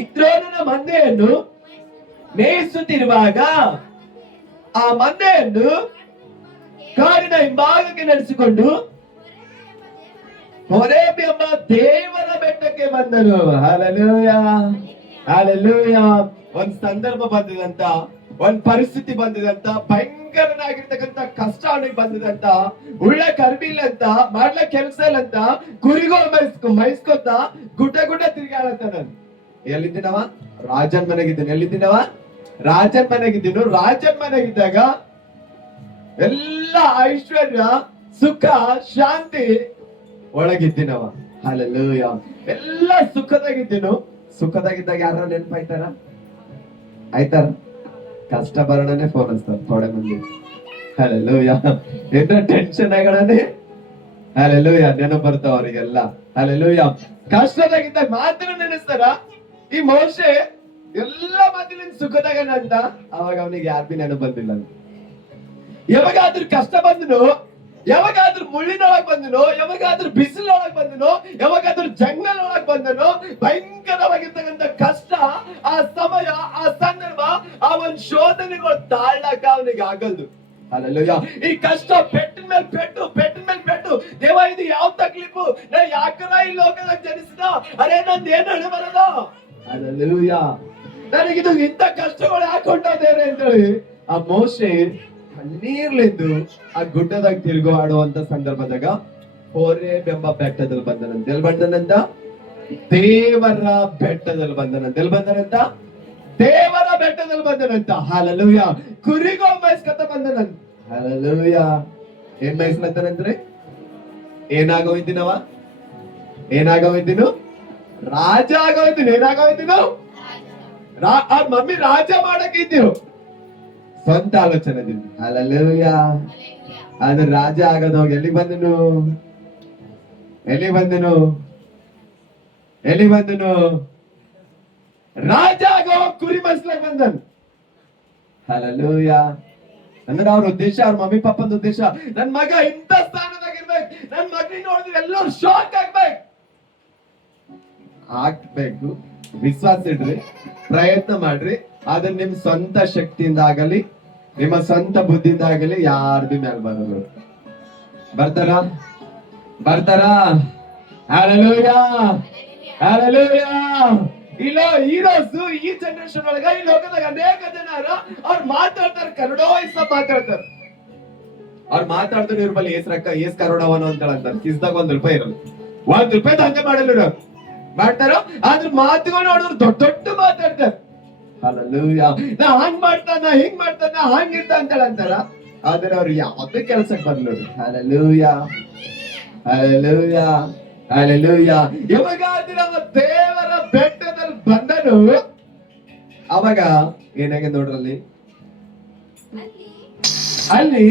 ಇತ್ರೋನನ ಮಂದೆಯನ್ನು ಮೇಯಿಸುತ್ತಿರುವಾಗ ಆ ಮಂದೆಯನ್ನು ಕಾಡಿನ ಹಿಂಭಾಗಕ್ಕೆ ನಡೆಸಿಕೊಂಡು ಹೊರೇಬ್ ಎಂಬ ದೇವರ ಬೆಟ್ಟಕ್ಕೆ ಬಂದನು. Hallelujah hallelujah. ಒಂದ್ ಸಂದರ್ಭ ಬಂದಿದಂತ, ಒಂದ್ ಪರಿಸ್ಥಿತಿ ಬಂದಿದಂತ, ಭಯಂಕರನಾಗಿರ್ತಕ್ಕಂಥ ಕಷ್ಟ ಅವನಿಗೆ ಬಂದಿದಂತ, ಉಳ್ಳ ಕರ್ಬಿಲ್ಲ ಅಂತ, ಮಾಡ್ಲಕ್ ಕೆಲ್ಸ ಇಲ್ಲ ಅಂತ, ಕುರಿಗೋಳ್ ಮೈಸ್ಕೊತ ಗುಡ್ಡ ಗುಡ್ಡ ತಿರ್ಗಾಡತ್ತಾನ. ಎಲ್ಲಿದ್ದೀನವ? ರಾಜನ್ ಮನೆಗಿದ್ದೀನಿ. ಎಲ್ಲಿದ್ದೀನವ? ರಾಜನ್ ಮನೆಗಿದ್ದೀನು. ರಾಜನ್ ಮನೆಗಿದ್ದಾಗ ಎಲ್ಲ ಐಶ್ವರ್ಯ, ಸುಖ, ಶಾಂತಿ ಒಳಗಿದ್ದೀನವ. ಹಲ್ಲೆಲೂಯ. ಎಲ್ಲ ಸುಖದಾಗಿದ್ದೀನು. ಸುಖದಾಗಿದ್ದಾಗ ಯಾರ ನೆನಪಾಯ್ತಾರ? ಆಯ್ತಾರ? ಕಷ್ಟ ಬರೋಣನೆ ಫೋನ್ ಹಚ್ತಾರ ಥೋಡೆ ಮಂದಿ. ಹಲ್ಲೆಲೂಯ. ಏನೋ ಟೆನ್ಷನ್ ಆಗೋಣನೆ ಹಲ್ಲೆಲೂಯ ನೆನಪು ಬರ್ತಾವ ಅವರಿಗೆಲ್ಲ. ಹಲ್ಲೆಲೂಯ. ಕಷ್ಟದಾಗಿದ್ದಾಗ ಮಾತ್ರ ನೆನೆಸ್ತಾರ. ಈ ಮೋಶೆ ಎಲ್ಲ ಮೊದಲಿನ ಸುಖದಾಗ ಅಂತ, ಅವಾಗ ಅವನಿಗೆ ಯಾರು ಬಿ ನೆನಪು ಬಂದಿಲ್ಲ. ಯಾವಾಗಾದ್ರೂ ಕಷ್ಟ ಬಂದನು, ಯಾವಾಗಾದ್ರೂ ಮುಳ್ಳಿನೊಳಗ್ ಬಂದನು, ಯಾವಾಗಾದ್ರೂ ಬಿಸಿಲೊಳಗ್ ಬಂದನು, ಯಾವಾಗಾದ್ರೂ ಜಂಗಲ್ ಒಳಗ್ ಬಂದನು, ಭಯಂಕರವಾಗಿರ್ತಕ್ಕಂಥ ಕಷ್ಟ, ಆ ಸಮಯ, ಆ ಸಂದರ್ಭ, ಆ ಒಂದ್ ಶೋಧನೆಗಳು ತಾಳ್ಲಾಕ ಅವನಿಗೆ ಆಗಲ್ದು. ಹಲ್ಲೆಲೂಯ. ಈ ಕಷ್ಟ ಪೆಟ್ಟಿನ ಮೇಲೆ ಪೆಟ್ಟು, ಪೆಟ್ಟಿನ ಮೇಲೆ ಪೆಟ್ಟು. ದೇವ, ಇದು ಯಾವ ತಕ್ಲೀಫು? ನಾ ಯಾಕರ ಈ ಲೋಕದಾಗ ಜನಿಸಿದ? ಅರೆ, ನಂದು ಏನ್ ಹಣೆ ಬರದ? ಹಲ್ಲೆಲೂಯ. ನನಗಿದು ಇಂಥ ಕಷ್ಟಗಳು ಹಾಕೊಂಡ ದೇವ್ರೆ ಅಂತೇಳಿ ಆ ಮೋಶೆ ಕಣ್ಣೀರ್ಲೆಂದು ಆ ಗುಡ್ಡದಾಗ ತಿರುಗು ಆಡುವಂತ ಸಂದರ್ಭದಾಗ ಹೋರೇಬ್ ಎಂಬ ಬೆಟ್ಟದಲ್ಲಿ ಬಂದನಂತ. ಎಲ್ಲಿ ಬಂದನಂತ? ದೇವರ ಬೆಟ್ಟದಲ್ಲಿ ಬಂದನಂತ. ಎಲ್ಲಿ ಬಂದನಂತ? ದೇವರ ಬೆಟ್ಟದಲ್ಲಿ ಬಂದನಂತ. ಹಲ್ಲೆಲೂಯ. ಕುರಿಗೋ ಮೈಸ್ಕತ ಬಂದನಂತ. ಹಲ್ಲೆಲೂಯ. ಏನ್ ಮೈಸ್ಲತ್ತನಂತ್ರಿ? ಏನಾಗೋಯ್ತಿನವ? ಏನಾಗೋಯ್ತಿನು? ರಾಜ ಆಗೋಯ್ತಿನು. ಏನಾಗೋಯ್ತಿನು? ಆ ಮಮ್ಮಿ ರಾಜ ಮಾಡಕ್ ಇದ್ದೀವಿ ಸ್ವಂತ ಆಲೋಚನೆದಿಂದ. ಹಲ್ಲೆಲೂಯ. ಆದ್ರೆ ರಾಜ ಆಗದ ಹೋಗಿ ಎಲ್ಲಿ ಬಂದನು? ಎಲ್ಲಿ ಬಂದನು? ಎಲ್ಲಿ ಬಂದನು? ರಾಜ ಆಗೋ ಕುರಿ ಮಸ್ಲಾಗ ಬಂದನು. ಹಲ್ಲೆಲೂಯ. ಅಂದ್ರೆ ಅವ್ರ ಉದ್ದೇಶ, ಅವ್ರ ಮಮ್ಮಿ ಪಾಪಂದ ಉದ್ದೇಶ, ನನ್ ಮಗ ಇಂಥ ಸ್ಥಾನದಾಗಿರ್ಬೇಕು, ನನ್ ಮಗನಿಗೆ ನೋಡಿದ್ರೆ ಎಲ್ಲರೂ ಶಾಕ್ ಆಗ್ಬೇಕು. ವಿಶ್ವಾಸ ಇಡ್ರಿ, ಪ್ರಯತ್ನ ಮಾಡ್ರಿ. ಆದ್ರೆ ನಿಮ್ ಸ್ವಂತ ಶಕ್ತಿಯಿಂದ ಆಗಲಿ, ನಿಮ್ಮ ಸ್ವಂತ ಬುದ್ಧಿಯಿಂದ ಆಗಲಿ ಯಾರ್ದು ಮೇಲೆ ಬರಲು ಬರ್ತಾರ? Hallelujah hallelujah. ಇಲ್ಲ ಹೀರೋಸ್ ಈ ಜನರೇಷನ್ ಒಳಗ ಈ ಲೋಕದಾಗ ಅನೇಕ ಜನ ಅವ್ರು ಮಾತಾಡ್ತಾರೆ, ಕನ್ನಡೋಯಿಸ ಮಾತಾಡ್ತಾರೆ. ಅವ್ರು ಮಾತಾಡ್ತಾರೆ, ಇವ್ರ ಬಳಿ ಏಸ್ ರೊಕ್ಕ ಏಸ್ ಕರೋಡವನು ಅಂತ ಅಂತಾರೆ. ಕಿಸ್ದಾಗ ₹1 ಇರಲ್ಲ, ₹1 ಹಂಗೆ ಮಾಡಲ್ಲ ಮಾಡ್ತಾರೋ. ಆದ್ರೆ ಮಾತುಗಳು ನೋಡಿದ್ರು ದೊಡ್ಡ ದೊಡ್ಡ ಮಾತಾಡ್ತಾರೆ. ಹಲ್ಲೆಲೂಯಾ, ನಾ ಹಂಗ್ ಮಾಡ್ತಾನ ಹಿಂಗ್ ಮಾಡ್ತಾನ ಹಂಗಿರ್ತ ಅಂತಾರ. ಆದ್ರೆ ಅವ್ರು ಯಾವ್ದೇ ಕೆಲ್ಸಕ್ಕೆ ಬರ್ಲಿ. Hallelujah, hallelujah, hallelujah. ಯಾವಾಗಾದ್ರೂ ಅವ ದೇವರ ಬೆಟ್ಟದಲ್ಲಿ ಬಂದನು, ಅವಾಗ ಏನಾಗ ನೋಡ್ರಲ್ಲಿ, ಅಲ್ಲಿ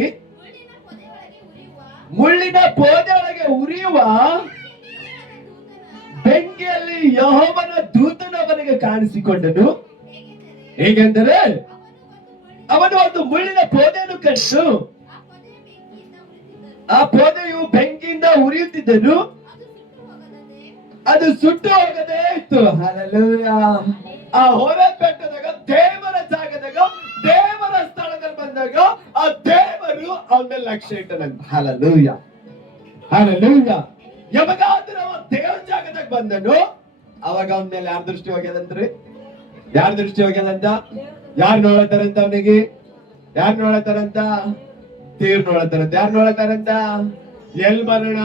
ಮುಳ್ಳಿನ ಪೊದೆಯೊಳಗೆ ಉರಿಯುವ ಬೆಂಕಿಯಲ್ಲಿ ಯೆಹೋವನ ದೂತನು ಅವನಿಗೆ ಕಾಣಿಸಿಕೊಂಡನು. ಹೇಗೆಂದರೆ ಅವನು ಒಂದು ಮುಳ್ಳಿನ ಪೊದೆಯನ್ನು ಕಂಡು, ಆ ಪೊದೆಯು ಬೆಂಕಿಯಿಂದ ಉರಿಯುತ್ತಿದ್ದನು, ಅದು ಸುಟ್ಟು ಹೋಗದೇ ಇತ್ತು. ಹಲ್ಲೆಲೂಯಾ. ಆ ಹೋರೇಬ್ ಬೆಟ್ಟದಾಗ ದೇವರ ಜಾಗದಾಗ ದೇವರ ಸ್ಥಳದಲ್ಲಿ ಬಂದಾಗ ಆ ದೇವರು ಅವನ ಮೇಲೆ ಲಕ್ಷ್ಯ ಇಟ್ಟನಂತ. Hallelujah, hallelujah. ಯಾವಾಗಾದ್ರೂ ಅವ ದೇವರ ಜಾಗದಾಗ ಬಂದನು, ಅವಾಗ ಅವನ ಮೇಲೆ ಯಾರ ದೃಷ್ಟಿ ಹೋಗ್ಯದಂತ್ರಿ? ಯಾರ ದೃಷ್ಟಿ ಹೋಗ್ಯದಂತ? ಯಾರು ನೋಡತಾರಂತ ಅವನಿಗೆ? ಯಾರು ನೋಡತಾರಂತ? ದೇವ್ರು ನೋಡತಾರಂತ. ಯಾರು ನೋಡತಾರಂತ? ಎಲ್ ಬರೋಣ,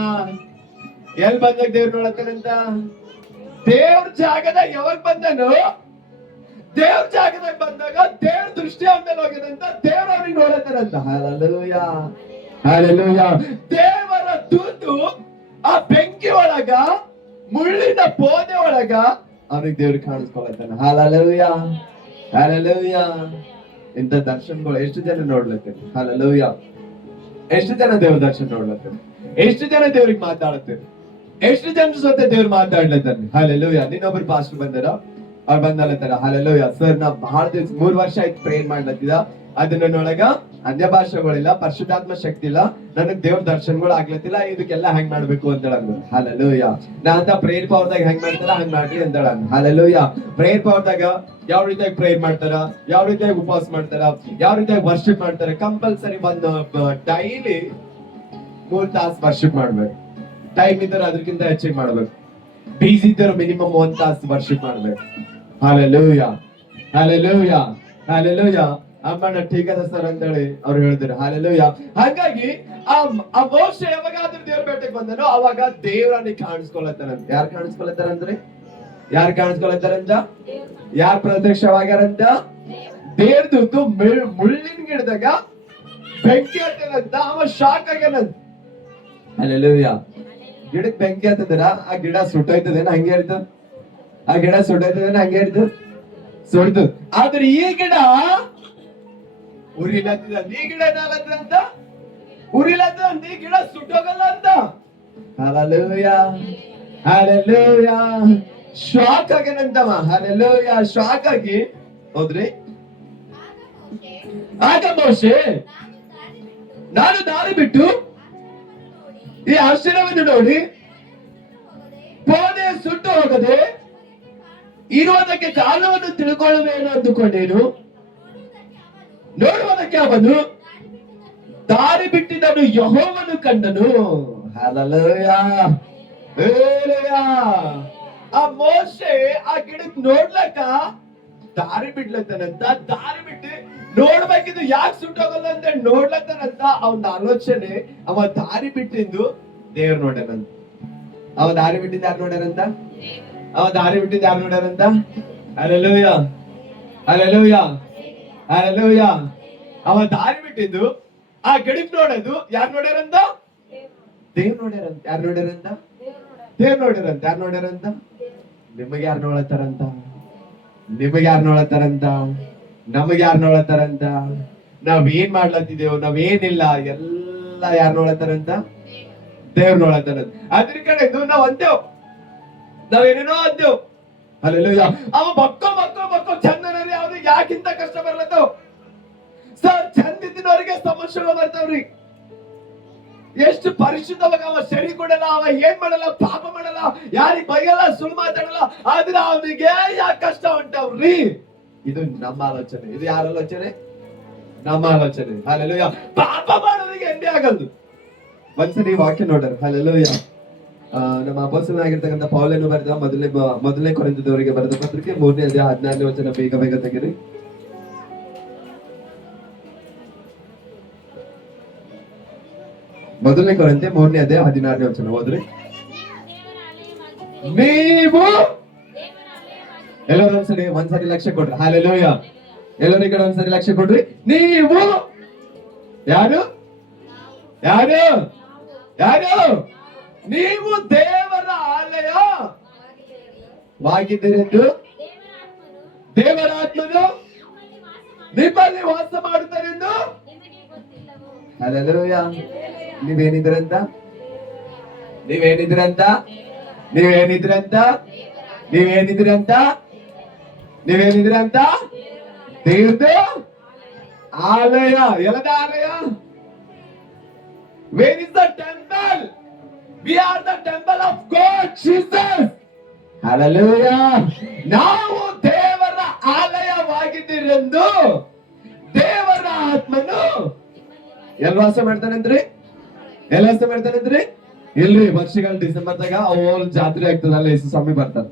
ಎಲ್ ಬಂದಾಗ ದೇವ್ರು ನೋಡತಾರಂತ? ದೇವ್ರ ಜಾಗದಾಗ ಯಾವಾಗ ಬಂದನು? ದೇವ್ರ ಜಾಗದಾಗ ಬಂದಾಗ ದೇವ್ರ ದೃಷ್ಟಿ ಅವನ ಮೇಲೆ ಹೋಗ್ಯದಂತ. ದೇವ್ರ ಅವ್ರಿಗೆ ನೋಡತಾರಂತ. Hallelujah, hallelujah. ದೇವರ ದೂತು ಆ ಬೆಂಕಿ ಒಳಗ, ಮುಳ್ಳಿನ ಪೊದೆ ಒಳಗ ಅವನಿಗೆ ದೇವ್ರಿಗೆ ಕಾಣಿಸ್ಕೊಳತಾನ. Hallelujah, hallelujah. ಇಂಥ ದರ್ಶನಗಳು ಎಷ್ಟು ಜನ ನೋಡ್ಲತ್ತೀರಿ? ಹಲ್ಲೆಲೂಯಾ. ಎಷ್ಟು ಜನ ದೇವ್ರ ದರ್ಶನ ನೋಡ್ಲತ್ತೀರಿ? ಎಷ್ಟು ಜನ ದೇವ್ರಿಗೆ ಮಾತಾಡತ್ತೀರಿ? ಎಷ್ಟು ಜನ ಜೊತೆ ದೇವ್ರು ಮಾತಾಡ್ಲತ್ತಾರ? ಹಲ್ಲೆಲೂಯಾ. ನಿನ್ನೊಬ್ರು ಪಾಸ್ಟರ್ ಬಂದಾರ, ಅವ್ರು ಬಂದಲ್ಲತ್ತಾರ. ಹಲ್ಲೆಲೂಯಾ. ಸರ್ ನಾ ಬಹಳ ದಿವಸ 3 ವರ್ಷ ಆಯ್ತು ಪ್ರೇಯರ್ ಮಾಡ್ಲತ್ತಿದ, ಅದನ್ನೊಳಗ ಅನ್ಯ ಭಾಷೆಗಳಿಲ್ಲ, ಪರಿಶುದ್ಧಾತ್ಮ ಶಕ್ತಿ ಇಲ್ಲ, ನನಗ್ ದೇವ್ರ ದರ್ಶನಗಳು ಆಗ್ಲತ್ತಿಲ್ಲ, ಇದಕ್ಕೆಲ್ಲ ಹೆಂಗ್ ಮಾಡ್ಬೇಕು ಅಂತ ಹೇಳಂದ್ರು. ಹಲ್ಲೆಲೂಯಾ. ನಾ ಅಂತ ಪ್ರೇಯರ್ ಪವರ್ದಾಗ ಹೆಂಗ್ ಮಾಡ್ತಾರ ಹಂಗ್ ಮಾಡ್ರಿ ಅಂತ ಹೇಳ. ಹಲ್ಲೆಲೂಯಾ. ಪ್ರೇಯರ್ ಪವರ್ದಾಗ ಯಾವ ರೀತಿಯಾಗಿ ಪ್ರೇಯರ್ ಮಾಡ್ತಾರ, ಯಾವ ರೀತಿಯಾಗಿ ಉಪವಾಸ ಮಾಡ್ತಾರ, ಯಾವ ರೀತಿಯಾಗಿ ವರ್ಷಿಪ್ ಮಾಡ್ತಾರ. ಕಂಪಲ್ಸರಿ ಒಂದು ಡೈಲಿ 3 ತಾಸು ವರ್ಷಿಪ್ ಮಾಡ್ಬೇಕು. ಟೈಮ್ ಇದ್ದರೆ ಅದಕ್ಕಿಂತ ಹೆಚ್ಚಿಗೆ ಮಾಡ್ಬೇಕು. ಬೀಸಿ ಇದ್ದರೆ ಮಿನಿಮಮ್ 1 ತಾಸು ವರ್ಷಿಪ್ ಮಾಡ್ಬೇಕು. Hallelujah, hallelujah, hallelujah. ಅಮ್ಮಣ್ಣ ಠೀಕದ ಸರ್ ಅಂತ ಹೇಳಿ ಅವ್ರು ಹೇಳಿದ್ರು. ಹಲ್ಲೆಲೂಯಾ. ಹಾಗಾಗಿ ಆ ಮೋಶೆ ಯಾವಾಗಾದ್ರೂ ದೇವ್ರ ಬೆಟ್ಟಕ್ಕೆ ಬಂದನೋ ಅವಾಗ ದೇವ್ರನ್ನ ಕಾಣಿಸ್ಕೊಳತ್ತಾರಂತ. ಯಾರು ಕಾಣಿಸ್ಕೊಳತ್ತಾರಂದ್ರೆ? ಯಾರು ಕಾಣಿಸ್ಕೊಳತ್ತಾರಂತ? ಯಾರು ಪ್ರತ್ಯಕ್ಷವಾಗ್ಯಾರಂತ? ದೇವ್ರ ದೂತು ಮುಳ್ಳಿನ ಗಿಡದಾಗ ಬೆಂಕಿ ಹತ್ತದಂತ. ಅವ ಶಾಕ್ ಆಗ್ಯಾನಂತ. ಹಲ್ಲೆಲೂಯಾ. ಗಿಡಕ್ಕೆ ಬೆಂಕಿ ಹತ್ತದ್ರ ಆ ಗಿಡ ಸುಟ್ಟೋಯ್ತದೇನ? ಹಂಗೆ ಹೇಳ್ತು. ಆ ಗಿಡ ಸುಟ್ಟೋಯ್ತದೇನ? ಹಂಗೆ ಹೇಳ್ತು. ಸುಡ್ತು. ಆದ್ರೆ ಈ ಗಿಡ ಉರಿಲತ್ತದ. ಈ ಗಿಡ ಏನಾಗತ್ತಂತ? ಉರಿಲತ್ತದ. ಈ ಗಿಡ ಸುಟ್ಟೋಗಲ್ಲ ಅಂತ. Hallelujah, hallelujah. ಶಾಕ್ ಆಗ್ಯಾನಂತವ. ಹಲ್ಲೆಲೂಯಾ. ಶಾಕ್ ಆಗಿ ಹೌದ್ರಿ. ಆಗ ಮೋಶೆ ನಾನು ದಾರಿ ಬಿಟ್ಟು ಈ ಆಶ್ಚರ್ಯವನ್ನು ನೋಡಿ ಪೊದೆ ಸುಟ್ಟು ಹೋಗದೆ ಇರುವುದಕ್ಕೆ ಕಾರಣವನ್ನು ತಿಳ್ಕೊಳ್ಳುವೇನು ಅಂದುಕೊಂಡೇನು. ನೋಡುವುದಕ್ಕೆ ಅವನು ದಾರಿ ಬಿಟ್ಟಿದ್ದನು, ಯೆಹೋವನು ಕಂಡನು. Hallelujah, hallelujah. ಆ ಮೋಶೆ ಆ ಗಿಡಕ್ಕೆ ನೋಡ್ಲಕ್ಕ ದಾರಿ ಬಿಡ್ಲತ್ತನಂತ. ದಾರಿ ಬಿಟ್ಟು ನೋಡ್ಬೇಕಿದ್ದು ಯಾಕೆ ಸುಟ್ಟೋಗಲ್ಲ ಅಂತ ನೋಡ್ಲತ್ತನಂತ ಅವನ ಆಲೋಚನೆ. ಅವ ದಾರಿ ಬಿಟ್ಟಿದ್ದು ದೇವ್ರು ನೋಡ್ಯಾರಂತ. ಅವ ದಾರಿ ಬಿಟ್ಟಿದ್ದು ಯಾರು ನೋಡ್ಯಾರಂತ? ಅವ ದಾರಿ ಬಿಟ್ಟಿದ್ದು ಯಾರು ನೋಡ್ಯಾರಂತ? Hallelujah, hallelujah, hallelujah. ಅವ ದಾರಿ ಬಿಟ್ಟಿದ್ದು ಆ ಗಿಡಕ್ ನೋಡೋದು ಯಾರು ನೋಡ್ಯಾರಂತ? ದೇವ್ರು ನೋಡ್ಯಾರಂತ. ಯಾರು ನೋಡ್ಯಾರಂತ? ದೇವ್ರು ನೋಡ್ಯಾರಂತ. ಯಾರು ನೋಡ್ಯಾರಂತ? ನಿಮಗೆ ಯಾರು ನೋಡತ್ತಾರಂತ? ನಿಮಗೆ ಯಾರು ನೋಡತ್ತಾರಂತ? ನಮಗೆ ಯಾರು ನೋಡತ್ತಾರಂತ? ನಾವ್ ಏನ್ ಮಾಡ್ಲತ್ತಿದ್ದೇವ್, ನಾವೇನಿಲ್ಲ, ಎಲ್ಲ ಯಾರು ನೋಡತ್ತಾರಂತ? ದೇವ್ರು ನೋಡತ್ತಾರಂತ. ಅದ್ರ ಕಡೆ ನಾವ್ ಅಂತೇವ್, ನಾವೇನೇನೋ ಅಂತೇವ್. ಹಲ್ಲೆಲೂಯಾ. ಅವ ಬಕ್ಕೋ ಚಂದನರಿ ಅವ್ರಿಗೆ ಯಾಕಿಂತ ಕಷ್ಟ ಬರ್ಲತ್ತವ್ ಸರ್? ಚಂದ ಇದ್ದಿನವ್ರಿಗೆ ಸಮಸ್ಯೆಗಳು ಬರ್ತಾವ್ರಿ. ಎಷ್ಟು ಪರಿಶುದ್ಧವಾಗ ಅವ ಸರಿ ಕೊಡಲ್ಲ, ಅವ ಏನ್ ಮಾಡಲ್ಲ, ಪಾಪ ಮಾಡಲ್ಲ, ಯಾರಿಗ್ ಬೈಯಲ್ಲ, ಸುಳ್ಳು ಮಾತಾಡಲ್ಲ, ಆದ್ರೆ ಅವನಿಗೆ ಯಾಕೆ ಕಷ್ಟ ಉಂಟವ್ರಿ? ಇದು ನಮ್ಮ ಆಲೋಚನೆ. ಇದು ಯಾರ ಆಲೋಚನೆ? ನಮ್ಮ ಆಲೋಚನೆ. ಹಲ್ಲೆಲೂಯಾ. ಪಾಪ ಮಾಡೋರಿಗೆ ಎಂದೇ ಆಗಲ್ದು. ಒಂದ್ಸರಿ ವಾಕ್ಯ ನೋಡ್ರಿ. ಹಲ್ಲೆಲೂಯಾ. ನಮ್ಮ ಅಪೊಸ್ತಲನಾಗಿರ್ತಕ್ಕಂಥ ಆಗಿರ್ತಕ್ಕಂಥ ಪೌಲನು ಬರೆದ ಮೊದಲನೇ ಕೊರಿಂಥದವರಿಗೆ ಬರೆದ ಪತ್ರಿಕೆ 3ನೇ ಅಧ್ಯಾಯ 14ನೇ ವಚನ ಬೇಗ ತೆಗಿರಿ. ಮೊದಲನೇ ಕೊರಿಂಥೆ 3ನೇ ಅಧ್ಯಾಯ 16ನೇ ವಚನ ಓದ್ರಿ. ನೀವು ಎಲ್ಲರೂ ಒಂದ್ಸರಿ ಲಕ್ಷ್ಯ ಕೊಡ್ರಿ. ಹಲ್ಲೆಲೂಯ. ಎಲ್ಲರೂ ಈ ಕಡೆ ಒಂದ್ಸರಿ ಲಕ್ಷ್ಯ ಕೊಡ್ರಿ. ನೀವು ಯಾರು ಯಾರು ಯಾರು ನೀವು ದೇವರ ಆಲಯವಾಗಿದ್ದೀರೆಂದು ದೇವರ ಆತ್ಮನು ನಿಮ್ಮಲ್ಲಿ ವಾಸ ಮಾಡುತ್ತಾರೆಂದು. ಹಲ್ಲೆಲೂಯ. ನೀವೇನಿದ್ರಂತ ನೀವೇನಿದ್ರಂತ ನೀವೇನಿದ್ರಂತ ನೀವೇನಿದ್ರಂತ ನೀವೇನಿದ್ರಂತ ದೇವ್ರದ ಆಲಯ. ಎಲ್ಲದ ಆಲಯ? Where is the temple? We are the temple of God, Jesus. Hallelujah. ನಾವು ದೇವರ ಆಲಯವಾಗಿದ್ದೀರೆಂದು ದೇವರ ಆತ್ಮನು ಎಲ್ಲಿ ವಾಸ ಮಾಡ್ತಾನಂದ್ರಿ? ಎಲ್ಲಿ ವಾಸ ಮಾಡ್ತಾನಂದ್ರಿ? ಇಲ್ರಿ, ವರ್ಷಗಳ ಡಿಸೆಂಬರ್ದಾಗ ಅವಲ್ ಜಾತ್ರೆ ಆಗ್ತದಲ್ಲ, ಯೇಸು ಸ್ವಾಮಿ ಬರ್ತಾರ.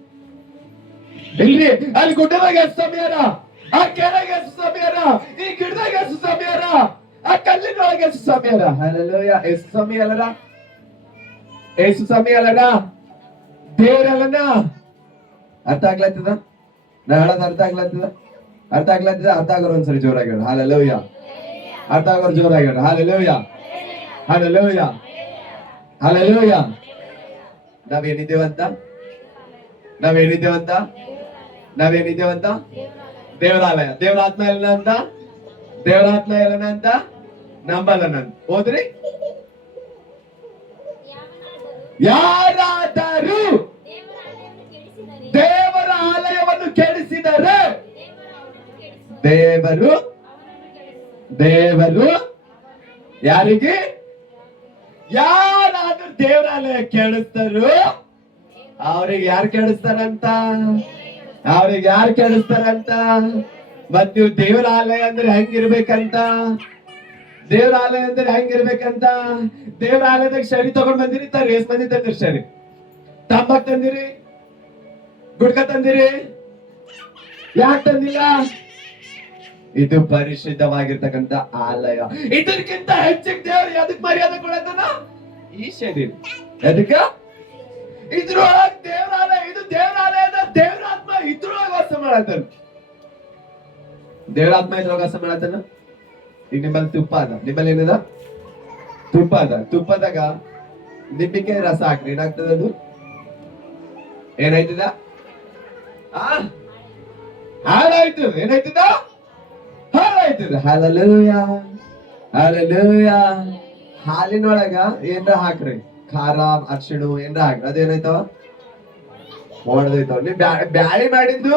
ಇಲ್ರಿ, ಅಲ್ಲಿ ಗುಡ್ಡದಾಗ ಯೇಸು ಸ್ವಾಮಿ ಅರ, ಆ ಕೆರೆಗೆ ಯೇಸು ಸ್ವಾಮಿ ಅರ, ಈ ಗಿಡದಾಗ ಯೇಸು ಸ್ವಾಮಿ ಅರ, ಆ ಕಲ್ಲಿನೊಳಗೆ ಯೇಸು ಸ್ವಾಮಿ ಅರ. ಹಲ್ಲೆಲೂಯ. ಯೇಸು ಸ್ವಾಮಿ ಅಲ್ಲರ? ಯೇಸು ಸ್ವಾಮಿ ಅಲ್ಲರ? ದೇವರಲ್ಲನ? ಅರ್ಥ ಆಗ್ಲತ್ತದ? ನಾ ಹೇಳೋದು ಅರ್ಥ ಆಗ್ಲತ್ತದ? ಅರ್ಥ ಆಗ್ಲತ್ತದ? ಅರ್ಥ ಆಗೋರು ಒಂದ್ಸರಿ ಜೋರಾಗಿ ಹೇಳ ಹಲ್ಲೆಲೂಯ. ಅರ್ಥ ಆಗೋರು ಜೋರಾಗಿ ಹೇಳ ಹಲ್ಲೆಲೂಯ. ಹಲ್ಲೆಲೂಯ. ಹಲ್ಲೆಲೂಯ. ನಾವೇನಿದ್ದೇವಂತ ನಾವೇನಿದ್ದೇವಂತ ನಾವೇನಿದ್ದೇವಂತ ದೇವರಾಲಯ. ದೇವರ ಆತ್ಮ ಎಲ್ಲ ಅಂತ, ದೇವರ ಆತ್ಮ ಎಲ್ಲನ ಅಂತ ನಂಬಲ್ಲನಂತ. ಹೋದ್ರಿ? ಯಾರಾದರೂ ದೇವರ ಆಲಯವನ್ನು ಕೆಡಿಸಿದರೆ ದೇವರು ದೇವರು ಯಾರಿಗೆ? ಯಾರಾದ್ರೂ ದೇವರಾಲಯ ಕೆಡಿಸ್ತಾರೋ ಅವ್ರಿಗೆ ಯಾರು ಕೆಡಿಸ್ತಾರಂತ? ಅವ್ರಿಗೆ ಯಾರು ಕೆಡಿಸ್ತಾರಂತ? ಮತ್ ನೀವು ದೇವರ ಆಲಯ ಅಂದ್ರೆ ಹೆಂಗಿರ್ಬೇಕಂತ? ದೇವರ ಆಲಯ ಅಂದ್ರೆ ಹೆಂಗಿರ್ಬೇಕಂತ? ದೇವರ ಆಲಯದಾಗ ಶರಿ ತಗೊಂಡ್ ಬಂದಿರಿ, ರೇಸ್ ಮಂದಿ ತಂದಿರಿ, ಶರಿ ತಂಬಾಕ್ ತಂದಿರಿ, ಗುಡ್ಕ ತಂದಿರಿ, ಯಾಕೆ ತಂದಿಲ್ಲ? ಇದು ಪರಿಶುದ್ಧವಾಗಿರ್ತಕ್ಕಂಥ ಆಲಯ. ಇದಕ್ಕಿಂತ ಹೆಚ್ಚಿಗೆ ದೇವರು ಅದಕ್ಕೆ ಮರ್ಯಾದೆ ಕೊಡತನ ಈ ಶರೀರ. ಅದಕ್ಕ ಇದ್ರೊಳಗೆ ದೇವರಾಲಯ, ಇದು ದೇವರಾಲಯದ ದೇವರಾತ್ಮ ಇದ್ರೊಳಗೆ ವಾಸ ಮಾಡತನ. ದೇವರಾತ್ಮ ಇದ್ರೊಳಗೆ ವಾಸ ಮಾಡತನ. ಈಗ ನಿಮ್ಮಲ್ಲಿ ತುಪ್ಪ ಅದ, ನಿಮ್ಮಲ್ಲಿ ಏನದ? ತುಪ್ಪ ಅದ. ತುಪ್ಪದಾಗ ನಿಂಬಿಕಾಯಿ ರಸ ಹಾಕ್ರಿ, ಏನಾಗ್ತದ? ಅದು ಏನಾಯ್ತದ? ಹಾಳಾಯ್ತು. ಏನಾಯ್ತದ? ಹಾಳಾಯ್ತದ. ಹಲ್ಲೆಲೂಯ. ಹಲ್ಲೆಲೂಯ. ಹಾಲಿನೊಳಗ ಏನ್ರ ಹಾಕ್ರಿ, ಖಾರ ಅರ್ಶಿಣ ಏನ್ರ ಹಾಕ್ರಿ, ಅದೇನಾಯ್ತವ? ಒಡೆದೈತವ. ನೀವ್ ಬ್ಯಾಳಿ ಮಾಡಿದ್ದು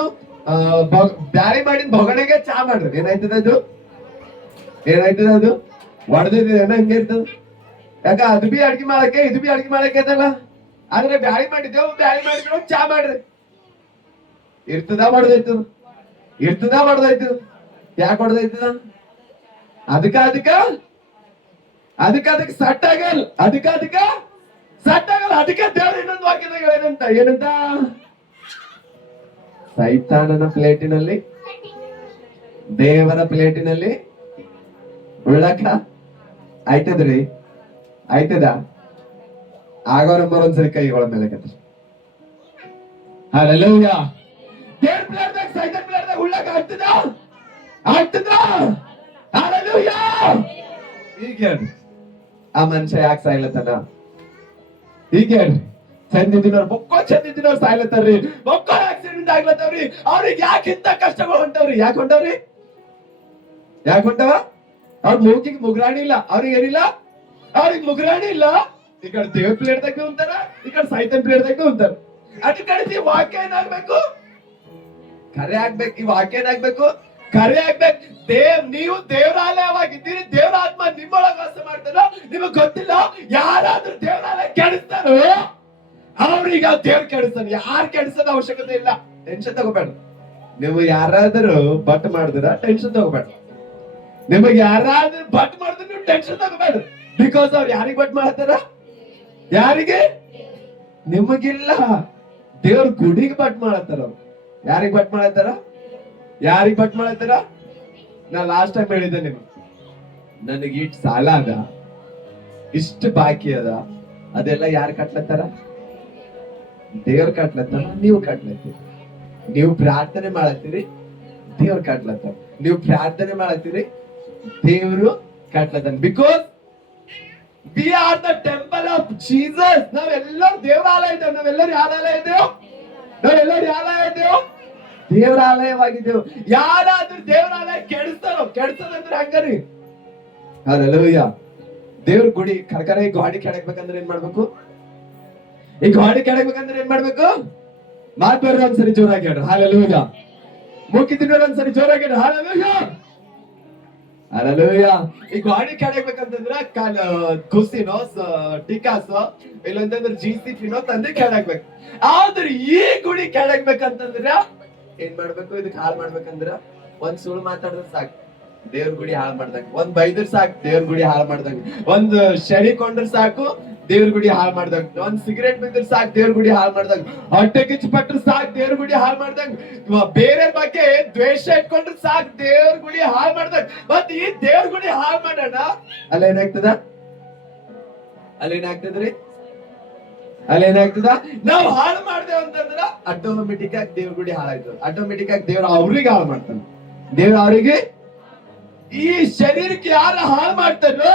ಬ್ಯಾಳಿ ಮಾಡಿದ ಬೊಗಣೆಗೆ ಚಾ ಮಾಡ್ರಿ, ಏನಾಯ್ತದ? ಅದು ಏನಾಯ್ತದ? ಅದು ಒಡೆದೈತದ. ಏನೋ ಹಿಂಗೆ ಇರ್ತದ. ಯಾಕ ಅದು ಬಿ ಅಡ್ಗೆ ಮಾಡಕ್ಕೆ ಇದು ಬಿ ಅಡ್ಗೆ ಮಾಡಕ್ಕೆ ಐತಲ್ಲ. ಆದ್ರೆ ಬ್ಯಾಳಿ ಮಾಡಿದ್ದೇವು, ಬ್ಯಾಳಿ ಮಾಡಿದ್ರು ಚಾ ಮಾಡ್ರಿ, ಇರ್ತದ ಹೊಡೆದೈತದ? ಇರ್ತದ ಹೊಡೆದೈತದ? ಯಾಕೆ ಹೊಡೆದೈತದ? ಅದಕ್ಕೆ ಸಟ್ ಆಗಲ್ಲ. ಅದಕ್ಕೆ ಸಟ್ ಆಗಲ್ಲ. ಅದಕ್ಕೆ ದೇವ್ರ ಇನ್ನೊಂದು ವಾಕ್ಯದಾಗ ಏನಂತ? ಸೈತಾನನ ಪ್ಲೇಟಿನಲ್ಲಿ ದೇವರ ಪ್ಲೇಟಿನಲ್ಲಿ ಉಳ್ಳಕ ಆಯ್ತದ್ರಿ? ಆಯ್ತದ? ಆಗೋರಂಬರ್ ಒಂದ್ಸರಿ ಕೈಗಳ ಮೇಲೆ ಕತ್ರಿ. ಹಲ್ಲೆಲೂಯ. ದೇವ್ರ ಪ್ಲೇಟ್ದಾಗ ಸೈತಾನ ಪ್ಲೇಟ್ದಾಗ ಉಳ್ಳಕ ಆಗ್ತದ? ಆಗ್ತದ? ಹಲ್ಲೆಲೂಯ. ಈಗ ಹೇಳ್ರಿ, ಆ ಮನುಷ್ಯ ಯಾಕೆ ಸಾಯ್ಲತ್ತನ? ಈಗ ಹೇಳ್ರಿ, ಚಂದಿದಿನವ್ರು ಬೊಕ್ಕೋ ಚಂದಿದಿನವ್ರು ಸಾಯ್ಲತ್ತಾರ್ರಿ, ಬೊಕ್ಕೋ ಆಕ್ಸಿಡೆಂಟ್ ಆಗ್ಲತ್ತವ್ರಿ. ಅವ್ರಿಗೆ ಯಾಕೆ ಇಂತ ಕಷ್ಟಗಳು ಹೊಂಟವ್ರಿ? ಯಾಕೆ ಹೊಂಟವ್ರಿ? ಯಾಕೆ ಹೊಂಟವ? ಅವ್ರ ಮೂಗಿಗೆ ಮುಗ್ರಾಣಿ ಇಲ್ಲ. ಅವ್ರಿಗೆ ಏನಿಲ್ಲ? ಅವ್ರಿಗೆ ಮುಗ್ರಾಣಿ ಇಲ್ಲ. ಈ ಕಡೆ ದೇವ್ರ ಪ್ಲೇಟ್ದಾಗ ಉಂತಾರ, ಈ ಕಡೆ ಸೈತನ್ ಪ್ಲೇಟ್ದಾಗ ಉಂತಾರ. ಅದ್ರ ಕಡೆ ಈ ವಾಕ್ಯ ಏನಾಗ್ಬೇಕು? ಕರೆ ಆಗ್ಬೇಕು. ಈ ವಾಕ್ಯ ಏನಾಗ್ಬೇಕು? ಕರೆ ಆಗ್ಬೇಕು. ನೀವು ದೇವರಾಲಯವಾಗಿದ್ದೀರಿ, ದೇವರ ಆತ್ಮ ನಿಮ್ಮೊಳಗೆ ವಾಸ ಮಾಡ್ತಾರೋ ನಿಮಗ್ ಗೊತ್ತಿಲ್ಲ. ಯಾರಾದ್ರೂ ದೇವರಾಲಯ ಕೆಡಿಸ್ತಾರೋ ಅವ್ರಿಗೆ ದೇವ್ರ ಕೆಡಿಸ್ತಾನೆ. ಯಾರು ಕೆಡಿಸೋದ ಅವಶ್ಯಕತೆ ಇಲ್ಲ. ಟೆನ್ಷನ್ ತಗೋಬೇಡ. ನೀವು ಯಾರಾದ್ರೂ ಬಟ್ ಮಾಡಿದ್ರ ಟೆನ್ಷನ್ ತಗೋಬೇಡ. ನಿಮಗೆ ಯಾರಾದ್ರೂ ಬಟ್ ಮಾಡಿದ್ರೆ ನೀವು ಟೆನ್ಷನ್ ತಗೋಬೇಡ. ಬಿಕಾಸ್ ಅವ್ರು ಯಾರಿಗೆ ಬಟ್ ಮಾಡ್ತಾರ? ಯಾರಿಗೆ? ನಿಮಗಿಲ್ಲ. ದೇವ್ರ ಗುಡಿಗೆ ಬಟ್ ಮಾಡತ್ತಾರ ಅವ್ರು. ಯಾರಿಗ್ ಬಟ್ ಮಾಡತ್ತಾರ? ಯಾರಿಗ್ ಬಟ್ ಮಾಡತ್ತಾರ? ನಾ ಲಾಸ್ಟ್ ಟೈಮ್ ಹೇಳಿದ್ದೆ ನಿಮ್ಗೆ, ನನಗೆ ಇಟ್ ಸಾಲ ಅದ, ಇಷ್ಟು ಬಾಕಿ ಅದ, ಅದೆಲ್ಲ ಯಾರು ಕಟ್ಲತ್ತಾರ? ದೇವ್ರ ಕಟ್ಲತ್ತಾರ, ನೀವು ಕಟ್ಲತ್ತೀರಿ. ನೀವು ಪ್ರಾರ್ಥನೆ ಮಾಡತ್ತೀರಿ, ದೇವ್ರ ಕಟ್ಲತ್ತಾರ. ನೀವು ಪ್ರಾರ್ಥನೆ ಮಾಡತ್ತೀರಿ, ದೇವ್ರು ಕಟ್ಲತ್ತಾನ. Because we are the temple of Jesus. ನಾವೆಲ್ಲರೂ ದೇವರಾಲಯ ಇದ್ದೇವೆ. ನಾವೆಲ್ಲರೂ ಯಾವ ಆಲಯ ಇದ್ದೇವೆ? ನಾವೆಲ್ಲರೂ ಯಾವ ಆಲಯ ಇದ್ದೇವೆ? ದೇವರಾಲಯವಾಗಿದ್ದೇವೆ. ಯಾರಾದ್ರೂ ದೇವರಾಲಯ ಕೆಡಿಸ್ತಾರೋ? ಕೆಡಿಸೋದಂದ್ರೆ ಹಂಗರಿ. ಹಲ್ಲೆಲೂಯಾ. ದೇವ್ರ ಗುಡಿ ಕರ್ಕರ ಈ ಗಾಡಿ ಕೆಡಕ್ಬೇಕಂದ್ರೆ ಏನ್ ಮಾಡ್ಬೇಕು? ಈ ಗಾಡಿ ಕೆಡಕ್ಬೇಕಂದ್ರೆ ಏನ್ ಮಾಡ್ಬೇಕು? ಮಾತು ಬರ್ರ ಒಂದ್ಸರಿ ಜೋರಾಗಿ ಹೇಳ್ರಿ ಹಲ್ಲೆಲೂಯಾ. ಮುಕ್ಕಿ ತಿನ್ನೋರು ಒಂದ್ಸರಿ ಜೋರಾಗಿ ಹೇಳ್ರಿ ಹಲ್ಲೆಲೂಯಾ. ಹಲ್ಲೆಲೂಯಾ. ಈ ಗಾಡಿ ಕೆಡಕ್ಬೇಕಂತಂದ್ರ ಕುಸಿನೋ ಟಿಕಾಸೋ ಇಲ್ಲಂತಂದ್ರೆ GCPನೋ ತಂದೆ ಕೆಡಕ್ಬೇಕು. ಆದ್ರೆ ಈ ಗುಡಿ ಕೆಡಕ್ಬೇಕಂತಂದ್ರ ಏನ್ ಮಾಡ್ಬೇಕು? ಇದಕ್ ಹಾಳು ಮಾಡ್ಬೇಕಂದ್ರ ಒಂದ್ ಸುಳ್ಳು ಮಾತಾಡಿದ್ರೆ ಸಾಕು, ದೇವ್ರ ಗುಡಿ ಹಾಳು ಮಾಡ್ದಂಗ. ಒಂದ್ ಬೈದ್ರ ಸಾಕು, ದೇವ್ರ ಗುಡಿ ಹಾಳು ಮಾಡ್ದಂಗ. ಒಂದ್ ಶರಿ ಕೊಂಡ್ರ ಸಾಕು, ದೇವ್ರ ಗುಡಿ ಹಾಳು ಮಾಡ್ದಂಗ. ಒಂದ್ ಸಿಗರೇಟ್ ಬಿದ್ರ ಸಾಕು, ದೇವ್ರ ಗುಡಿ ಹಾಳು ಮಾಡ್ದಂಗ. ಹೊಟ್ಟೆ ಕಿಚ್ಚು ಪಟ್ರ ಸಾಕು, ದೇವ್ರ ಗುಡಿ ಹಾಳು ಮಾಡ್ದಂಗ. ಬೇರೆ ಬಗ್ಗೆ ದ್ವೇಷ ಇಟ್ಕೊಂಡ್ರೆ ಸಾಕು, ದೇವ್ರ ಗುಡಿ ಹಾಳು ಮಾಡ್ದಂಗ. ಮತ್ ಈ ದೇವ್ರ ಗುಡಿ ಹಾಳು ಮಾಡೋಣ, ಅಲ್ಲೇನಾಗ್ತದ? ಅಲ್ಲೇನಾಗ್ತದ್ರಿ? ಅಲ್ಲೇನಾಗ್ತದ? ನಾವ್ ಹಾಳು ಮಾಡ್ದೇವ್ ಅಂತಂದ್ರ ಆಟೋಮೆಟಿಕ್ ಆಗಿ ದೇವ್ರ ಗುಡಿ ಹಾಳಾಯ್ತದ. ಆಟೋಮೆಟಿಕ್ ಆಗಿ ದೇವ್ರ ಅವ್ರಿಗೆ ಹಾಳು ಮಾಡ್ತಾನ. ದೇವ್ರ ಅವ್ರಿಗೆ, ಈ ಶರೀರಕ್ಕೆ ಯಾರು ಹಾಳು ಮಾಡ್ತಾರೋ,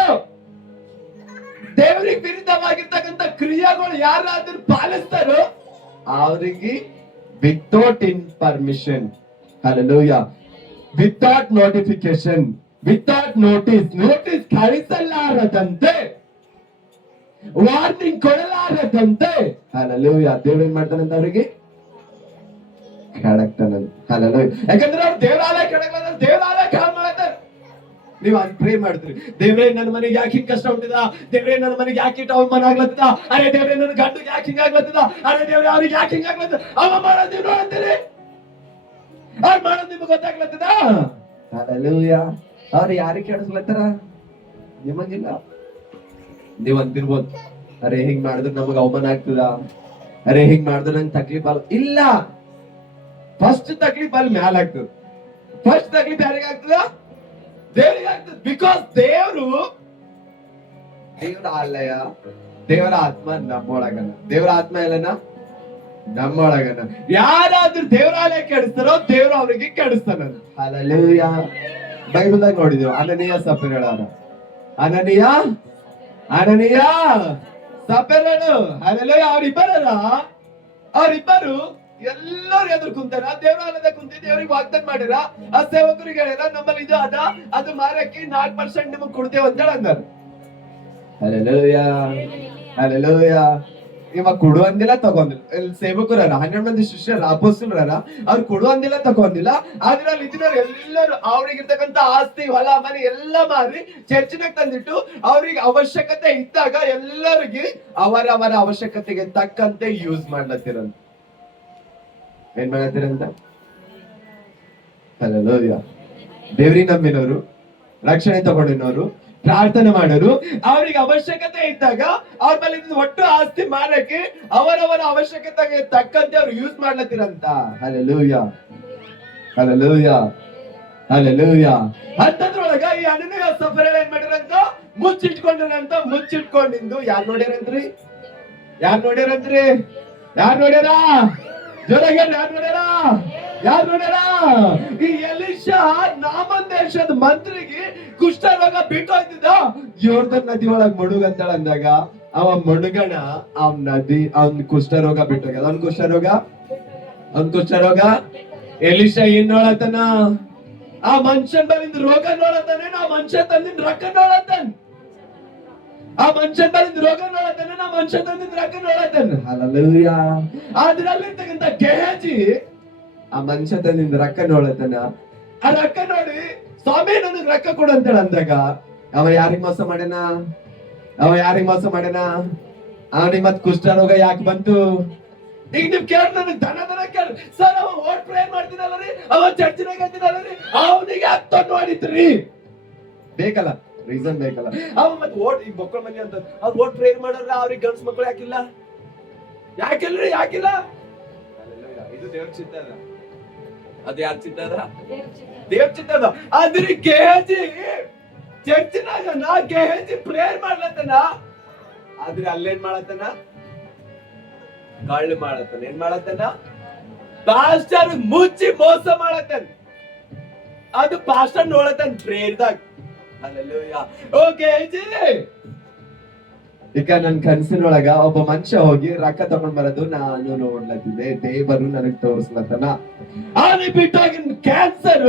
ದೇವರಿಗೆ ವಿರುದ್ಧವಾಗಿರ್ತಕ್ಕಂಥ ಕ್ರಿಯೆಗಳು ಯಾರಾದ್ರೂ ಪಾಲಿಸ್ತಾರೋ ಅವರಿಗೆ without information, hallelujah, without notification, without notice ಕಳಿಸಲಾರದಂತೆ, ವಾರ್ನಿಂಗ್ ಕೊಡಲಾರದಂತೆ, ಹಲ್ಲೆಲೂಯಾ, ದೇವ್ರ ಏನ್ ಮಾಡ್ತಾನಂತ ಅವರಿಗೆ ಕೆಡಕ್ತಾನಂತ. ಹಲ್ಲೆಲೂಯಾ. ಯಾಕಂದ್ರೆ ಅವ್ರು ದೇವರಾಲಯ ಕೆಡಕ್ಲಾರ, ದೇವರಾಲಯ ಹಾಳು ಮಾಡ್ತಾರೆ. ನೀವು ಅದ್ ಪ್ರೇ ಮಾಡ್ತೀರಿ, ದೇವ್ರೇ ನನ್ನ ಮನೆಗೆ ಯಾಕೆ ಹಿಂಗ್ ಕಷ್ಟ ಉಂಟಿದ, ದೇವ್ರೇ ನನ್ನ ಮನೆಗೆ ಯಾಕೆ ಇಟ್ಟು ಅವ್ನ ಮನ ಆಗ್ಲತ್ತದ, ಅರೆ ದೇವ್ರೇ ನನ್ನ ಗಂಡಿಗೆ ಯಾಕೆ ಹಿಂಗ ಆಗ್ಲತ್ತದ, ಅರೆ ದೇವ್ರೇ ಅವ್ರಿಗೆ ಯಾಕೆ ಹಿಂಗ ಆಗ್ಲತ್ತದ. ಅವ ಮಾಡೋದ್ ನೀವು ನೋಡ್ತೀರಿ, ಅವ್ರು ಮಾಡೋದ್ ನಿಮ್ಗೆ ಗೊತ್ತಾಗ್ಲತ್ತದ. ಹಲ್ಲೆಲೂಯಾ. ಅವ್ರು ಯಾರಿಗೆ ಕೆಡಿಸ್ಲತ್ತಾರ? ನಿಮಗಿಲ್ಲ. ನೀವ್ ಅಂತಿರ್ಬೋದು, ಅರೆ ಹಿಂಗ್ ಮಾಡಿದ್ರೆ ನಮಗ್ ಅವಮಾನ ಆಗ್ತದ, ಅರೆ ಹಿಂಗ್ ಮಾಡಿದ್ರೆ ನಂಗೆ ತಕ್ಲೀಫ್ ಅಲ್ಲ. ಇಲ್ಲ, ಫಸ್ಟ್ ತಕ್ಲೀಫ್ ಅಲ್ಲಿ ಮ್ಯಾಲ ಆಗ್ತದ. ಫಸ್ಟ್ ತಕ್ಲೀಫ್ ಯಾರಿಗೆ ಆಗ್ತದ? ದೇವರಿಗೆ ಆಗ್ತದೆ. ಬಿಕಾಸ್ ದೇವ್ರ ಆಲಯ, ದೇವರ ಆತ್ಮ ನಮ್ಮೊಳಗನ. ದೇವರ ಆತ್ಮ ಎಲ್ಲನ ನಮ್ಮೊಳಗನ. ಯಾರಾದ್ರೂ ದೇವರಾಲಯ ಕೆಡಿಸ್ತಾರೋ ದೇವ್ರು ಅವರಿಗೆ ಕೆಡಿಸ್ತಾನ. ಹಲ್ಲೆಲೂಯಾ. ಬೈಬಲ್ದಾಗ ನೋಡಿದೆವು, ಅನನೀಯ ಸಫೀರಳ, ಅನನೀಯ ಸಫೀರಳು. ಹಲ್ಲೆಲೂಯಾ. ಅವ್ರಿಬ್ಬರು ಎಲ್ಲರೂ ಎದುರು ಕುಂತಾರ. ದೇವರಾಲಯದ ಕುಂತಿ ದೇವ್ರಿಗೆ ವಾಗ್ದಾನ ಮಾಡ್ಯಾರ. ಆ ಸೇವಕರಿಗೆ ಹೇಳ್ಯಾರ, ನಮ್ಮಲ್ಲಿ ಇದು ಅದ, ಅದು ಮಾರಕ್ಕೆ 4% ನಿಮಗ್ ಕೊಡ್ತೇವೆ ಅಂತ ಅಂದಾರ. Hallelujah, hallelujah. ಇವಾಗ ಕೊಡುವಂದಿಲ್ಲ, ತಗೊಂದಿಲ್ಲ. ಸೇವಕರ 12 ಮಂದಿ ಶಿಷ್ಯರ ಅಪೊಸ್ತಲರ, ಅವ್ರು ಕೊಡುವಂದಿಲ್ಲ, ತಗೊಂದಿಲ್ಲ. ಆದ್ರೆ ಅಲ್ಲಿ ಇದ್ದಿನವ್ರು ಎಲ್ಲರೂ ಅವ್ರಿಗಿರ್ತಕ್ಕಂಥ ಆಸ್ತಿ, ಹೊಲ, ಮನೆ ಎಲ್ಲ ಮಾರಿ ಚರ್ಚಿನಾಗ ತಂದಿಟ್ಟು ಅವ್ರಿಗೆ ಅವಶ್ಯಕತೆ ಇದ್ದಾಗ ಎಲ್ಲರಿಗೆ ಅವರವರ ಅವಶ್ಯಕತೆಗೆ ತಕ್ಕಂತೆ ಯೂಸ್ ಮಾಡ್ಲತ್ತಿರಂತ. ಏನ್ ಮಾಡತ್ತೀರಂತ? ಹಲ್ಲೆಲೂಯಾ. ದೇವ್ರಿಗೆ ನಂಬಿನವರು, ರಕ್ಷಣೆ ತಗೊಂಡಿನವರು, ಪ್ರಾರ್ಥನೆ ಮಾಡೋರು, ಅವ್ರಿಗೆ ಅವಶ್ಯಕತೆ ಇದ್ದಾಗ ಅವ್ರ ಮೇಲೆ ಒಟ್ಟು ಆಸ್ತಿ ಮಾಡಕ್ಕೆ ಅವರವರ ಅವಶ್ಯಕತೆಗೆ ತಕ್ಕಂತೆ ಅವ್ರು ಯೂಸ್ ಮಾಡ್ಲತ್ತಿರಂತ. Hallelujah, hallelujah, hallelujah. ಅಂತದ್ರೊಳಗ ಈ ಅನನೀಯ ಸಫೀರಳು ಏನ್ ಮಾಡಿರಂತ? ಮುಚ್ಚಿಟ್ಕೊಂಡಿರಂತ. ಮುಚ್ಚಿಟ್ಕೊಂಡಿಂದು ಯಾರು ನೋಡ್ಯಾರಂತ್ರಿ? ಯಾರು ನೋಡ್ಯಾರ? ಜೊತೆಗೆ ಯಾರು ನೋಡ್ಯಾರ? ಈ ಎಲಿಷಾ ನಾಮನ್ ದೇಶದ ಮಂತ್ರಿಗೆ ಕುಷ್ಠರೋಗ ಬಿಟ್ಟೋಯ್ತಿದ್ದ. ಯೋರ್ದನ್ ನದಿ ಒಳಗ್ ಮುಳುಗಂತಾಳ ಅಂದಾಗ ಅವ ಮುಳುಗಣ, ಅವ್ನ್ ಕುಷ್ಠರೋಗ ಬಿಟ್ಟೋಗ್ಯದ. ಅವ್ನ್ ಕುಷ್ಠರೋಗ ಎಲಿಷಾ ಏನ್ ನೋಡತನ? ಆ ಮನುಷ್ಯನ್ ಬಲಿಂದ ರೋಗ ನೋಡತಾನೆ, ಆ ಮನುಷ್ಯ ತಂದಿನ ರೊಕ್ಕ ನೋಡತಾನ. ಆ ಮನುಷ್ಯನ್ ಬಲಿಂದ ರೋಗ ನೋಡತಾನೆ, ಆ ಮನುಷ್ಯ ತಂದಿನ ರೊಕ್ಕ ನೋಡತಾನ. ಹಲ್ಲೆಲೂಯಾ. ಅದ್ರಲ್ಲಿರ್ತಕ್ಕಂಥ ಗೆಹಜಿ ಆ ಮನುಷ್ಯ ತಂದಿನ ರೊಕ್ಕ ನೋಡತಾನ. ಆ ರೊಕ್ಕ ನೋಡಿ, ಸ್ವಾಮಿ ನನಗ್ ರೊಕ್ಕ ಕೊಡು ಅಂತೇಳ ಅಂದಾಗ ಅವ ಯಾರಿಗ್ ಮೋಸ ಮಾಡ್ಯಾನ? ಅವನಿಗೆ ಮತ್ ಕುಷ್ಠರೋಗ ಯಾಕೆ ಬಂತು? ಈಗ ನೀವ್ ಕೇಳ, ನನಗ್ ದನ ಕೇಳ ಸರ್, ಅವ ಓಟ್ ಪ್ರೇಯರ್ ಮಾಡ್ತಿದ್ದಲ್ರಿ, ಅವ ಚರ್ಚಿನಾಗ ಅಂತಿದ್ದಲ್ರಿ, ಅವನಿಗೆ ಯಾಕೆ ತೊಂದು ಮಾಡಿದ್ರಿ? ಬೇಕಲ್ಲ, ರೀಸನ್ ಬೇಕಲ್ಲ. ಅವ ಮತ್ ಓಟ್, ಈಗ ಮಕ್ಕಳ ಮನೆ ಅಂತ ಅವ್ರು ಓಟ್ ಪ್ರೇಯರ್ ಮಾಡೋರ, ಅವ್ರಿಗೆ ಗಂಡ್ಸ್ ಮಕ್ಳು ಯಾಕಿಲ್ಲ? ಯಾಕಿಲ್ರಿ ಯಾಕಿಲ್ಲ? ಇದು ದೇವ್ರ ಚಿತ್ತ ಅದ. ಅದು ಯಾರ ಚಿತ್ತ ಅದ? ದೇವ್ರ ಚಿತ್ತ ಅದ. ಆದ್ರೆ ಗೇಹಜಿ ಚರ್ಚಿನಾಗನ ಗೇಹಜಿ ಪ್ರೇಯರ್ ಮಾಡ್ಲತ್ತನ, ಆದ್ರೆ ಅಲ್ಲೇನ್ ಮಾಡತ್ತನ? ಕಳ್ಳು ಮಾಡತ್ತನ. ಏನ್ ಮಾಡತ್ತನ? ಪಾಸ್ಟರ್ ಮುಚ್ಚಿ ಮೋಸ ಮಾಡತ್ತನ. ಅದು ಪಾಸ್ಟರ್ ನೋಡತ್ತನ ಪ್ರೇಯರ್ದಾಗ. ಹಲ್ಲೆಲೂಯಾ. ಓಕೆ ಜಿ, ಈಗ ನನ್ ಕನಸಿನೊಳಗ ಒಬ್ಬ ಮನುಷ್ಯ ಹೋಗಿ ರೊಕ್ಕ ತಗೊಂಡ್ ಬರೋದು ನಾನು ನೋಡ್ಲತ್ತಿದ್ದೆ. ದೇವರು ನನಗ್ ತೋರಿಸ್ಲತ್ತನ. ಆನೆ ಬಿಟ್ಟೋಗಿನ ಕ್ಯಾನ್ಸರ್,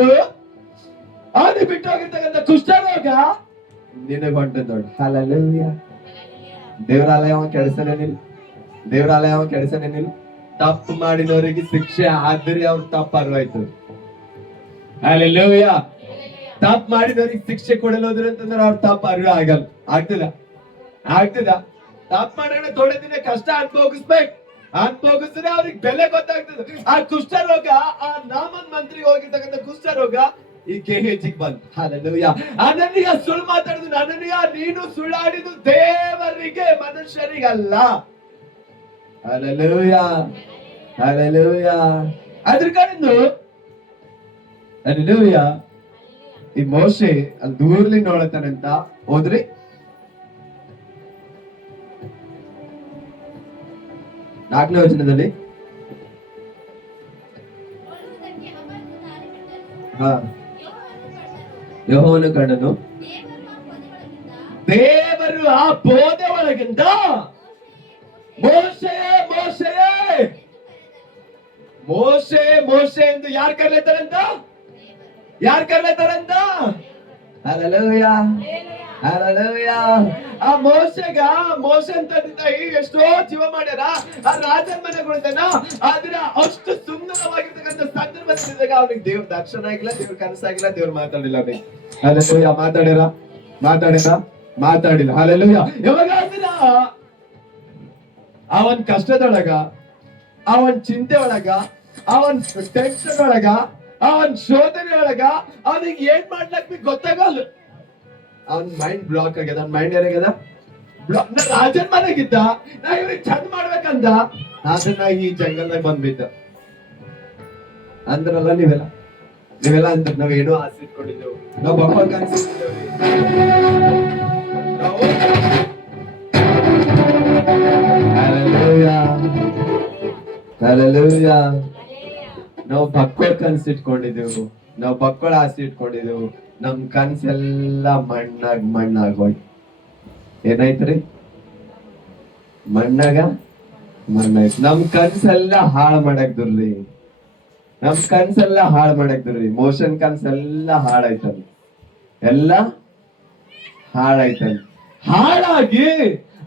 ಆನೆ ಬಿಟ್ಟೋಗಿರ್ತಕ್ಕಂಥ ಕುಷ್ಠರೋಗ ನಿನಗ್ ಹೊಂಟದ್ ನೋಡು. ಹಲ್ಲೆಲೂಯಾ. ದೇವರಾಲಯ ಕೆಡಿಸನೇನಿಲ್ಲ, ದೇವರಾಲಯ ಕೆಡಿಸನೇನಿಲ್ಲ. ತಪ್ಪು ಮಾಡಿದವರಿಗೆ ಶಿಕ್ಷೆ ಆದ್ರೆ ಅವ್ರ ತಪ್ಪು ಅರ್ವಾಯ್ತು. ಹಲ್ಲೆಲೂಯಾ. ತಪ್ಪು ಮಾಡಿದವರಿಗೆ ಶಿಕ್ಷೆ ಕೊಡಲೋದ್ರ ಅಂತಂದ್ರೆ ಅವ್ರ ತಪ್ಪು ಅರಿವು ಆಗಲ್ಲ. ಆಗ್ತದ? ತಪ್ಪು ಮಾಡೋಣ ಥೋಡೆ ದಿನ ಕಷ್ಟ ಅನುಭವಿಸ್ಬೇಕು. ಅನುಭವಿಸಿದ್ರೆ ಅವ್ರಿಗೆ ಬೆಲೆ ಗೊತ್ತಾಗ್ತದೆ. ಆ ಕುಷ್ಠರೋಗ, ಆ ನಾಮನ್ ಮಂತ್ರಿಗೆ ಹೋಗಿರ್ತಕ್ಕಂಥ ಕುಷ್ಠರೋಗ ಈ ಗೇಹಜಿಗೆ ಬಂತು. ಹಲ್ಲೆಲೂಯಾ. ಅನನೀಯ ಸುಳ್ಳು ಮಾತಾಡಿದ್ರು. ಅನನೀಯ, ನೀನು ಸುಳ್ಳಾಡಿದ್ದು ದೇವರಿಗೆ, ಮನುಷ್ಯರಿಗಲ್ಲ. Hallelujah, hallelujah. ಅದ್ರ ಕಡೆಂದು ಹಲ್ಲೆಲೂಯಾ. ಈ ಮೋಶೆ ಅಲ್ಲಿ ದೂರ್ಲಿ ನೋಡತಾನಂತ. ಹೋದ್ರಿ 4ನೇ ವಚನದಲ್ಲಿ ಯೆಹೋವನು ಕಂಡನು, ದೇವರು ಆ ಬೋಧೆ ಒಳಗಿಂದ ಮೋಶೆ ಮೋಶೆ ಮೋಶೆ ಮೋಶೆ ಎಂದು ಯಾರು ಕರೆಯುತ್ತಾರಂತ? ಯಾರು ಕರೆಯುತ್ತಾರಂತ? Hallelujah, hallelujah. ಆ ಮೋಶೆಗ, ಮೋಶನ್ ತಂದೆ ತಾಯಿ ಎಷ್ಟೋ ಜೀವ ಮಾಡ್ಯಾರ. ಆ ರಾಜನ ಮನೆಗೊಳ್ತಾನ. ಆದ್ರೆ ಅಷ್ಟು ಸುಂದರವಾಗಿರ್ತಕ್ಕಂಥ ಸಂದರ್ಭದಲ್ಲಿದ್ದಾಗ ಅವ್ನಿಗೆ ದೇವ್ರ ದರ್ಶನ ಆಗಿಲ್ಲ, ದೇವ್ರ ಕನಸಾಗಿಲ್ಲ, ದೇವ್ರ ಮಾತಾಡಿಲ್ಲ. ಅವ್ನಿಗೆ ಹಲ್ಲೆಲೂಯಾ. ಮಾತಾಡ್ಯಾರ? ಮಾತಾಡಿಲ್ಲ. ಹಲ್ಲೆಲೂಯಾ. ಯಾವಾಗ ಅವನ್ ಕಷ್ಟದೊಳಗ, ಅವನ್ ಚಿಂತೆ ಒಳಗ, ಅವನ್ ಟೆನ್ಷನ್ ಒಳಗ, ಅವನ್ ಶೋಧನೆ ಒಳಗ ಅವನಿಗೆ ಏನ್ ಮಾಡ್ಲಕ್ ಗೊತ್ತಾಗಲ್ಲ. ಅವನ್ ಮೈಂಡ್ ಬ್ಲಾಕ್ ಆಗ್ಯದ. ಅವನ್ ಮೈಂಡ್ ಏನಾಗ್ಯದ? ಬ್ಲಾಕ್. ನಾ ರಾಜನ್ ಮನೆಗಿದ್ದ, ನಾ ಇವ್ರಿಗೆ ಚಂದ ಮಾಡ್ಬೇಕಂದ, ಅದನ್ನ ಈ ಜಂಗಲ್ದಾಗ ಬಂದ್ಬಿದ್ದ. ಅಂದ್ರಲ್ಲ ನೀವೆಲ್ಲ ಅಂದ್ರ ನಾವೇನೋ ಆಸೆ ಇಟ್ಕೊಂಡಿದ್ದೆವು, ನಾವ್ ಬಪ್ಪ ಕನ್ಸಿದ್ದೇವೆ. ಹಲ್ಲೆಲೂಯಾ. ನಾವು ಬಕ್ಕೋಳ್ ಕನ್ಸು ಇಟ್ಕೊಂಡಿದ್ದೆವು, ನಾವು ಬಕ್ಕೋಳ ಆಸೆ ಇಟ್ಕೊಂಡಿದ್ದೆವು. ನಮ್ ಕನ್ಸೆಲ್ಲ ಮಣ್ಣಾಗೋಯ್ತು. ಏನಾಯ್ತ್ರಿ? ಮಣ್ಣಾಯ್ತು. ನಮ್ ಕನ್ಸೆಲ್ಲ ಹಾಳು ಮಾಡಾಕ್ದ್ರಿ. ಮೋಷನ್ ಕನ್ಸೆಲ್ಲ ಹಾಳಾಯ್ತಲ್ಲ, ಎಲ್ಲ ಹಾಳಾಯ್ತಲ್ಲ. ಹಾಳಾಗಿ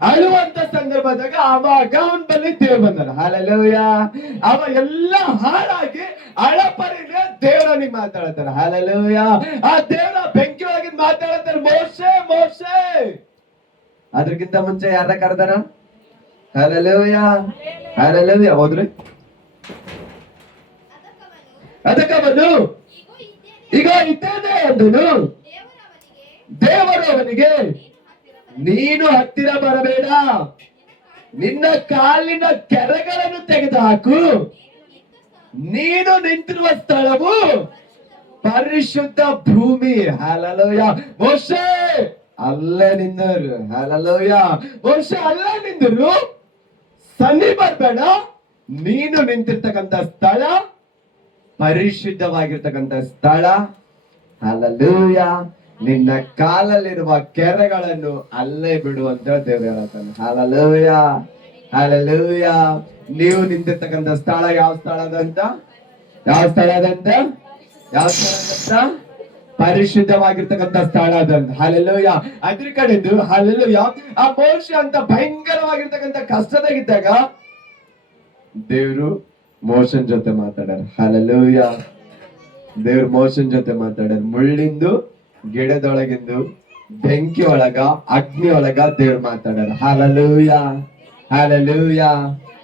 ಅಳುವಂತ ಸಂದರ್ಭದಾಗ ಅವಾಗ ಅವನ್ ಬಲ್ಲಿ ದೇವ್ ಬಂದಾರ. ಹಲ್ಲೆಲೂಯಾ. ಅವ ಎಲ್ಲ ಹಾಳಾಗಿ ಅಳಪರಿನೇ ದೇವರನಿಗೆ ಮಾತಾಡತಾರ. ಹಲ್ಲೆಲೂಯಾ. ಆ ದೇವರ ಬೆಂಕಿ ಒಳಗಿಂದ ಮಾತಾಡತಾರ, ಮೋಶೆ ಮೋಶೆ. ಅದ್ರಕ್ಕಿಂತ ಮುಂಚೆ ಯಾರ ಕರೆದಾರ? Hallelujah, hallelujah. ಹೋದ್ರಿ ಅದಕ್ಕ ಬಂದು ಈಗ ಇದ್ದೇನೆ ಅಂದನು. ದೇವರು ಅವನಿಗೆ, ನೀನು ಹತ್ತಿರ ಬರಬೇಡ, ನಿನ್ನ ಕಾಲಿನ ಕೆರೆಗಳನ್ನು ತೆಗೆದುಹಾಕು, ನೀನು ನಿಂತಿರುವ ಸ್ಥಳವು ಪರಿಶುದ್ಧ ಭೂಮಿ. ಹಲ್ಲೆಲೂಯಾ. ಮೋಶೆ ಅಲ್ಲೇ ನಿಂದರು. ಹಲ್ಲೆಲೂಯಾ. ಮೋಶೆ ಅಲ್ಲೇ ನಿಂದರು, ಸನ್ನಿ ಬರ್ಬೇಡ, ನೀನು ನಿಂತಿರ್ತಕ್ಕಂಥ ಸ್ಥಳ ಪರಿಶುದ್ಧವಾಗಿರ್ತಕ್ಕಂಥ ಸ್ಥಳ. ಹಲ್ಲೆಲೂಯಾ. ನಿನ್ನ ಕಾಲಲ್ಲಿರುವ ಕೆರೆಗಳನ್ನು ಅಲ್ಲೇ ಬಿಡು ಅಂತ ದೇವ್ರು ಹೇಳ್ತಾನೆ. Hallelujah, hallelujah. ನೀವು ನಿಂತಿರ್ತಕ್ಕಂಥ ಸ್ಥಳ ಯಾವ ಸ್ಥಳ ಅದಂತ? ಪರಿಶುದ್ಧವಾಗಿರ್ತಕ್ಕಂಥ ಸ್ಥಳ ಅದಂತ. ಹಲ್ಲೆಲೂಯಾ. ಅದ್ರ ಕಡೆದು ಹಲ್ಲೆಲೂಯಾ. ಆ ಮೋಶೆ ಅಂತ ಭಯಂಕರವಾಗಿರ್ತಕ್ಕಂಥ ಕಷ್ಟದಾಗಿದ್ದಾಗ ದೇವ್ರು ಮೋಶನ್ ಜೊತೆ ಮಾತಾಡ್ಯಾರ. ಹಲ್ಲೆಲೂಯಾ. ದೇವ್ರು ಮೋಶನ್ ಜೊತೆ ಮಾತಾಡ್ಯಾರ. ಮುಳ್ಳಿಂದು ಗಿಡದೊಳಗಿಂದು ಬೆಂಕಿ ಒಳಗ, ಅಗ್ನಿ ಒಳಗ ದೇವ್ರು ಮಾತಾಡ್ಯಾರ. Hallelujah, hallelujah,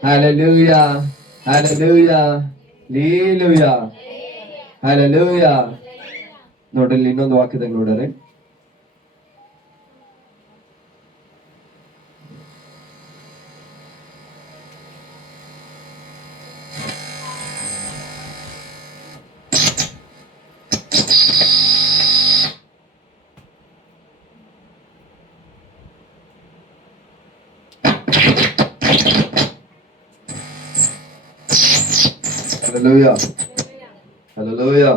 hallelujah, hallelujah, hallelujah, hallelujah. ನೋಡ್ರಿ ಇನ್ನೊಂದು ವಾಕ್ಯದಾಗ ನೋಡ್ರಿ, ಹಲ್ಲೆಲೂಯಾ ಹಲ್ಲೆಲೂಯಾ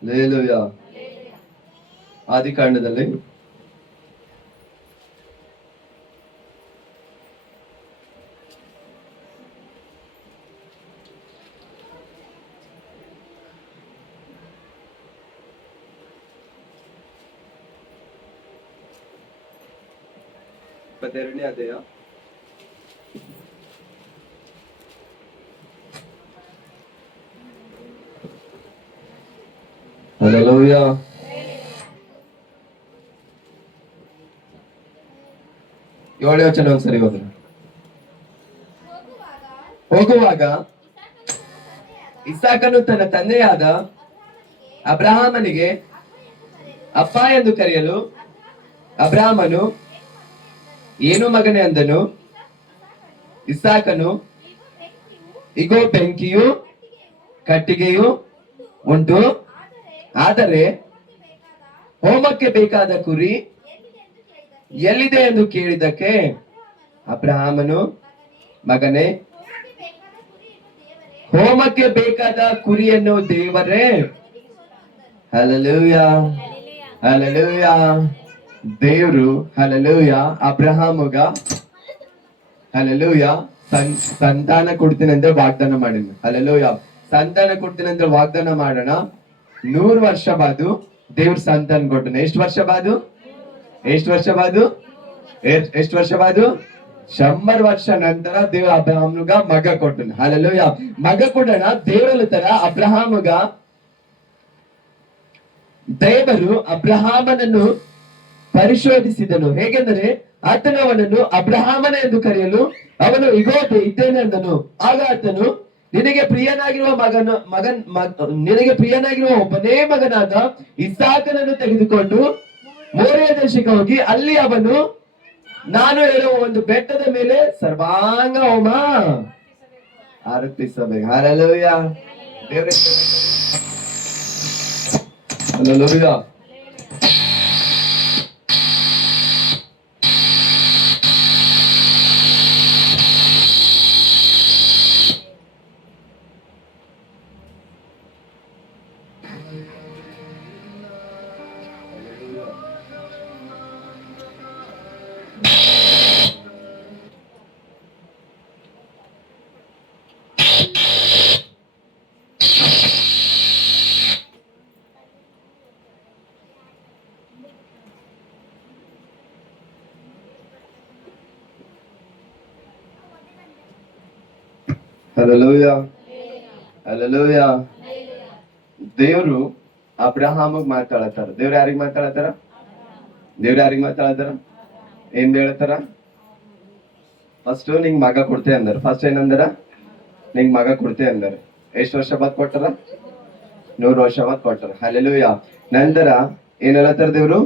ಹಲ್ಲೆಲೂಯಾ. ಆದಿಕಾಂಡದಲ್ಲಿ ಇಪ್ಪತ್ತೆರಡನೇ ಅಧ್ಯಾಯ ಹಲ್ಲೆಲೂಯಾ. ಏಳನೇ ವಚನ ಒಂದ್ಸರಿ ಹೋದ್ರೆ, ಹೋಗುವಾಗ ಇಸಾಕನು ತನ್ನ ತಂದೆಯಾದ ಅಬ್ರಹಾಮನಿಗೆ ಅಪ್ಪ ಎಂದು ಕರೆಯಲು ಅಬ್ರಹಾಮನು ಏನು ಮಗನೇ ಅಂದನು. ಇಸಾಕನು ಇಗೋ ಬೆಂಕಿಯು ಕಟ್ಟಿಗೆಯು ಉಂಟು, ಆದರೆ ಹೋಮಕ್ಕೆ ಬೇಕಾದ ಕುರಿ ಎಲ್ಲಿದೆ ಎಂದು ಕೇಳಿದ್ದಕ್ಕೆ ಅಬ್ರಹಾಮನು, ಮಗನೇ, ಹೋಮಕ್ಕೆ ಬೇಕಾದ ಕುರಿಯನ್ನು ದೇವರೇ. Hallelujah hallelujah. ದೇವ್ರು ಹಲ್ಲೆಲೂಯಾ ಅಬ್ರಹಾಮಗ ಹಲ್ಲೆಲೂಯಾ ಸಂತಾನ ಕೊಡ್ತೀನಿ ಅಂದ್ರೆ ವಾಗ್ದಾನ ಮಾಡಿದ್ನು. ಹಲ್ಲೆಲೂಯಾ. ಸಂತಾನ ಕೊಡ್ತೀನಿ ಅಂದ್ರೆ ವಾಗ್ದಾನ ಮಾಡೋಣ. 100 ವರ್ಷ ಬಾದು ದೇವ್ರ ಸಂತಾನ ಕೊಟ್ಟನು. ಎಷ್ಟು ವರ್ಷ ಬಾದು? ಎಷ್ಟು ವರ್ಷ ಬಾದು? ಎಷ್ಟು ವರ್ಷ ಬಾದು? 100 ವರ್ಷ ನಂತರ ದೇವ್ರ ಅಬ್ರಹಾಮಗ ಮಗ ಕೊಟ್ಟನು. ಹಲ್ಲೆಲೂಯಾ. ಮಗ ಕೊಡೋಣ ದೇವರ ತರ ಅಬ್ರಹಾಮಗ ದೇವರು ಅಬ್ರಹಾಮನನ್ನು ಪರಿಶೋಧಿಸಿದನು. ಹೇಗೆಂದರೆ ಆತನು ಅವನನ್ನು ಅಬ್ರಹಾಮನ ಎಂದು ಕರೆಯಲು ಅವನು ಇಗೋ ಇದ್ದೇನೆ ಅಂದನು. ಆಗ ಆತನು, ನಿನಗೆ ಪ್ರಿಯನಾಗಿರುವ ನಿನಗೆ ಪ್ರಿಯನಾಗಿರುವ ಒಬ್ಬನೇ ಮಗನಾದ ಇಸಾಕನನ್ನು ತೆಗೆದುಕೊಂಡು ಮೋರಿಯ ದೇಶಕ್ಕೆ ಹೋಗಿ ಅಲ್ಲಿ ಅವನು ನಾನು ಹೇಳುವ ಒಂದು ಬೆಟ್ಟದ ಮೇಲೆ ಸರ್ವಾಂಗ ಹೋಮ ಅರ್ಪಿಸಬೇಕು. ಹಲ್ಲೆಲೂಯಾ. ಹಲ್ಲೆಲೂಯಾ. Hallelujah hallelujah. ದೇವ್ರು ಅಬ್ರಹಾಮಗ್ ಮಾತಾಡತಾರ. ದೇವ್ರ ಯಾರಿಗ್ ಮಾತಾಡತಾರ? ದೇವ್ರ ಯಾರಿಗ್ ಮಾತಾಡತಾರ? ಏನ್ ಹೇಳ್ತಾರ? ಫಸ್ಟ್ ನಿಂಗ್ ಮಗ ಕೊಡ್ತೆ ಅಂದಾರ. ಫಸ್ಟ್ ಏನಂದಾರ? ನಿಂಗ್ ಮಗ ಕೊಡ್ತೆ ಅಂದಾರ. ಎಷ್ಟು ವರ್ಷ ಬಾದ್ ಕೊಟ್ಟಾರ? 100 ವರ್ಷ ಬಾದ್ ಕೊಟ್ಟಾರ. ಹಲ್ಲೆಲೂಯಾ. ನಂತರ ಏನ್ ಹೇಳತ್ತಾರ ದೇವ್ರು?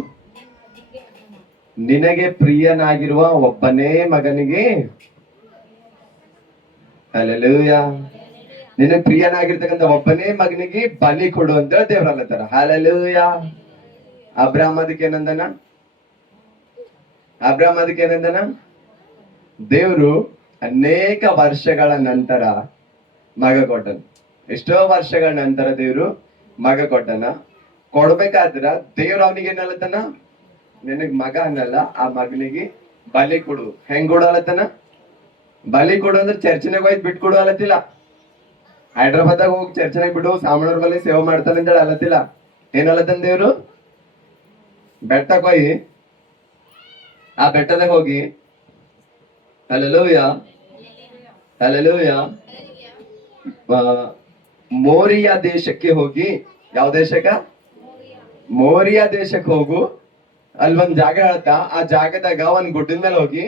ನಿನಗೆ ಪ್ರಿಯನಾಗಿರುವ ಒಬ್ಬನೇ ಮಗನಿಗೆ, ಹಲ್ಲೆಲೂಯಾ, ನಿನಗೆ ಪ್ರಿಯನಾಗಿರ್ತಕ್ಕಂಥ ಒಬ್ಬನೇ ಮಗನಿಗೆ ಬಲಿ ಕೊಡು ಅಂತ ದೇವ್ರ ಅಲ್ಲತ್ತಾರ. ಹಲ್ಲೆಲೂಯಾ. ಅಬ್ರಾಹ್ಮ ಅದಕ್ಕೆ ಏನಂದನ? ಅಬ್ರಾಹ್ಮ ಅದಕ್ಕೆ ಏನಂದನ? ದೇವ್ರು ಅನೇಕ ವರ್ಷಗಳ ನಂತರ ಮಗ ಕೊಟ್ಟನ. ಎಷ್ಟೋ ವರ್ಷಗಳ ನಂತರ ದೇವ್ರು ಮಗ ಕೊಟ್ಟನ. ಕೊಡ್ಬೇಕಾದ್ರ ದೇವ್ರ ಅವನಿಗೆ ಏನಲ್ಲತನ? ನಿನಗ್ ಮಗ ಅನ್ನಲ್ಲ, ಆ ಮಗನಿಗೆ ಬಲಿ ಕೊಡು. ಹೆಂಗ್ ಕೊಡಲತ್ತನ? ಬಲಿ ಕೊಡು ಅಂದ್ರೆ ಚರ್ಚನೆಗೆ ಹೋಯ್ತು ಬಿಟ್ಟು ಕೊಡು ಅಲ್ಲತ್ತಿಲ್ಲ. ಹೈದ್ರಾಬಾದಾಗ ಹೋಗಿ ಚರ್ಚನೆಗೆ ಬಿಡು, ಸಾಮಣ್ಣವ್ರ ಬಲ್ಲಿ ಸೇವೆ ಮಾಡ್ತಾನೆ ಅಂತೇಳಿ ಅಲ್ಲತ್ತಿಲ್ಲ. ಏನಲ್ಲತ್ತನ ದೇವ್ರು? ಬೆಟ್ಟಕ್ಕೆ ಹೋಗಿ, ಆ ಬೆಟ್ಟದಾಗ ಹೋಗಿ ಹಲ್ಲೆಲೂಯಾ ಹಲ್ಲೆಲೂಯಾ ಮೋರಿಯಾ ದೇಶಕ್ಕೆ ಹೋಗಿ, ಯಾವ ದೇಶಕ್ಕ? ಮೋರಿಯಾ ದೇಶಕ್ಕೆ ಹೋಗು. ಅಲ್ಲಿ ಒಂದ್ ಜಾಗ ಹೇಳ್ತಾ, ಆ ಜಾಗದಾಗ ಒಂದ್ ಗುಡ್ಡದ ಮೇಲೆ ಹೋಗಿ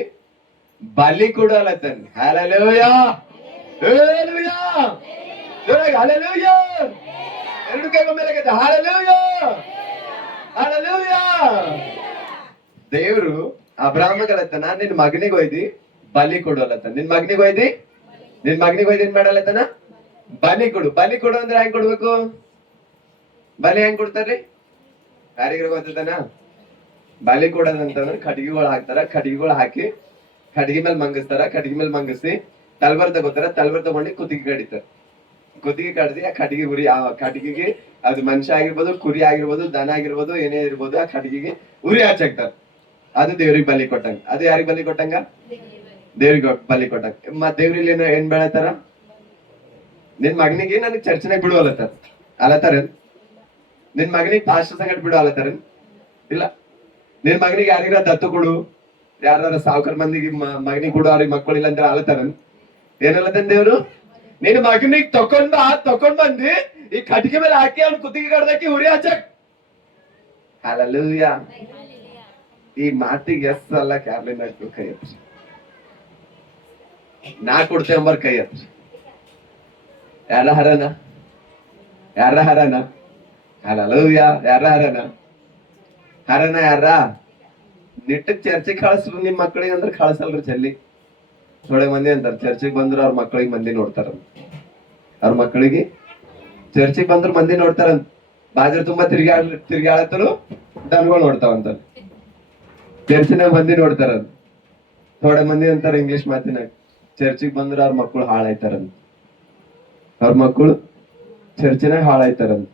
ಬಲಿ ಕೊಡಲತ್ತನ್. Hallelujah hallelujah hallelujah. ಎರಡು ಕೈಗಳ ಮೇಲೆ ಹಲ್ಲೆಲೂಯಾ ಹಲ್ಲೆಲೂಯಾ. ದೇವ್ರು ಅಬ್ರಾಹ್ಮಗಳತ್ತನ ನಿನ್ ಮಗನಿಗೆ ಒಯ್ದಿ ಬಲಿ ಕೊಡಲತ್ತನ. ನಿನ್ ಮಗನಿಗೆ ಒಯ್ದಿ ಏನ್ ಮಾಡಲತ್ತನ? ಬಲಿ ಕೊಡು. ಬಲಿ ಕೊಡು ಅಂದ್ರೆ ಹೆಂಗ್ ಕೊಡ್ಬೇಕು? ಬಲಿ ಹೆಂಗ್ ಕೊಡ್ತಾರ್ರಿ? ಯಾರಿಗ್ರ ಗೊತ್ತದನ? ಬಲಿ ಕೊಡೋದಂತಂದ್ರೆ ಕಟ್ಗಿಗಳು ಹಾಕ್ತಾರ. ಕಟ್ಗಿಗಳು ಹಾಕಿ ಕಟ್ಗಿ ಮೇಲೆ ಮಂಗಿಸ್ತಾರ. ಕಟ್ಗಿ ಮೇಲೆ ಮಂಗಿಸಿ ತಲ್ಬರ್ ತಗೋತಾರ. ತಲ್ಬರ್ ತಗೊಂಡು ಕುತ್ತಿಗೆ ಕಡಿತಾರ. ಕುತ್ತಿಗೆ ಕಡ್ದಿ ಆ ಕಟ್ಟಿಗೆ ಉರಿ, ಆ ಕಟ್ಟಿಗೆಗೆ ಅದು ಮನುಷ್ಯ ಆಗಿರ್ಬೋದು, ಕುರಿ ಆಗಿರ್ಬೋದು, ದನ ಆಗಿರ್ಬೋದು, ಏನೇ ಇರ್ಬೋದು, ಆ ಕಟ್ಟಿಗೆಗೆ ಉರಿ ಹಚ್ಚಾಕ್ತಾರ. ಅದು ದೇವ್ರಿಗೆ ಬಲಿ ಕೊಟ್ಟಂಗ. ಅದು ಯಾರಿಗ್ ಬಲಿ ಕೊಟ್ಟಂಗ? ದೇವ್ರಿಗೆ ಬಲಿ ಕೊಟ್ಟಂಗ. ಮತ್ ದೇವ್ರಲ್ಲಿ ಏನ್ ಬೆಳತಾರ? ನಿನ್ ಮಗನಿಗೆ ನನಗ್ ಚರ್ಚನಾಗ ಬಿಡು ಅಲ್ಲತ್ತಾರ. ಅಲ್ಲತ್ತಾರೇನ್? ನಿನ್ ಮಗನಿಗೆ ಪಾಸ್ಟರ್ ಸಂಗಟ ಬಿಡು ಅಲ್ಲತ್ತಾರೇನ್? ಇಲ್ಲ. ನಿನ್ ಮಗನಿಗೆ ಯಾರಿಗಾರ ದತ್ತು ಕೊಡು, ಯಾರ ಸಾವುಕಾರ ಮಂದಿಗೆ ಮಗನಿಗೆ ಕೊಡು, ಅವ್ರಿಗೆ ಮಕ್ಕಳಿಲ್ಲ ಅಂತ ಅಲ್ಲತ್ತಾರನ್? ಏನಲ್ಲತನ್ ದೇವ್ರು? ನಿನ್ ಮಗನಿಗೆ ತಕೊಂಡ್ ಬಂದಿ ಈ ಕಟ್ಟಿಗೆ ಮೇಲೆ ಹಾಕಿ ಅವ್ನ ಕುತ್ತಿಗೆ ಕಡ್ದಾಕಿ ಉರಿ ಹಚ್ಚಕ್. ಹಲ್ಲೆಲೂಯಾ. ಈ ಮಾತಿಗೆ ಎಸ್ ಅಲ್ಲ ಕ್ಯಾರ್ಲಿನ್ ಹಾಕಿ ಕೈ ಹತ್ರಿ. ನಾ ಕೊಡ್ತೇವೆ ಅಂಬರ್ ಕೈ ಹತ್ರಿ. ಯಾರ ಹರನ? ಹಲ್ಲೆಲೂಯಾ. ಯಾರ ಹರನ ಯಾರ? ನಿಟ್ಟಕ್ ಚರ್ಚೆಗೆ ಕಳಿಸ್ರು ನಿಮ್ ಮಕ್ಕಳಿಗೆ ಅಂದ್ರೆ ಕಳ್ಸಲ್ರಿ ಜಲ್ದಿ. ಥೋಡೆ ಮಂದಿ ಅಂತಾರ ಚರ್ಚಿಗೆ ಬಂದ್ರು ಅವ್ರ ಮಕ್ಕಳಿಗೆ ಮಂದಿ ನೋಡ್ತಾರಂತ. ಅವ್ರ ಮಕ್ಕಳಿಗೆ ಚರ್ಚಿಗೆ ಬಂದ್ರು ಮಂದಿ ನೋಡ್ತಾರಂತ. ಬಾಜರ್ ತುಂಬಾ ತಿರ್ಗಾಳತ್ತರು ದನ್ಗಳು ನೋಡ್ತಾವಂತ. ಚರ್ಚಿನಾಗ ಮಂದಿ ನೋಡ್ತಾರಂತ. ಥೋಡೆ ಮಂದಿ ಅಂತಾರ ಇಂಗ್ಲಿಷ್ ಮಾತಿನಾಗ, ಚರ್ಚಿಗೆ ಬಂದ್ರು ಅವ್ರ ಮಕ್ಕಳು ಹಾಳಾಯ್ತಾರಂತ. ಅವ್ರ ಮಕ್ಕಳು ಚರ್ಚಿನಾಗ ಹಾಳಾಯ್ತಾರಂತ.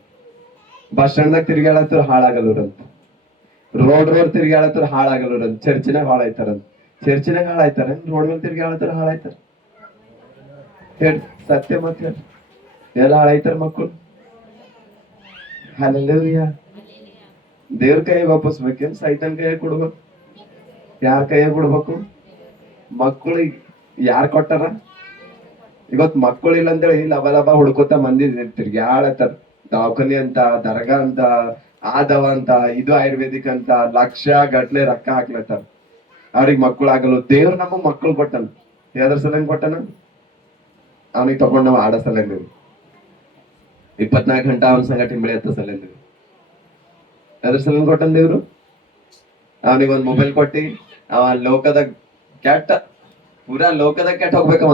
ಬಸ್ ಸ್ಟ್ಯಾಂಡ್ನಾಗ ತಿರ್ಗಾಳತ್ತರು ಹಾಳಾಗಲ್ಲವ್ರಂತ. ರೋಡ್ ತಿರ್ಗಾಳತ್ತರು ಹಾಳಾಗಲ್ಲವ್ರಂತ. ಚರ್ಚಿನಾಗ ಹಾಳಾಯ್ತಾರಂತ. ಚರ್ಚಿನಾಗ ಹಾಳಾಯ್ತಾರ, ರೋಡ್ ಮೇಲೆ ತಿರ್ಗಾಳತ್ತರು ಹಾಳಾಯ್ತಾರ. ಹೇಳಿ ಸತ್ಯ ಮತ್ ಹೇಳಿ, ಎಲ್ಲ ಹಾಳಾಯ್ತಾರ ಮಕ್ಕಳು. ಹಲ್ಲೆಲೂಯಾ. ದೇವ್ರ ಕೈಯಾಗ ವಾಪಸ್ಬೇಕೇನ್ ಸೈತಾನ್ ಕೈಯಾಗ ಕೊಡ್ಬೇಕು? ಯಾರ ಕೈಯಾಗ ಕೊಡ್ಬೇಕು? ಮಕ್ಕಳಿಗೆ ಯಾರ್ ಕೊಟ್ಟಾರ? ಇವತ್ ಮಕ್ಕಳು ಇಲ್ಲ ಅಂತೇಳಿ ಲಬ ಹುಡ್ಕೋತ ಮಂದಿ ತಿರ್ಗ್ಯಾಳತ್ತಾರ. ದವಾಖಾನಿ ಅಂತ, ದರ್ಗಾ ಅಂತ, ಆದವ ಅಂತ, ಇದು ಆಯುರ್ವೇದಿಕ್ ಅಂತ ಲಕ್ಷ ಗಟ್ಲೆ ರೊಕ್ಕ ಹಾಕ್ಲತ್ತಾರ. ಅವ್ರಿಗೆ ಮಕ್ಕಳು ಆಗಲ್ಲ. ದೇವ್ರ ನಮಗ್ ಮಕ್ಕಳು ಕೊಟ್ಟನ. ಯಾವ್ದ್ರ ಸಲ ಕೊಟ್ಟನ? ಅವನಿಗೆ ತಗೊಂಡ್ ನಾವ್ ಆಡೋ ಸಲ 24 ಗಂಟೆ ಅವನ ಸಂಗಟ ಬೆಳೆಯತ್ತ ಸಲ ಅದ್ರ ಸಲ ಕೊಟ್ಟನ್ ದೇವ್ರು. ಅವನಿಗೊಂದ್ ಮೊಬೈಲ್ ಕೊಟ್ಟಿ ಅವ ಲೋಕದ ಪೂರಾ ಲೋಕದ ಕೆಟ್ಟ ಹೋಗ್ಬೇಕವ.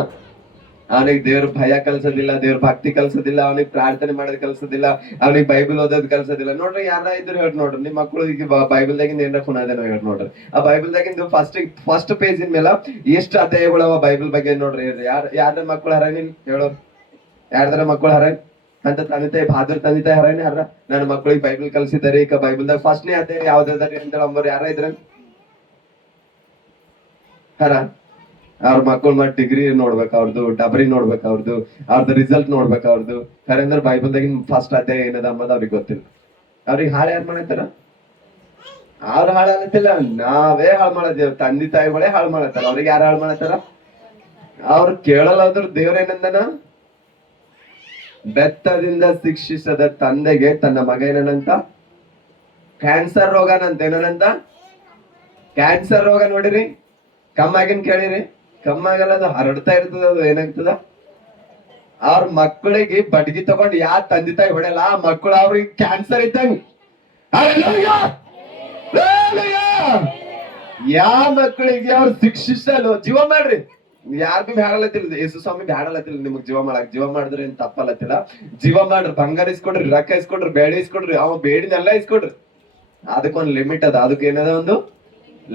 ಅವನಿಗೆ ದೇವ್ರ ಭಯ ಕಲ್ಸೋದಿಲ್ಲ, ದೇವ್ರ ಭಕ್ತಿ ಕಲ್ಸೋದಿಲ್ಲ, ಅವನಿಗೆ ಪ್ರಾರ್ಥನೆ ಮಾಡೋದ್ ಕಲ್ಸೋದಿಲ್ಲ, ಅವನಿಗೆ ಬೈಬಲ್ ಓದೋದ್ ಕಲ್ಸೋದಿಲ್ಲ. ನೋಡ್ರಿ ಯಾರ ಇದ್ರು ಹೇಳ್ ನೋಡ್ರಿ, ನಿಮ್ ಮಕ್ಕಳು ಈಗ ಬೈಬಲ್ದಾಗಿಂದ ಏನಾರ ಕುನಾದೇನೋ ಹೇಳ್ ನೋಡ್ರಿ. ಆ ಬೈಬಲ್ದಾಗಿಂದ ಫಸ್ಟ್ ಪೇಜಿನ ಮೇಲೆ ಎಷ್ಟು ಅಧ್ಯಾಯಗಳವ ಬೈಬಲ್ ಬಗ್ಗೆ ನೋಡ್ರಿ. ಯಾರ ಮಕ್ಕಳು ಹರನಿಲ್ ಹೇಳೋರು? ಯಾರ್ದಾರ ಮಕ್ಕಳು ಹರನ್ ಅಂತ ತಂದೆ ತಾಯಿ ಬಹಾದೂರ್ ತಂದೆ ತಾಯಿ ಹರನ್ ಯಾರ? ನನ್ನ ಮಕ್ಕಳಿಗೆ ಬೈಬಲ್ ಕಲ್ಸಿದಾರೆ. ಈಗ ಬೈಬಲ್ದಾಗ ಫಸ್ಟ್ನೇ ಅಧ್ಯಾಯ ಯಾವ್ದಾದ್ರಿ ಅಂತ ಅಂಬೋರು ಯಾರ ಇದ್ರ? ಹರ ಅವ್ರ ಮಕ್ಕಳು ಮತ್ ಡಿಗ್ರಿ ನೋಡ್ಬೇಕು, ಅವ್ರದ್ದು ಡಬ್ರಿ ನೋಡ್ಬೇಕು, ಅವ್ರದ್ದು ರಿಸಲ್ಟ್ ನೋಡ್ಬೇಕು. ಅವ್ರದ್ದು ಖರೆ ಅಂದ್ರೆ ಬೈಬಲ್ದಾಗಿನ ಫಸ್ಟ್ ಅಧ್ಯಾಯ ಏನದ ಅಂಬದ್ ಅವ್ರಿಗೆ ಗೊತ್ತಿಲ್ಲ. ಅವ್ರಿಗೆ ಹಾಳು ಯಾರು ಮಾಡತ್ತಾರ? ಅವ್ರು ಹಾಳಾಗತ್ತಿಲ್ಲ, ನಾವೇ ಹಾಳು ಮಾಡತ್ತೇವ್. ತಂದೆ ತಾಯಿಗಳೇ ಹಾಳು ಮಾಡತ್ತಾರ. ಅವ್ರಿಗೆ ಯಾರು ಹಾಳು ಮಾಡತ್ತಾರ? ಅವ್ರು ಕೇಳಲಾದ್ರು ದೇವ್ರೇನಂದನ? ಬೆತ್ತದಿಂದ ಶಿಕ್ಷಿಸದ ತಂದೆಗೆ ತನ್ನ ಮಗ ಏನಂತ? ಕ್ಯಾನ್ಸರ್ ರೋಗನಂತ. ಏನಂತ? ಕ್ಯಾನ್ಸರ್ ರೋಗ. ನೋಡಿರಿ, ಕಮ್ಮಾಗಿನ್ ಕೇಳಿರಿ, ಕಮ್ಮಾಗಲ್ಲ, ಅದು ಹರಡ್ತಾ ಇರ್ತದ. ಅದು ಏನಾಗ್ತದ? ಅವ್ರ ಮಕ್ಕಳಿಗೆ ಬಡ್ಗಿ ತಗೊಂಡು ಯಾ ತಂದೆ ತಾಯಿ ಹೊಡೆಯಲ್ಲ, ಆ ಮಕ್ಕಳು ಅವ್ರಿಗೆ ಕ್ಯಾನ್ಸರ್ ಇದ್ದಂಗ. ಯಾವ ಮಕ್ಕಳಿಗೆ ಅವ್ರು ಶಿಕ್ಷಿಸಲು ಜೀವ ಮಾಡ್ರಿ. ಯಾರ್ ಬಿ ಬ್ಯಾಡಲತ್ತಿಲ್ಲ, ಯೇಸು ಸ್ವಾಮಿ ಬ್ಯಾಡಲತ್ತಿಲ್ಲ ನಿಮಗ್ ಜೀವ ಮಾಡಕ್. ಜೀವ ಮಾಡಿದ್ರೆ ಏನ್ ತಪ್ಪಲತ್ತಿಲ್ಲ. ಜೀವ ಮಾಡ್ರಿ, ಬಂಗಾರ ಇಸ್ಕೊಡ್ರಿ, ರೊಕ್ಕ ಇಸ್ಕೊಡ್ರಿ, ಬೇಳೆ ಇಸ್ಕೊಡ್ರಿ, ಅವ ಬೇಡಿನೆಲ್ಲ ಇಸ್ಕೊಡ್ರಿ. ಅದಕ್ಕೊಂದ್ ಲಿಮಿಟ್ ಅದ. ಅದಕ್ಕೆ ಏನದ? ಒಂದು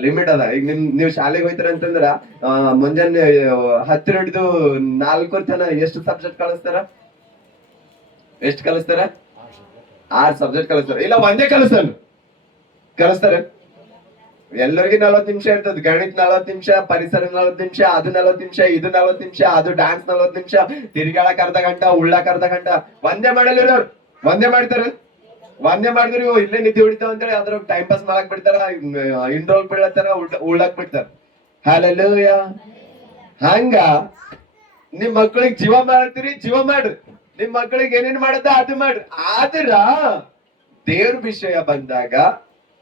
ಲಿಮಿಟ್ ಅದ. ಈಗ ನೀವ್ ಶಾಲೆಗೆ ಹೋಯ್ತಾರ ಅಂತಂದ್ರ ಮುಂಜಾನೆ 10 ಹಿಡಿದು 4 ತನ ಎಷ್ಟು ಸಬ್ಜೆಕ್ಟ್ ಕಲಿಸ್ತಾರ? ಎಷ್ಟು ಕಲಿಸ್ತಾರ? 6 ಸಬ್ಜೆಕ್ಟ್ ಕಲಿಸ್ತಾರ. ಇಲ್ಲ ಒಂದೇ ಕಲಿಸ್ತಾರ. ಎಲ್ಲರಿಗೂ 40 ನಿಮಿಷ ಇರ್ತದ. ಗಣಿತ 40 ನಿಮಿಷ, ಪರಿಸರ 40 ನಿಮಿಷ, ಅದು 40 ನಿಮಿಷ, ಇದು 40 ನಿಮಿಷ, ಅದು ಡ್ಯಾನ್ಸ್ 40 ನಿಮಿಷ, ತಿರ್ಗಾಳಕ್ ಅರ್ಧ ಗಂಟ, ಉಳ್ಳಾಕ್ ಅರ್ಧ ಗಂಟ. ಒಂದೇ ಮಾಡಲ್ಲ ಅವ್ರು. ಒಂದೇ ಮಾಡ್ತಾರ. ಒಂದೇ ಮಾಡಿದ್ರಿ ಇಲ್ಲೇ ನಿಧಿ ಹೊಡಿತಾವ ಅಂತೇಳಿ ಅದ್ರ ಟೈಮ್ ಪಾಸ್ ಮಾಡಕ್ ಬಿಡ್ತಾರ, ಇಂಡ್ರೋಲ್ ಬೀಳತ್ತಾರ, ಉಳ್ಳಾಕ್ ಬಿಡ್ತಾರ. ಹಲ್ಲೆಲೂಯಾ. ಹಂಗ ನಿಮ್ ಮಕ್ಕಳಿಗೆ ಜೀವ ಮಾಡ್ತೀರಿ, ಜೀವ ಮಾಡ್ರಿ. ನಿಮ್ ಮಕ್ಕಳಿಗೆ ಏನೇನ್ ಮಾಡತ್ತ ಅದು ಮಾಡ್ರಿ. ಆದ್ರ ದೇವ್ರ ವಿಷಯ ಬಂದಾಗ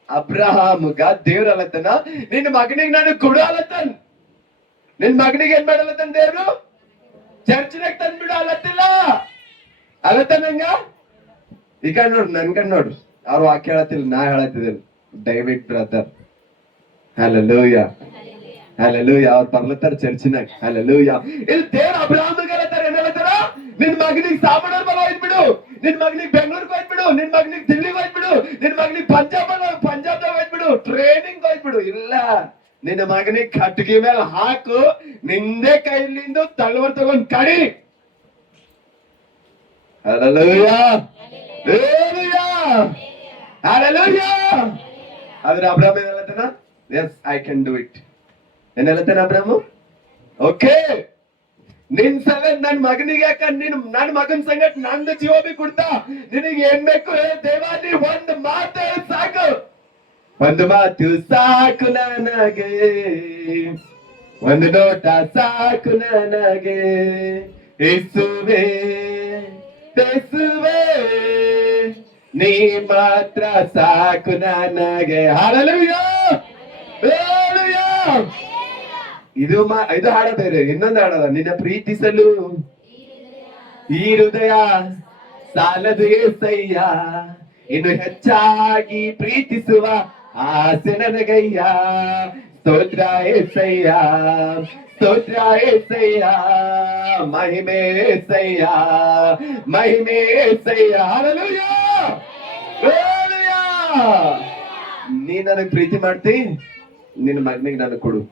ಅಬ್ರಹಾಮಗ ದೇವ್ರ ಅಲ್ಲತನ, ನಿನ್ ಮಗನಿಗೆ ನಾನು ಕೊಡು ಅಲ್ಲತನ್. ನಿನ್ ಮಗನಿಗೆ ಏನ್ ಮಾಡಲ್ಲತನ್ ದೇವ್ರು? ಚರ್ಚಿನಾಗ ತಂದ್ಬಿಡು ಅಲ್ಲತ್ತಿಲ್ಲ ಅಲ್ಲತನಂಗ. ಈ ಕಡೆ ನೋಡ್ರಿ, ನನ್ ಕಡೆ ನೋಡ್ರಿ. ಅವ್ರು ವಾಕ್ಯ ಹೇಳತ್ತಿಲ್ಲ, ನಾ ಹೇಳತ್ತಿದ್ದೇನೆ. David brother. ಹಲ್ಲೆಲೂಯಾ. ಹಲ್ಲೆಲೂಯಾ. ಅವ್ರು ಬರ್ಲತ್ತಾರ ಚರ್ಚಿನಾಗ. ಹಲ್ಲೆಲೂಯಾ. ಇಲ್ಲಿ ದೇವ್ರ ಅಬ್ರಹಾಮಗ ಹೇಳತ್ತಾರ, ಏನ್ ಹೇಳತ್ತಾರ? ನಿನ್ ಮಗನಿಗೆ ಸಾಮಣರ್ ಬಲ ಹೋಯ್ಬಿಡು, ನಿನ್ ಮಗನಿಗೆ ಬೆಂಗಳೂರಿಗೆ ಹೋಯ್ಬಿಡು, ನಿನ್ ಮಗನಿಗೆ ದಿಲ್ಲಿಗೆ ಹೋಯ್ಬಿಡು, ನಿನ್ ಮಗನಿಗೆ ಪಂಜಾಬ್ದಾಗ ಹೋಯ್ಬಿಡು, ಟ್ರೈನಿಂಗ್ ಹೋಯ್ಬಿಡು. ಇಲ್ಲ, ನಿನ್ನ ಮಗನಿಗೆ ಕಟ್ಟಿಗೆ ಮೇಲೆ ಹಾಕು, ನಿಂದೇ ಕೈಲಿಂದ ತಳವರ್ ತಗೊಂಡ್ ಕಡಿ. Hallelujah. Hallelujah. Hallelujah. ಆದ್ರೆ ಅಬ್ರಾಮ್ ಏನ್ ಹೇಳತ್ತನ? Yes, I can do it. ಏನ್ ಹೇಳತ್ತನ ಅಬ್ರಾಮು? ಓಕೆ, ನಿನ್ ಸಲ ನನ್ ಮಗನಿಗೆ ಯಾಕ ನನ್ ಮಗನ್ ಸಂಗಟ ನಂದು ಜೀವ ಬಿ ಕೊಡ್ತಾ, ನಿನಗೆ ಏನ್ ಬೇಕು ದೇವಾ, ನೀ ಒಂದ್ ಮಾತು ಸಾಕು, ಒಂದು ಮಾತು ಸಾಕು ನನಗೆ, ಒಂದು ನೋಟ ಸಾಕು ನನಗೆ, ಯೇಸುವೇ ಯೇಸುವೇ ನೀ ಮಾತ್ರ ಸಾಕು ನನಗೆ. Hallelujah, hallelujah. ಇದು ಹಾಡ ಬೇರೆ, ಇನ್ನೊಂದು ಹಾಡದ, ನಿನ್ನ ಪ್ರೀತಿಸಲು ಈ ಹೃದಯ ಸಾಲದು ಏಸಯ್ಯ, ಇನ್ನು ಹೆಚ್ಚಾಗಿ ಪ್ರೀತಿಸುವ ಆಸೆ ನನಗಯ್ಯ. ಸ್ತೋತ್ರ ಏಸಯ್ಯ, ಸ್ತೋತ್ರ ಏಸಯ್ಯ, ಮಹಿಮೆ ಏಸಯ್ಯ, ಮಹಿಮೆ ಏಸಯ್ಯ. Hallelujah, hallelujah. ನೀ ನನಗ್ ಪ್ರೀತಿ ಮಾಡ್ತಿ, ನಿನ್ನ ಮಗನಿಗೆ ನನಗ್ ಕೊಡು.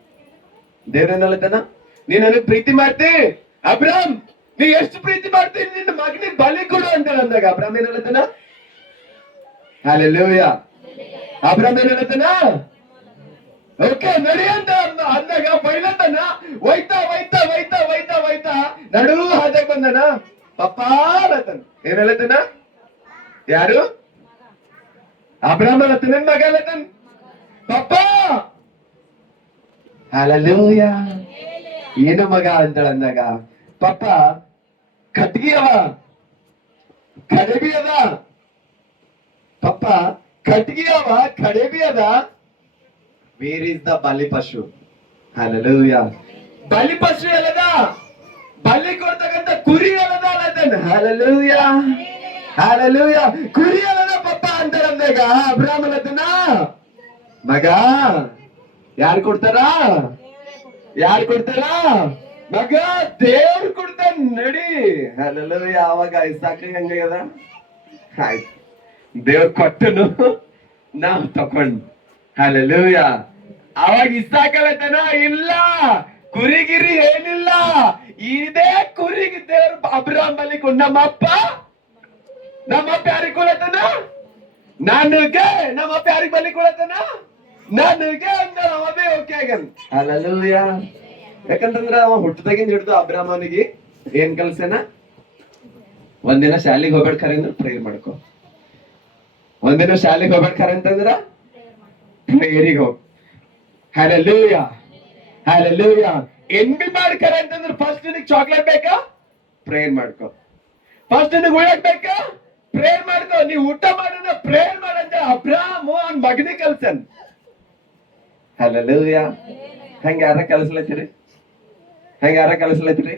ದೇವ್ರೇನಲ್ಲತನ, ನೀ ನನಗ್ ಪ್ರೀತಿ ಮಾಡ್ತಿ ಅಬ್ರಾಮ್, ನೀ ಎಷ್ಟು ಪ್ರೀತಿ ಮಾಡ್ತೀನಿ, ನಿನ್ನ ಮಗನಿಗೆ ಬಲಿ ಕೊಡು ಅಂತ ಅಂದಾಗ ಅಬ್ರಾಮ್ ಏನಲ್ಲತನ? ಹಲ್ಲೆಲೂಯಾ. ಅಬ್ರಾಮ್ ಏನಲ್ಲತನ? ಓಕೆ ನಡಿ ಅಂತ ಅಂದಾಗ ಬೈಲತನ, ಒಯ್ತಾ ಒಯ್ತಾ ಒಯ್ತಾ ಒಯ್ತಾ ಒಯ್ತಾ ನಡು ಹಾದಾಗ ಬಂದನ, ಪಪ್ಪಾ ಅಲ್ಲತನ. ಏನ್ ಹೇಳತನ? ಯಾರು? ಅಬ್ರಾಮ್ ಅಲ್ಲತನ, ಮಗ ಅಲ್ಲತನ, ಪಪ್ಪಾ. ಹಲ್ಲೆಲೂಯಾ. ಏನು ಮಗ ಅಂತಳ ಅಂದಾಗ, ಪಪ್ಪ ಕಟ್ಗಿ ಅವ, ಕಡೆಬಿ ಅದ, ಪಪ್ಪ ಕಟ್ಗಿ ಅವ, ಕಡೆಬಿ ಅದ. ವೇರ್ ಇಸ್ ದ ಬಲಿ ಪಶು? ಹಲ್ಲೆಲೂಯಾ. ಬಲಿ ಪಶು ಎಲ್ಲದ? ಬಲಿ ಕೊಡ್ತಕ್ಕಂಥ ಕುರಿ ಎಲ್ಲದ ಅಲ್ಲದನ್? Hallelujah, hallelujah. ಕುರಿ ಅಲ್ಲದ ಪಪ್ಪ ಅಂತಾರ ಅಂದಾಗ ಅಬ್ರಾಮ್ ಅಲ್ಲದನ, ಮಗ ಯಾರು ಕೊಡ್ತಾರ? ಯಾರು ಕೊಡ್ತಾರ? ಮಗ ದೇವ್ರು ಕೊಡ್ತಾನ, ನಡಿ. ಹಲ್ಲೆಲೂಯಾ. ಅವಾಗ ಇಸಾಕಂಗ ಹಂಗದ, ಆಯ್ತು ದೇವ್ರು ಕೊಟ್ಟನು, ನಾವ್ ತಕೊಂಡ್. ಹಲ್ಲೆಲೂಯಾ. ಅವಾಗ ಇಸಾಕಲತನ, ಇಲ್ಲ ಕುರಿಗಿರಿ ಏನಿಲ್ಲ, ಇದೇ ಕುರಿಗೆ ದೇವ್ರು ಅಬ್ರಾಮ್ ಬಲಿ ಕೊಡ್. ನಮ್ಮಪ್ಪ ಯಾರಿಗೆ ಕೊಡತನ? ನನಗೆ. ನಮ್ಮಪ್ಪ ಯಾರಿಗೆ ಬಲಿ ಕೊಡತನ? ನನಗೆ ಅಂದ. ಅವೇ ಓಕೆ ಆಗನ್. ಹಲ್ಲೆಲೂಯಾ. ಯಾಕಂತಂದ್ರ ಅವ ಹುಟ್ಟದಾಗಿಂದ ಹಿಡಿದು ಅಬ್ರಾಮನಿಗೆ ಏನ್ ಕಲ್ಸೇನ? ಒಂದಿನ ಶಾಲೆಗೆ ಹೋಗ್ಬೇಡ ಖರೆ ಅಂದ್ರೆ ಪ್ರೇಯರ್ ಮಾಡ್ಕೊ. ಒಂದಿನ ಶಾಲೆಗೆ ಹೋಗ್ಬೇಡ ಖರೆ ಅಂತಂದ್ರ ಪ್ರೇಯರಿಗೆ ಹೋಗ್. Hallelujah, hallelujah. ಏನ್ ಬಿ ಮಾಡ್ಕರೆ ಅಂತಂದ್ರ ಫಸ್ಟ್ ನಿನಗೆ ಚಾಕ್ಲೇಟ್ ಬೇಕಾ? ಪ್ರೇಯರ್ ಮಾಡ್ಕೊ. ಫಸ್ಟ್ ನಿನಗೆ ಉಳ್ಳಕ್ ಬೇಕಾ? ಪ್ರೇಯರ್ ಮಾಡ್ಕೊ. ನೀ ಊಟ ಮಾಡೋಣ ಪ್ರೇಯರ್ ಮಾಡಂತ ಅಬ್ರಾಮ್ ಅವ್ನ ಮಗನಿಗೆ ಕಲ್ಸನ್. ಹಲ್ಲೆಲೂಯಾ. ಹಂಗ ಯಾರ ಕಲಿಸ್ಲತ್ತೀರಿ? ಹಂಗ ಯಾರ ಕಲಿಸ್ಲತ್ತೀರಿ?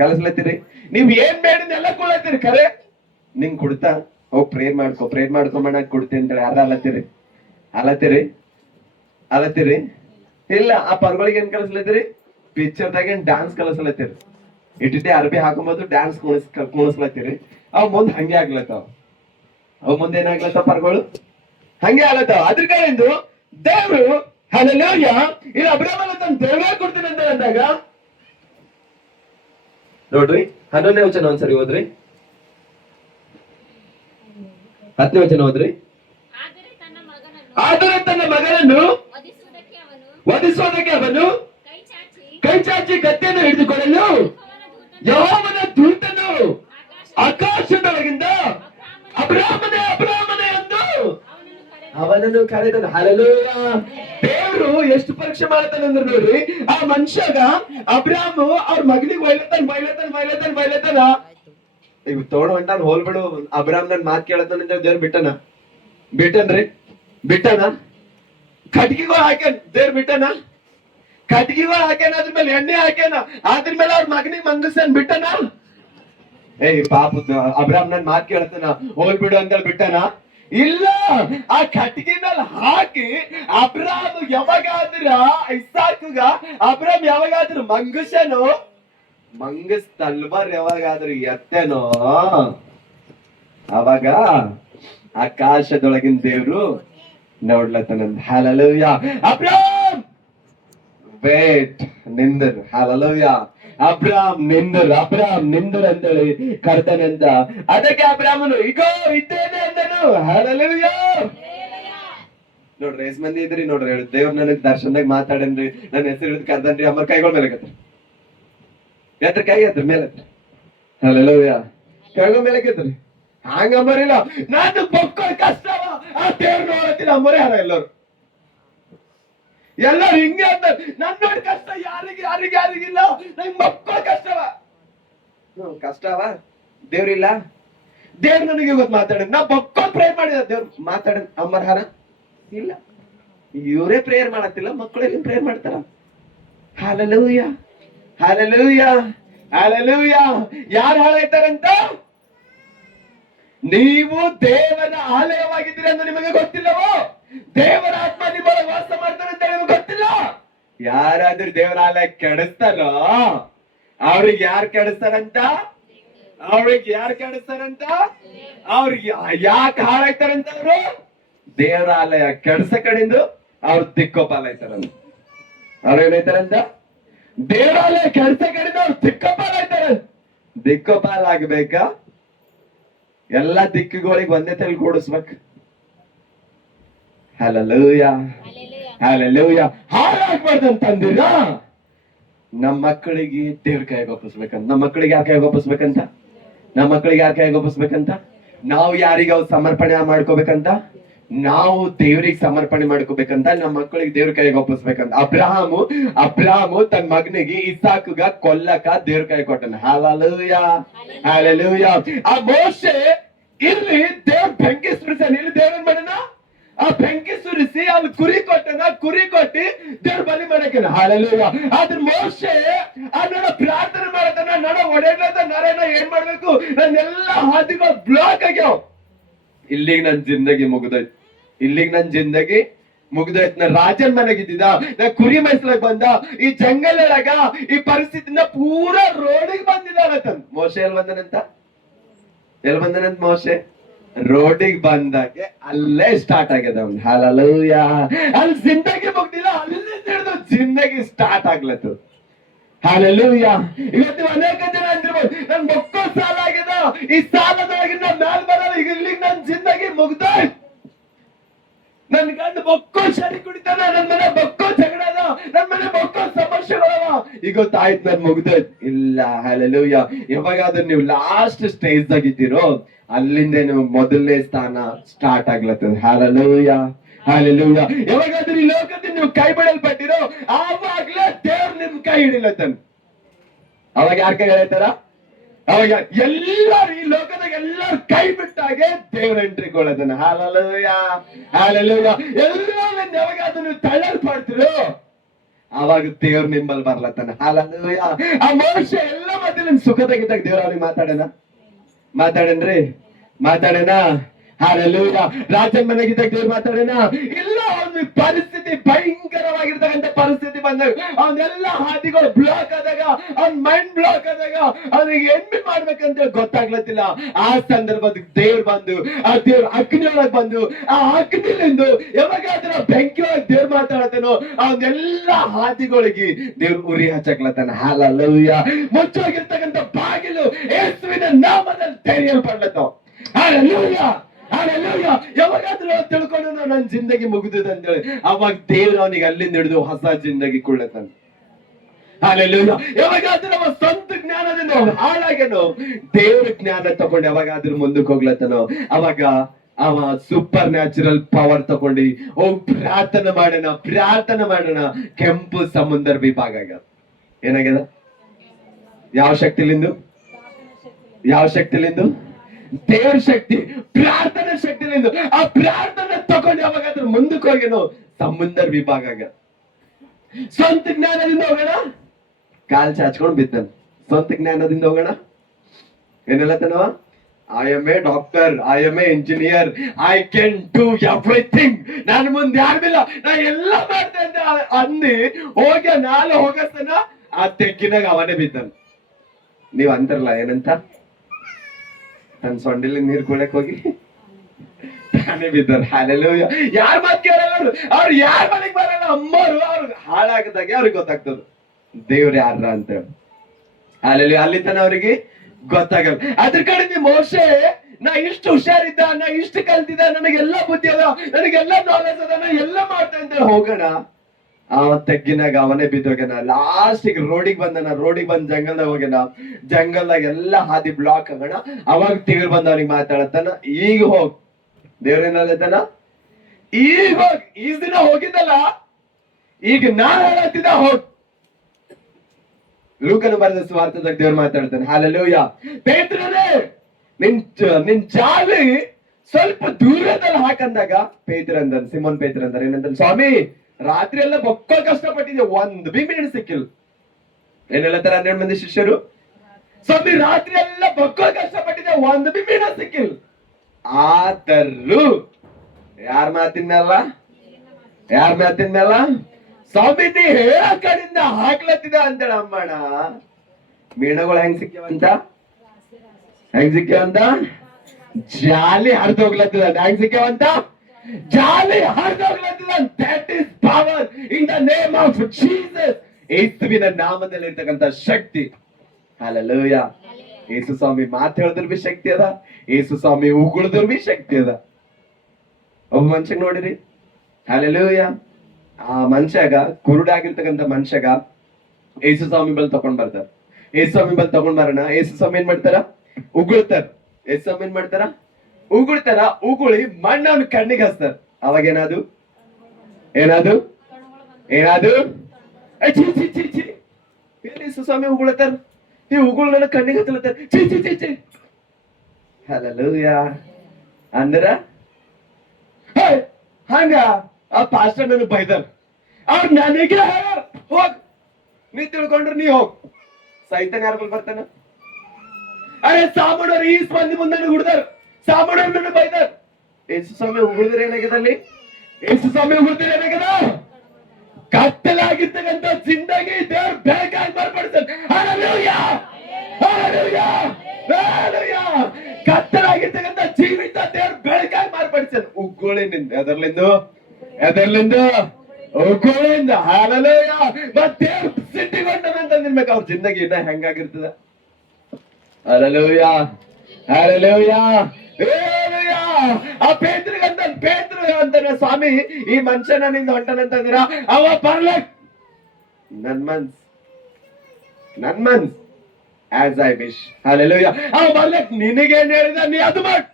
ಕಲಿಸ್ಲತ್ತೀರಿ? ನೀವ್ ಏನ್ ಬೇಡಿನೆಲ್ಲ ಕೊಡ್ಲತ್ತೀರಿ ಖರೆ, ನಿಂಗ್ ಕೊಡ್ತಾ ಹೋಗ್ ಪ್ರೇಯರ್ ಮಾಡ್ಕೊ, ಪ್ರೇಯರ್ ಮಾಡ್ಕೊಂಬಣ್ಣ ಕೊಡ್ತೀನಿ ಅಂತ ಯಾರ ಅಲ್ಲತ್ತೀರಿ? ಅಲ್ಲತ್ತೀರಿ? ಇಲ್ಲ. ಆ ಪರ್ಗಳಿಗೆ ಏನ್ ಕಲಿಸ್ಲತ್ತೀರಿ? ಪಿಕ್ಚರ್ದಾಗೇನ್ ಡ್ಯಾನ್ಸ್ ಕಲಿಸ್ಲತ್ತೀರಿ. ಇಟ್ಟಿಟ್ಟೆ ಅರ್ಬಿ ಹಾಕೊಂಬೋದು ಡ್ಯಾನ್ಸ್ ಕುಣಿಸ್ಲತ್ತೀರಿ. ಅವ್ ಮುಂದ್ ಹಂಗೆ ಆಗ್ಲತ್ತಾವ. ಅವ್ ಮುಂದೆ ಏನಾಗ್ಲತ್ತಾವ ಪರ್ಗಳು? ಹಂಗೆ ಆಗ್ಲತ್ತಾವ. ಅದ್ರ ಕಡೆಯಿಂದ ದೇವ್ರು ಹಲ್ಲೆಲೂಯಾ ಇಲ್ಲ ಅಬ್ರಾಮನ ತನ್ನ ದೇವ್ರೇ ಕೊಡ್ತೀನಿ ಅಂತ ಅಂದಾಗ ನೋಡ್ರಿ 11ನೇ ವಚನ ಒಂದ್ಸರಿ ಓದ್ರಿ. 10ನೇ ವಚನ ಓದ್ರಿ. ಆದರೆ ತನ್ನ ಮಗನನ್ನು ವಧಿಸುವುದಕ್ಕೆ ಅವನು ಕೈ ಚಾಚಿ ಕತ್ತಿಯನ್ನು ಹಿಡಿದುಕೊಳ್ಳಲು ಯೆಹೋವನ ದೂತನು ಆಕಾಶದೊಳಗಿಂದ ಅಬ್ರಾಮನೇ ಅಬ್ರಾಮನೇ ಎಂದು ಅವನನ್ನು ಕರೆದನು. ಹಲ್ಲೆಲೂಯಾ. ದೇವ್ರು ಎಷ್ಟು ಪರೀಕ್ಷೆ ಮಾಡ್ತಾನೆ ಅಂದ್ರೆ ನೋಡ್ರಿ, ಆ ಮನುಷ್ಯಗ ಅಬ್ರಾಮು ಅವ್ರ ಮಗನಿಗೆ ಬೈಲತನ ಈಗ ತೋಡ ಹೊಂಟಾನ, ಹೋಲ್ಬಿಡು ಅಬ್ರಾಮ್ ನನ್ ಮಾತ್ ಕೇಳತಾನ ದೇವ್ರು ಬಿಟ್ಟನ. ಕಟ್ಗಿಗಳು ಹಾಕ್ಯಾನ ದೇವ್ರು ಬಿಟ್ಟನ. ಕಟ್ಗಿಗಳು ಹಾಕ್ಯಾನ, ಅದ್ರ ಮೇಲೆ ಎಣ್ಣೆ ಹಾಕ್ಯಾನ, ಅದ್ರ ಮೇಲೆ ಅವ್ರ ಮಗನಿಗೆ ಮಂಗಸನ್ ಬಿಟ್ಟನ. ಪಾಪ ಅಬ್ರಾಮ್ ನನ್ ಮಾತ್ ಕೇಳತಾನ ಹೋಲ್ಬಿಡು ಅಂತ ಬಿಟ್ಟನ. ಇಲ್ಲ, ಆ ಕಟ್ಗಿ ಮೇಲೆ ಹಾಕಿ ಅಬ್ರಾಮ್ ಯಾವಾಗಾದ್ರ ಇಸಾಕುಗ ಅಬ್ರಾಮ್ ಯಾವಾಗಾದ್ರೂ ಮಂಗಸ್ ತಲ್ವಾರ್ ಯಾವಾಗಾದ್ರೂ ಎತ್ತೇನೋ ಅವಾಗ ಆಕಾಶದೊಳಗಿನ ದೇವ್ರು ನೋಡ್ಲತ್ತನಂದ. ಹಲ್ಲೆಲೂಯಾ. ಅಬ್ರಾಮ್ ವೇಟ್ ನಿಂದರು. ಹಲ್ಲೆಲೂಯಾ. ಅಬ್ರಾಮ್ ನಿಂದರು ಅಂತೇಳಿ ಕರ್ತನಂತ. ಅದಕ್ಕೆ ಅಬ್ರಾಮನು ಈಗೋ ಇದ್ದೇನೆ ಅಂದನು. ಹಲ್ಲೆಲೂಯಾ. ನೋಡ್ರಿ ಎಷ್ಟ್ ಮಂದಿ ಇದ್ರಿ ನೋಡ್ರಿ, ಹೇಳಿ ದೇವ್ರ ನನಗ್ ದರ್ಶನದಾಗ ಮಾತಾಡನ್ರಿ, ನನ್ನ ಹೆಸರು ಹಿಡಿದು ಕರ್ದನ್ರಿ, ಅಮ್ಮ ಕೈಗಳ ಮೇಲೆ ಎತ್ರ ಕೈ ಎತ್ರ ಮೇಲೆ ಹಲ್ಲೆಲೂಯಾ. ಕೈಗಳ ಮೇಲೆ ಎತ್ರಿ. ಹಂಗ ಅಂಬರಿಲ್ಲ, ನಾನು ಬಕ್ಕೋಳ್ ಕಷ್ಟವ ಆ ದೇವ್ರ ನೋಡತ್ತಿಲ್ಲ ಅಂಬರೇ ಯಾರ ಎಲ್ಲರೂ ಹಿಂಗೆ ಅಂತ. ನನ್ ನೋಡಿ ಕಷ್ಟ ಯಾರಿಗಿಲ್ಲ, ನಂಗೆ ಮಕ್ಕಳು ಕಷ್ಟವ ದೇವ್ರಿಲ್ಲ. ದೇವ್ರ ನನಗೆ ಗೊತ್ತು ಮಾತಾಡ, ನಾ ಮಕ್ಕಳು ಪ್ರೇಯರ್ ಮಾಡಿದ ದೇವ್ರ ಮಾತಾಡ ಅಮ್ಮರ ಹಾರ ಇಲ್ಲ. ಇವರೇ ಪ್ರೇಯರ್ ಮಾಡತ್ತಿಲ್ಲ, ಮಕ್ಕಳು ಪ್ರೇಯರ್ ಮಾಡ್ತಾರ. Hallelujah hallelujah hallelujah. ಯಾರು ಹಾಳಾಯ್ತಾರಂತ? ನೀವು ದೇವರ ಆಲಯವಾಗಿದ್ದೀರಿ ಎಂದು ನಿಮಗೆ ಗೊತ್ತಿಲ್ಲವೋ? ದೇವರ ಆತ್ಮ ನಿಮ್ಮೊಳಗೆ ವಾಸ ಮಾಡ್ತಾರೆ ಅಂತ ನಿಮಗೆ ಗೊತ್ತಿಲ್ಲ? ಯಾರಾದ್ರೂ ದೇವರ ಆಲಯ ಕೆಡಿಸ್ತಾರೋ ಅವ್ರಿಗೆ ಯಾರು ಕೆಡಿಸ್ತಾರಂತ? ಅವ್ರಿಗೆ ಯಾಕೆ ಹಾಳಾಯ್ತಾರಂತ? ಅವರು ದೇವರ ಆಲಯ ಕೆಡ್ಸ ಕಡೆಯಿಂದ ಅವ್ರು ದಿಕ್ಕೋಪಾಲಾಯ್ತಾರಂತ. ಅವ್ರು ಏನಾಯ್ತಾರಂತ? ದೇವಾಲಯ ಕೆಡ್ಸ ಕಡೆಯಿಂದ ಅವ್ರು ದಿಕ್ಕೋಪಾಲಾಯ್ತಾರ. ದಿಕ್ಕೋಪಾಲ ಆಗ್ಬೇಕಾ? ಎಲ್ಲಾ ದಿಕ್ಕುಗಳಿಗೆ ಒಂದೇ ತಲೆ ಕೂಡಿಸ್ಬೇಕು. Hallelujah hallelujah. ಹಾಳಾಗ್ಬಾರ್ದಂತಂದಿರ ನಮ್ಮ ಮಕ್ಕಳಿಗೆ ದೇವ್ರ ಕೈಗೆ ಒಪ್ಪಿಸ್ಬೇಕಂತ. ನಮ್ಮ ಮಕ್ಕಳಿಗೆ ಯಾರ ಕೈಗೆ ಒಪ್ಪಿಸ್ಬೇಕಂತ? ನಾವು ಯಾರಿಗೆ ಅವ್ರು ಸಮರ್ಪಣೆ ಮಾಡ್ಕೋಬೇಕಂತ? ನಾವು ದೇವ್ರಿಗೆ ಸಮರ್ಪಣೆ ಮಾಡ್ಕೋಬೇಕಂತ. ನಮ್ಮ ಮಕ್ಕಳಿಗೆ ದೇವ್ರ ಕೈಗೆ ಒಪ್ಪಿಸ್ಬೇಕಂತ. ಅಬ್ರಾಹಮು ತನ್ನ ಮಗನಿಗೆ ಇಸಾಕಗ ಕೊಲ್ಲಕ ದೇವ್ರ ಕೈ ಕೊಟ್ಟನ. Hallelujah hallelujah. ಆ ಮೋಶೆ ಇಲ್ಲಿ ದೇವ್ರ ಬೆಂಕಿ ಸುರಿಸಾನ. ಇಲ್ಲಿ ದೇವ್ರನ್ ಮಾಡನ ಆ ಬೆಂಕಿ ಸುರಿಸಿ ಅಲ್ಲಿ ಕುರಿ ಕೊಟ್ಟಿ ದೇವ್ರ ಬಲಿ ಮಾಡಕನ. ಹಲ್ಲೆಲೂಯಾ. ಆದ್ರೆ ಮೋಶೆ ನಡ ಪ್ರಾರ್ಥನೆ ಮಾಡತನ, ನಡ ಒಡೆದ ನರನ ಏನ್ ಮಾಡ್ಬೇಕು? ನನ್ನೆಲ್ಲ ಹಾದಿಗಳು ಬ್ಲಾಕ್ ಆಗ್ಯಾವ. ಇಲ್ಲಿಗೆ ನನ್ ಜಿಂದಗಿ ಮುಗ್ದೋಯ್ತು. ನಾ ರಾಜನ್ ಮನೆಗಿದ್ದ, ನಾ ಕುರಿ ಮೈಸಲಾಗ ಬಂದ, ಈ ಜಂಗಲ್ ಒಳಗ ಈ ಪರಿಸ್ಥಿತಿನ ಪೂರಾ ರೋಡಿಗೆ ಬಂದಿದ್ದಾನಂತ. ಮೋಶೆ ಎಲ್ಲಿ ಬಂದನಂತ ಮೋಶೆ? ರೋಡಿಗೆ ಬಂದಾಗೆ ಅಲ್ಲೇ ಸ್ಟಾರ್ಟ್ ಆಗ್ಯದ ಅವ್ನು. ಹಲ್ಲೆಲೂಯಾ. ಅಲ್ಲಿ ಜಿಂದಗಿ ಮುಗ್ದಿಲ್ಲ, ಅಲ್ಲಿ ಹಿಡಿದು ಜಿಂದಗಿ ಸ್ಟಾರ್ಟ್ ಆಗ್ಲತ್ತು. ಹಲ್ಲೆಲೂಯಾ. ಇವತ್ತು ಅನೇಕ ಜನ ಅಂದಿರ್ಬೋದು, ನನ್ ಮಕ್ಕಳು ಸಾಲ ಆಗ್ಯದ, ಈ ಸಾಲದೊಳಗಿನ ಮ್ಯಾಲ್ ಬರಲ್ಲ, ಈಗ ಇಲ್ಲಿಗೆ ನನ್ ಜಿಂದಗಿ ಮುಗ್ದೋಯ್ತು. ನನ್ ಗಂಡ ಮಕ್ಕಳು ಶರಿ ಕುಡಿತಾನ, ನನ್ ಮನೆ ಮಕ್ಕಳು ಜಗಳದ, ನನ್ ಮನೆ ಮಕ್ಕಳು ಸಮಸ್ಯೆಗಳವ, ಈಗ ಗೊತ್ತಾಯ್ತು ನನ್ ಮುಗ್ದೋಯ್ತು. ಇಲ್ಲ. ಹಲ್ಲೆಲೂಯಾ. ಯಾವಾಗಾದ್ರೂ ನೀವು ಲಾಸ್ಟ್ ಸ್ಟೇಜ್ ಆಗಿದ್ದೀರೋ ಅಲ್ಲಿಂದ ನೀವು ಮೊದಲನೇ ಸ್ಥಾನ ಸ್ಟಾರ್ಟ್ ಆಗ್ಲತ್ತದ. Hallelujah hallelujah. ಯಾವಾಗಾದ್ರೂ ಈ ಲೋಕದಿಂದ ನೀವು ಕೈ ಬಿಡಲ್ಪಟ್ಟಿರೋ ಆವಾಗ್ಲೇ ದೇವ್ರು ನಿಮ್ ಕೈ ಹಿಡಿಲತ್ತನ್. ಅವಾಗ ಯಾರ ಕೈ ಹೇಳ್ತಾರ? ಅವಾಗ ಎಲ್ಲಾರು ಈ ಲೋಕದಾಗ ಎಲ್ಲಾರು ಕೈ ಬಿಟ್ಟಾಗೆ ದೇವ್ರ ಎಂಟ್ರಿ ಕೊಡೋದನ್ನ. Hallelujah hallelujah. ಎಲ್ಲರೂ ಯಾವಾಗಾದ್ರೂ ನೀವು ತಳ್ಳಲ್ಪಡ್ತಿರೋ ಅವಾಗ ದೇವ್ರ ನಿಂಬಲ್ ಬರ್ಲತ್ತಾನ. ಹಲ್ಲೆಲೂಯಾ. ಆ ಮನುಷ್ಯ ಎಲ್ಲ ಮಧ್ಯೆ ಸುಖದಾಗಿದ್ದಾಗ ದೇವ್ರ ಅವ್ರಿಗೆ ಮಾತಾಡೇನ. ಹಲ್ಲೆಲೂಯಾ. ರಾಜನ್ ಮನೆಗಿದ್ದಾಗ ದೇವ್ರು ಮಾತಾಡೇನ ಇಲ್ಲ. ಅವ್ನ ಪರಿಸ್ಥಿತಿ ಭಯಂಕರವಾಗಿರ್ತಕ್ಕಂಥ ಪರಿಸ್ಥಿತಿ ಬಂದಾಗ, ಅವನೆಲ್ಲ ಹಾದಿಗಳು ಬ್ಲಾಕ್ ಆದಾಗ, ಅವ್ನ ಮೈಂಡ್ ಬ್ಲಾಕ್ ಆದಾಗ, ಅವನಿಗೆ ಏನ್ ಮಾಡ್ಬೇಕಂತ ಗೊತ್ತಾಗ್ಲತ್ತಿಲ್ಲ. ಆ ಸಂದರ್ಭದ ದೇವ್ರು ಬಂದು ಆ ದೇವ್ರ ಅಗ್ನಿಯೊಳಗೆ ಬಂದು ಆ ಅಗ್ನಿಲಿಂದು ಯಾವಾಗಾದ್ರೂ ಬೆಂಕಿ ಒಳಗೆ ದೇವ್ರು ಮಾತಾಡತನೋ ಅವನೆಲ್ಲ ಹಾದಿಗಳಿಗೆ ದೇವ್ರು ಉರಿ ಹಚ್ಚಕ್ಲತ್ತಾನ. ಹಲ್ಲೆಲೂಯಾ. ಮುಚ್ಚೋಗಿರ್ತಕ್ಕಂಥ ಬಾಗಿಲು ಯೇಸುವಿನ ನಾಮದಲ್ಲಿ ತೆರೆಯಲ್ಪಡ್ಲತ್ತವ. Hallelujah hallelujah. ಯಾವಾಗಾದ್ರೂ ತಿಳ್ಕೊಂಡು ನನ್ನ ಜಿಂದಗಿ ಮುಗಿದ ಅಂತೇಳಿ ಅವಾಗ ದೇವ್ರು ಅವನಿಗೆ ಅಲ್ಲಿಂದ ಹಿಡಿದು ಹೊಸ ಜಿಂದಗಿ ಕೊಡ್ಲತ್ತಾನ. ಹಲ್ಲೆಲೂಯಾ. ಯಾವಾಗಾದ್ರೂ ಅವ ಸ್ವಂತ ಜ್ಞಾನದಿಂದ ಹಾಳಾಗೇನೋ, ದೇವ್ರ ಜ್ಞಾನ ತಗೊಂಡು ಯಾವಾಗಾದ್ರೂ ಮುಂದಕ್ಕೆ ಹೋಗ್ಲತ್ತನೋ ಅವಾಗ ಅವ ಸೂಪರ್ ನ್ಯಾಚುರಲ್ ಪವರ್ ತಗೊಂಡು ಪ್ರಾರ್ಥನೆ ಮಾಡೋಣ ಕೆಂಪು ಸಮುದ್ರ ವಿಭಾಗ ಆಗ್ಯದ. ಏನಾಗ್ಯದ? ಯಾವ ಶಕ್ತಿಲಿಂದು? ದೇವ್ರ ಶಕ್ತಿ, ಪ್ರಾರ್ಥನೆ ಶಕ್ತಿಲಿಂದ. ಆ ಪ್ರಾರ್ಥನೆ ತಗೊಂಡು ಯಾವಾಗಾದ್ರೂ ಮುಂದಕ್ಕೆ ಹೋಗೇನು ಸಮುದ್ರ ವಿಭಾಗ ಆಗ್ಯದ. ಸ್ವಂತ ಜ್ಞಾನದಿಂದ ಹೋಗೋಣ, ಕಾಲ್ ಚಾಚ್ಕೊಂಡ್ ಬಿದ್ದಾನ. ಸ್ವಂತ ಜ್ಞಾನದಿಂದ ಹೋಗೋಣ, ಏನೆಲ್ಲತನವ? I am a doctor, I am a engineer, I can do everything, ನಾನು ಮುಂದೆ ಯಾರಿಲ್ಲ, ನಾ ಎಲ್ಲ ಮಾಡ್ತೇನೆ ಅಂದಿ ಹೋಗ್ಯ ನಾಳೆ ಹೋಗಸ್ತನ ಆ ತೆಗ್ಗಿನಾಗ ಅವನೇ ಬಿದ್ದಾನ. ನೀವ್ ಅಂತಾರಲ್ಲ ಏನಂತ? ನನ್ ಸೊಂಡಿಲಿ ನೀರ್ ಕುಳಕ್ ಹೋಗಿ ತಾನೇ ಬಿದ್ದಾರ. ಹಲ್ಲೆಲೂಯಾ. ಯಾರ ಮಾತ್ ಕೇಳಲ್ಲ ಅವ್ರು, ಯಾರ ಮನೆಗ್ ಬರಲ್ಲ. ಅಮ್ಮರು ಅವ್ರು ಹಾಳಾಗದಾಗೆ ಅವ್ರಿಗೆ ಗೊತ್ತಾಗ್ತದ ದೇವ್ರ ಯಾರ ಅಂತ. ಅಲ್ಲಿ ತನ ಅವರಿಗೆ ಗೊತ್ತಾಗಲ್ಲ. ಅದ್ರ ಕಡೆ ಮೋಶೆ ನಾ ಇಷ್ಟು ಹುಷಾರಿದ್ದ, ನಾ ಇಷ್ಟು ಕಲ್ತಿದ್ದ, ನನಗೆಲ್ಲ ಬುದ್ಧಿ ಅದ, ನನಗೆಲ್ಲ ನಾಲೆಜ್ ಅದ, ನಾ ಎಲ್ಲ ಮಾಡ್ತಾ ಅಂತ ಹೋಗೋಣ. ಅವ ತೆಗ್ಗಿನಾಗ ಅವನೇ ಬಿದ್ದೋಗ್ಯಾನ. ಲಾಸ್ಟಿಗೆ ರೋಡಿಗೆ ಬಂದ್ ಜಂಗಲ್ದಾಗ ಹೋಗ್ಯಾನ. ಜಂಗಲ್ದಾಗ ಎಲ್ಲ ಹಾದಿ ಬ್ಲಾಕ್ ಆಗೋಣ. ಅವಾಗ ದೇವ್ರು ಬಂದ ಅವ್ರಿಗೆ ಮಾತಾಡತಾನ, ಈಗ ಹೋಗ್. ದೇವ್ರೇನಲ್ಲತಾನ, ಈಗ ಹೋಗ್. ಈ ದಿನ ಹೋಗಿದ್ದಲ್ಲ, ಈಗ ನಾ ಹೇಳತ್ತಿದ್ದ ಹೋಗ್. ಲೂಕನು ಬರೆದ ಸ್ವಾರ್ಥದಾಗ ದೇವ್ರು ಮಾತಾಡ್ತಾನೆ. ಹಲ್ಲೆಲೂಯಾ. ಪೇತ್ರನೇ, ನಿನ್ ಜಾಲಿ ಸ್ವಲ್ಪ ದೂರದಲ್ಲಿ ಹಾಕಂದಾಗ ಪೇತ್ರ ಅಂದನ್, ಸಿಮೋನ್ ಪೇತ್ರ ಅಂದಾರ ಏನಂತ, ಸ್ವಾಮಿ ರಾತ್ರಿ ಎಲ್ಲ ಬೊಕ್ಕ ಕಷ್ಟಪಟ್ಟಿದ್ದೆ, ಒಂದ್ ಬಿ ಮೀನು ಸಿಕ್ಕಿಲ್ಲ. ಏನ್ ಹೇಳತ್ತಾರ 12 ಮಂದಿ ಶಿಷ್ಯರು? ಸ್ವಾಮಿ ರಾತ್ರಿ ಎಲ್ಲ ಬೊಕ್ಕ ಕಷ್ಟಪಟ್ಟಿದ್ದೆ, ಒಂದ್ ಬಿ ಮೀನು ಸಿಕ್ಕಿಲ್ಲ. ಆದರೂ ಯಾರ ಮಾತಿನಲ್ಲ ಸ್ವಾಮಿ ನೀ ಹೇಳ ಕಡೆಯಿಂದ ಹಾಕ್ಲತ್ತಿದ ಅಂತೇಳ ಅಮ್ಮಣ. ಮೀನುಗಳು ಹೆಂಗ್ ಸಿಕ್ಕ್ಯವಂತ ಜಾಲಿ ಹರಿದೋಗ್ಲತ್ತದ. ಹೆಂಗ್ ಸಿಕ್ಕ್ಯವಂತ? ಜಾಲಿ ಹರಿದೋಗ್ಲತ್ತದ. That is power in the name of Jesus. ಯೇಸುವಿನ ನಾಮದಲ್ಲಿ ಇರ್ತಕ್ಕಂಥ ಶಕ್ತಿ. ಹಲ್ಲೆಲೂಯಾ. ಯೇಸು ಸ್ವಾಮಿ ಮಾತು ಹೇಳಿದ್ರು ಬಿ ಶಕ್ತಿ ಅದ, ಯೇಸು ಸ್ವಾಮಿ ಉಗುಳಿದ್ರು ಬಿ ಶಕ್ತಿ ಅದ. ಒಬ್ಬ ಮನುಷ್ಯ ನೋಡಿರಿ, ಹಲ್ಲೆಲೂಯಾ, ಆ ಮನುಷ್ಯಾಗ, ಕುರುಡಾಗಿರ್ತಕ್ಕಂಥ ಮನುಷ್ಯಾಗ ಯೇಸು ಸ್ವಾಮಿ ಬಲ್ ತಕೊಂಡ್ ಬರ್ತಾರ. ಯೇಸು ಸ್ವಾಮಿ ಬಲ್ ತಕೊಂಡ್ ಬರೋಣ, ಯೇಸು ಸ್ವಾಮಿ ಏನ್ ಮಾಡ್ತಾರ? ಉಗುಳ್ತಾರ. ಯೇಸು ಸ್ವಾಮಿ ಏನ್ ಮಾಡ್ತಾರ? ಉಗುಳ್ತಾರ. ಉಗುಳಿ ಮಣ್ಣು ಅವ್ನ ಕಣ್ಣಿಗೆ ಹಚ್ತಾರ. ಅವಾಗ ಏನಾದ್ರು ಚಿ ಚಿ ಚಿ ಚಿ. ಯೇಸು ಸ್ವಾಮಿ ಉಗುಳತಾರ, ಈ ಉಗುಳು ನನ್ನ ಕಣ್ಣಿಗೆ ಹಚ್ಚಲತ್ತಾರ. ಚಿ ಚಿ ಚಿ ಚಿ. ಹಲ್ಲೆಲೂಯಾ. ಅಂದ್ರ ಹಂಗ ಆ ಪಾಸ್ಟರ್ ನನಗೆ ಬೈದಾರ. ಅವ್ರು ನನಗೆ ಹೋಗ್, ನೀ ತಿಳ್ಕೊಂಡ್ರೆ ನೀ ಹೋಗ್. ಸೈತಾನ ಯಾರ ಬರ್ತಾನ? ಅರೆ ಸಾಮಾನ್ಯವ್ರು ಈ ಮಂದಿ ಮುಂದೆ ಹುಡ್ದಾರ, ಸಾಮಾನ್ಯವ್ರು ನನ್ನ ಬೈದಾರ. ಯೇಸು ಸ್ವಾಮಿ ಉಗುಳಿದ್ರೆ ಏನಾಗ್ಯದ? ಅಲ್ಲಿ ಯೇಸು ಸ್ವಾಮಿ ಉಗುಳಿದ್ರೆ ಏನಾಗ್ಯದ? ಕತ್ತಲಾಗಿರ್ತಕ್ಕಂಥ ಜಿಂದಗಿ ದೇವ್ರ ಬೆಳಕಾಗಿ ಬರ್ಪಡ್ತಾನೆ. Hallelujah, hallelujah, hallelujah. ಕತ್ತಲಾಗಿರ್ತಕ್ಕಂಥ ಜೀವಿತ ದೇವ್ರ ಬೆಳಕಾಗಿ ಮಾರ್ಪಡಿಸ್ತಾನೆ. ಉಗುಳಿನಿಂದ, ಎದರ್ಲಿಂದ ಉಗುಳಿಂದ. ಹಲ್ಲೆಲೂಯಾ. ಮತ್ತೆ ಸಿಟ್ಟಿಗೊಂಡನಂತ ನಿನ್ಬೇಕು. ಅವ್ರ ಜಿಂದಗಿ ಇನ್ನ ಹೆಂಗಾಗಿರ್ತದ? Hallelujah, hallelujah, hallelujah. ಆ ಪೇತ್ರ ಅಂತಾನೆ, ಸ್ವಾಮಿ ಈ ಮನುಷ್ಯನ ನಿಂದ ಹೊಂಟನಂತಂದಿರ, ಅವ ಬರ್ಲಕ್ ನನ್ ಮನ್ಸ್ ಆಸ್ ಐ ವಿಶ್. ಹಲ್ಲೆಲೂಯಾ. ಅವ ಬರ್ಲಕ್ ನಿನಗೇನ್ ಹೇಳಿದ ನೀ ಅದು ಮಾಡ್,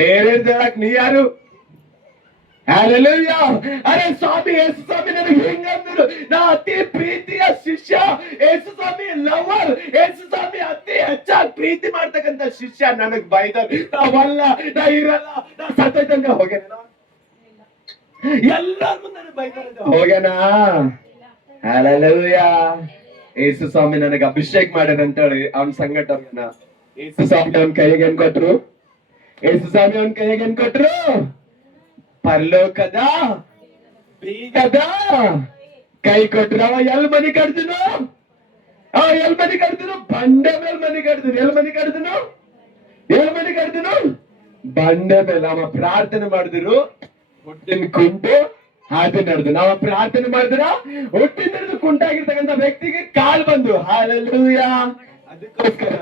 ಬೇರೆ ಹೇಳಕ್ ನೀ ಯಾರು? ಹಲ್ಲೆಲೂಯಾ. ಅರೆ ಸ್ವಾಮಿ, ಯೇಸು ಸ್ವಾಮಿ ನನಗೆ ಹಿಂಗಂದ್ರು. ನಾ ಅತಿ ಪ್ರೀತಿಯ ಶಿಷ್ಯ, ಯೇಸು ಸ್ವಾಮಿ ಲವರ್, ಯೇಸು ಸ್ವಾಮಿ ಅತಿ ಹೆಚ್ಚಾಗಿ ಪ್ರೀತಿ ಮಾಡ್ತಕ್ಕಂಥ ಶಿಷ್ಯ ನನಗ್ ಬೈದರ್. ನಾವಲ್ಲ, ನಾ ಇರಲ್ಲ, ನಾ ಸತ್ತಂಗ ಹೋಗ್ಯಾನ. ಎಲ್ಲಾರ ಮುಂದೆ ನನಗೆ ಬೈದಾರ, ಹೋಗ್ಯಾನ. ಹಲ್ಲೆಲೂಯಾ. ಯೇಸು ಸ್ವಾಮಿ ನನಗೆ ಅಭಿಷೇಕ ಮಾಡ್ಯಾನ ಅಂತ ಹೇಳಿ ಅವನ್ ಸಂಗಟ ಯೇಸು ಸ್ವಾಮಿ ಅವನ್ ಕೈಗೆ ಏನ್ ಕೊಟ್ರು? ಪರಲೋಕದ ಬೀಗದ ಕೈ ಕೊಟ್ರು. ಅವ ಎಲ್ ಮನಿ ಕಡ್ದನು? ಬಂಡೆ ಮೇಲೆ ಮನಿ ಕಡ್ದನು. ಎಲ್ ಮನಿ ಕಡ್ದನು? ಬಂಡೆ ಮೇಲೆ. ಅವ ಪ್ರಾರ್ಥನೆ ಮಾಡಿದ್ರು, ಹುಟ್ಟಿನ ಕುಂಟು ಹಾದಿ ನಡೆದು. ನಾವು ಪ್ರಾರ್ಥನೆ ಮಾಡಿದ್ರ ಹುಟ್ಟಿನ ಕುಂಟಾಗಿರ್ತಕ್ಕಂಥ ವ್ಯಕ್ತಿಗೆ ಕಾಲ್ ಬಂದು. ಹಲ್ಲೆಲೂಯಾ. ಅದಕ್ಕೋಸ್ಕರ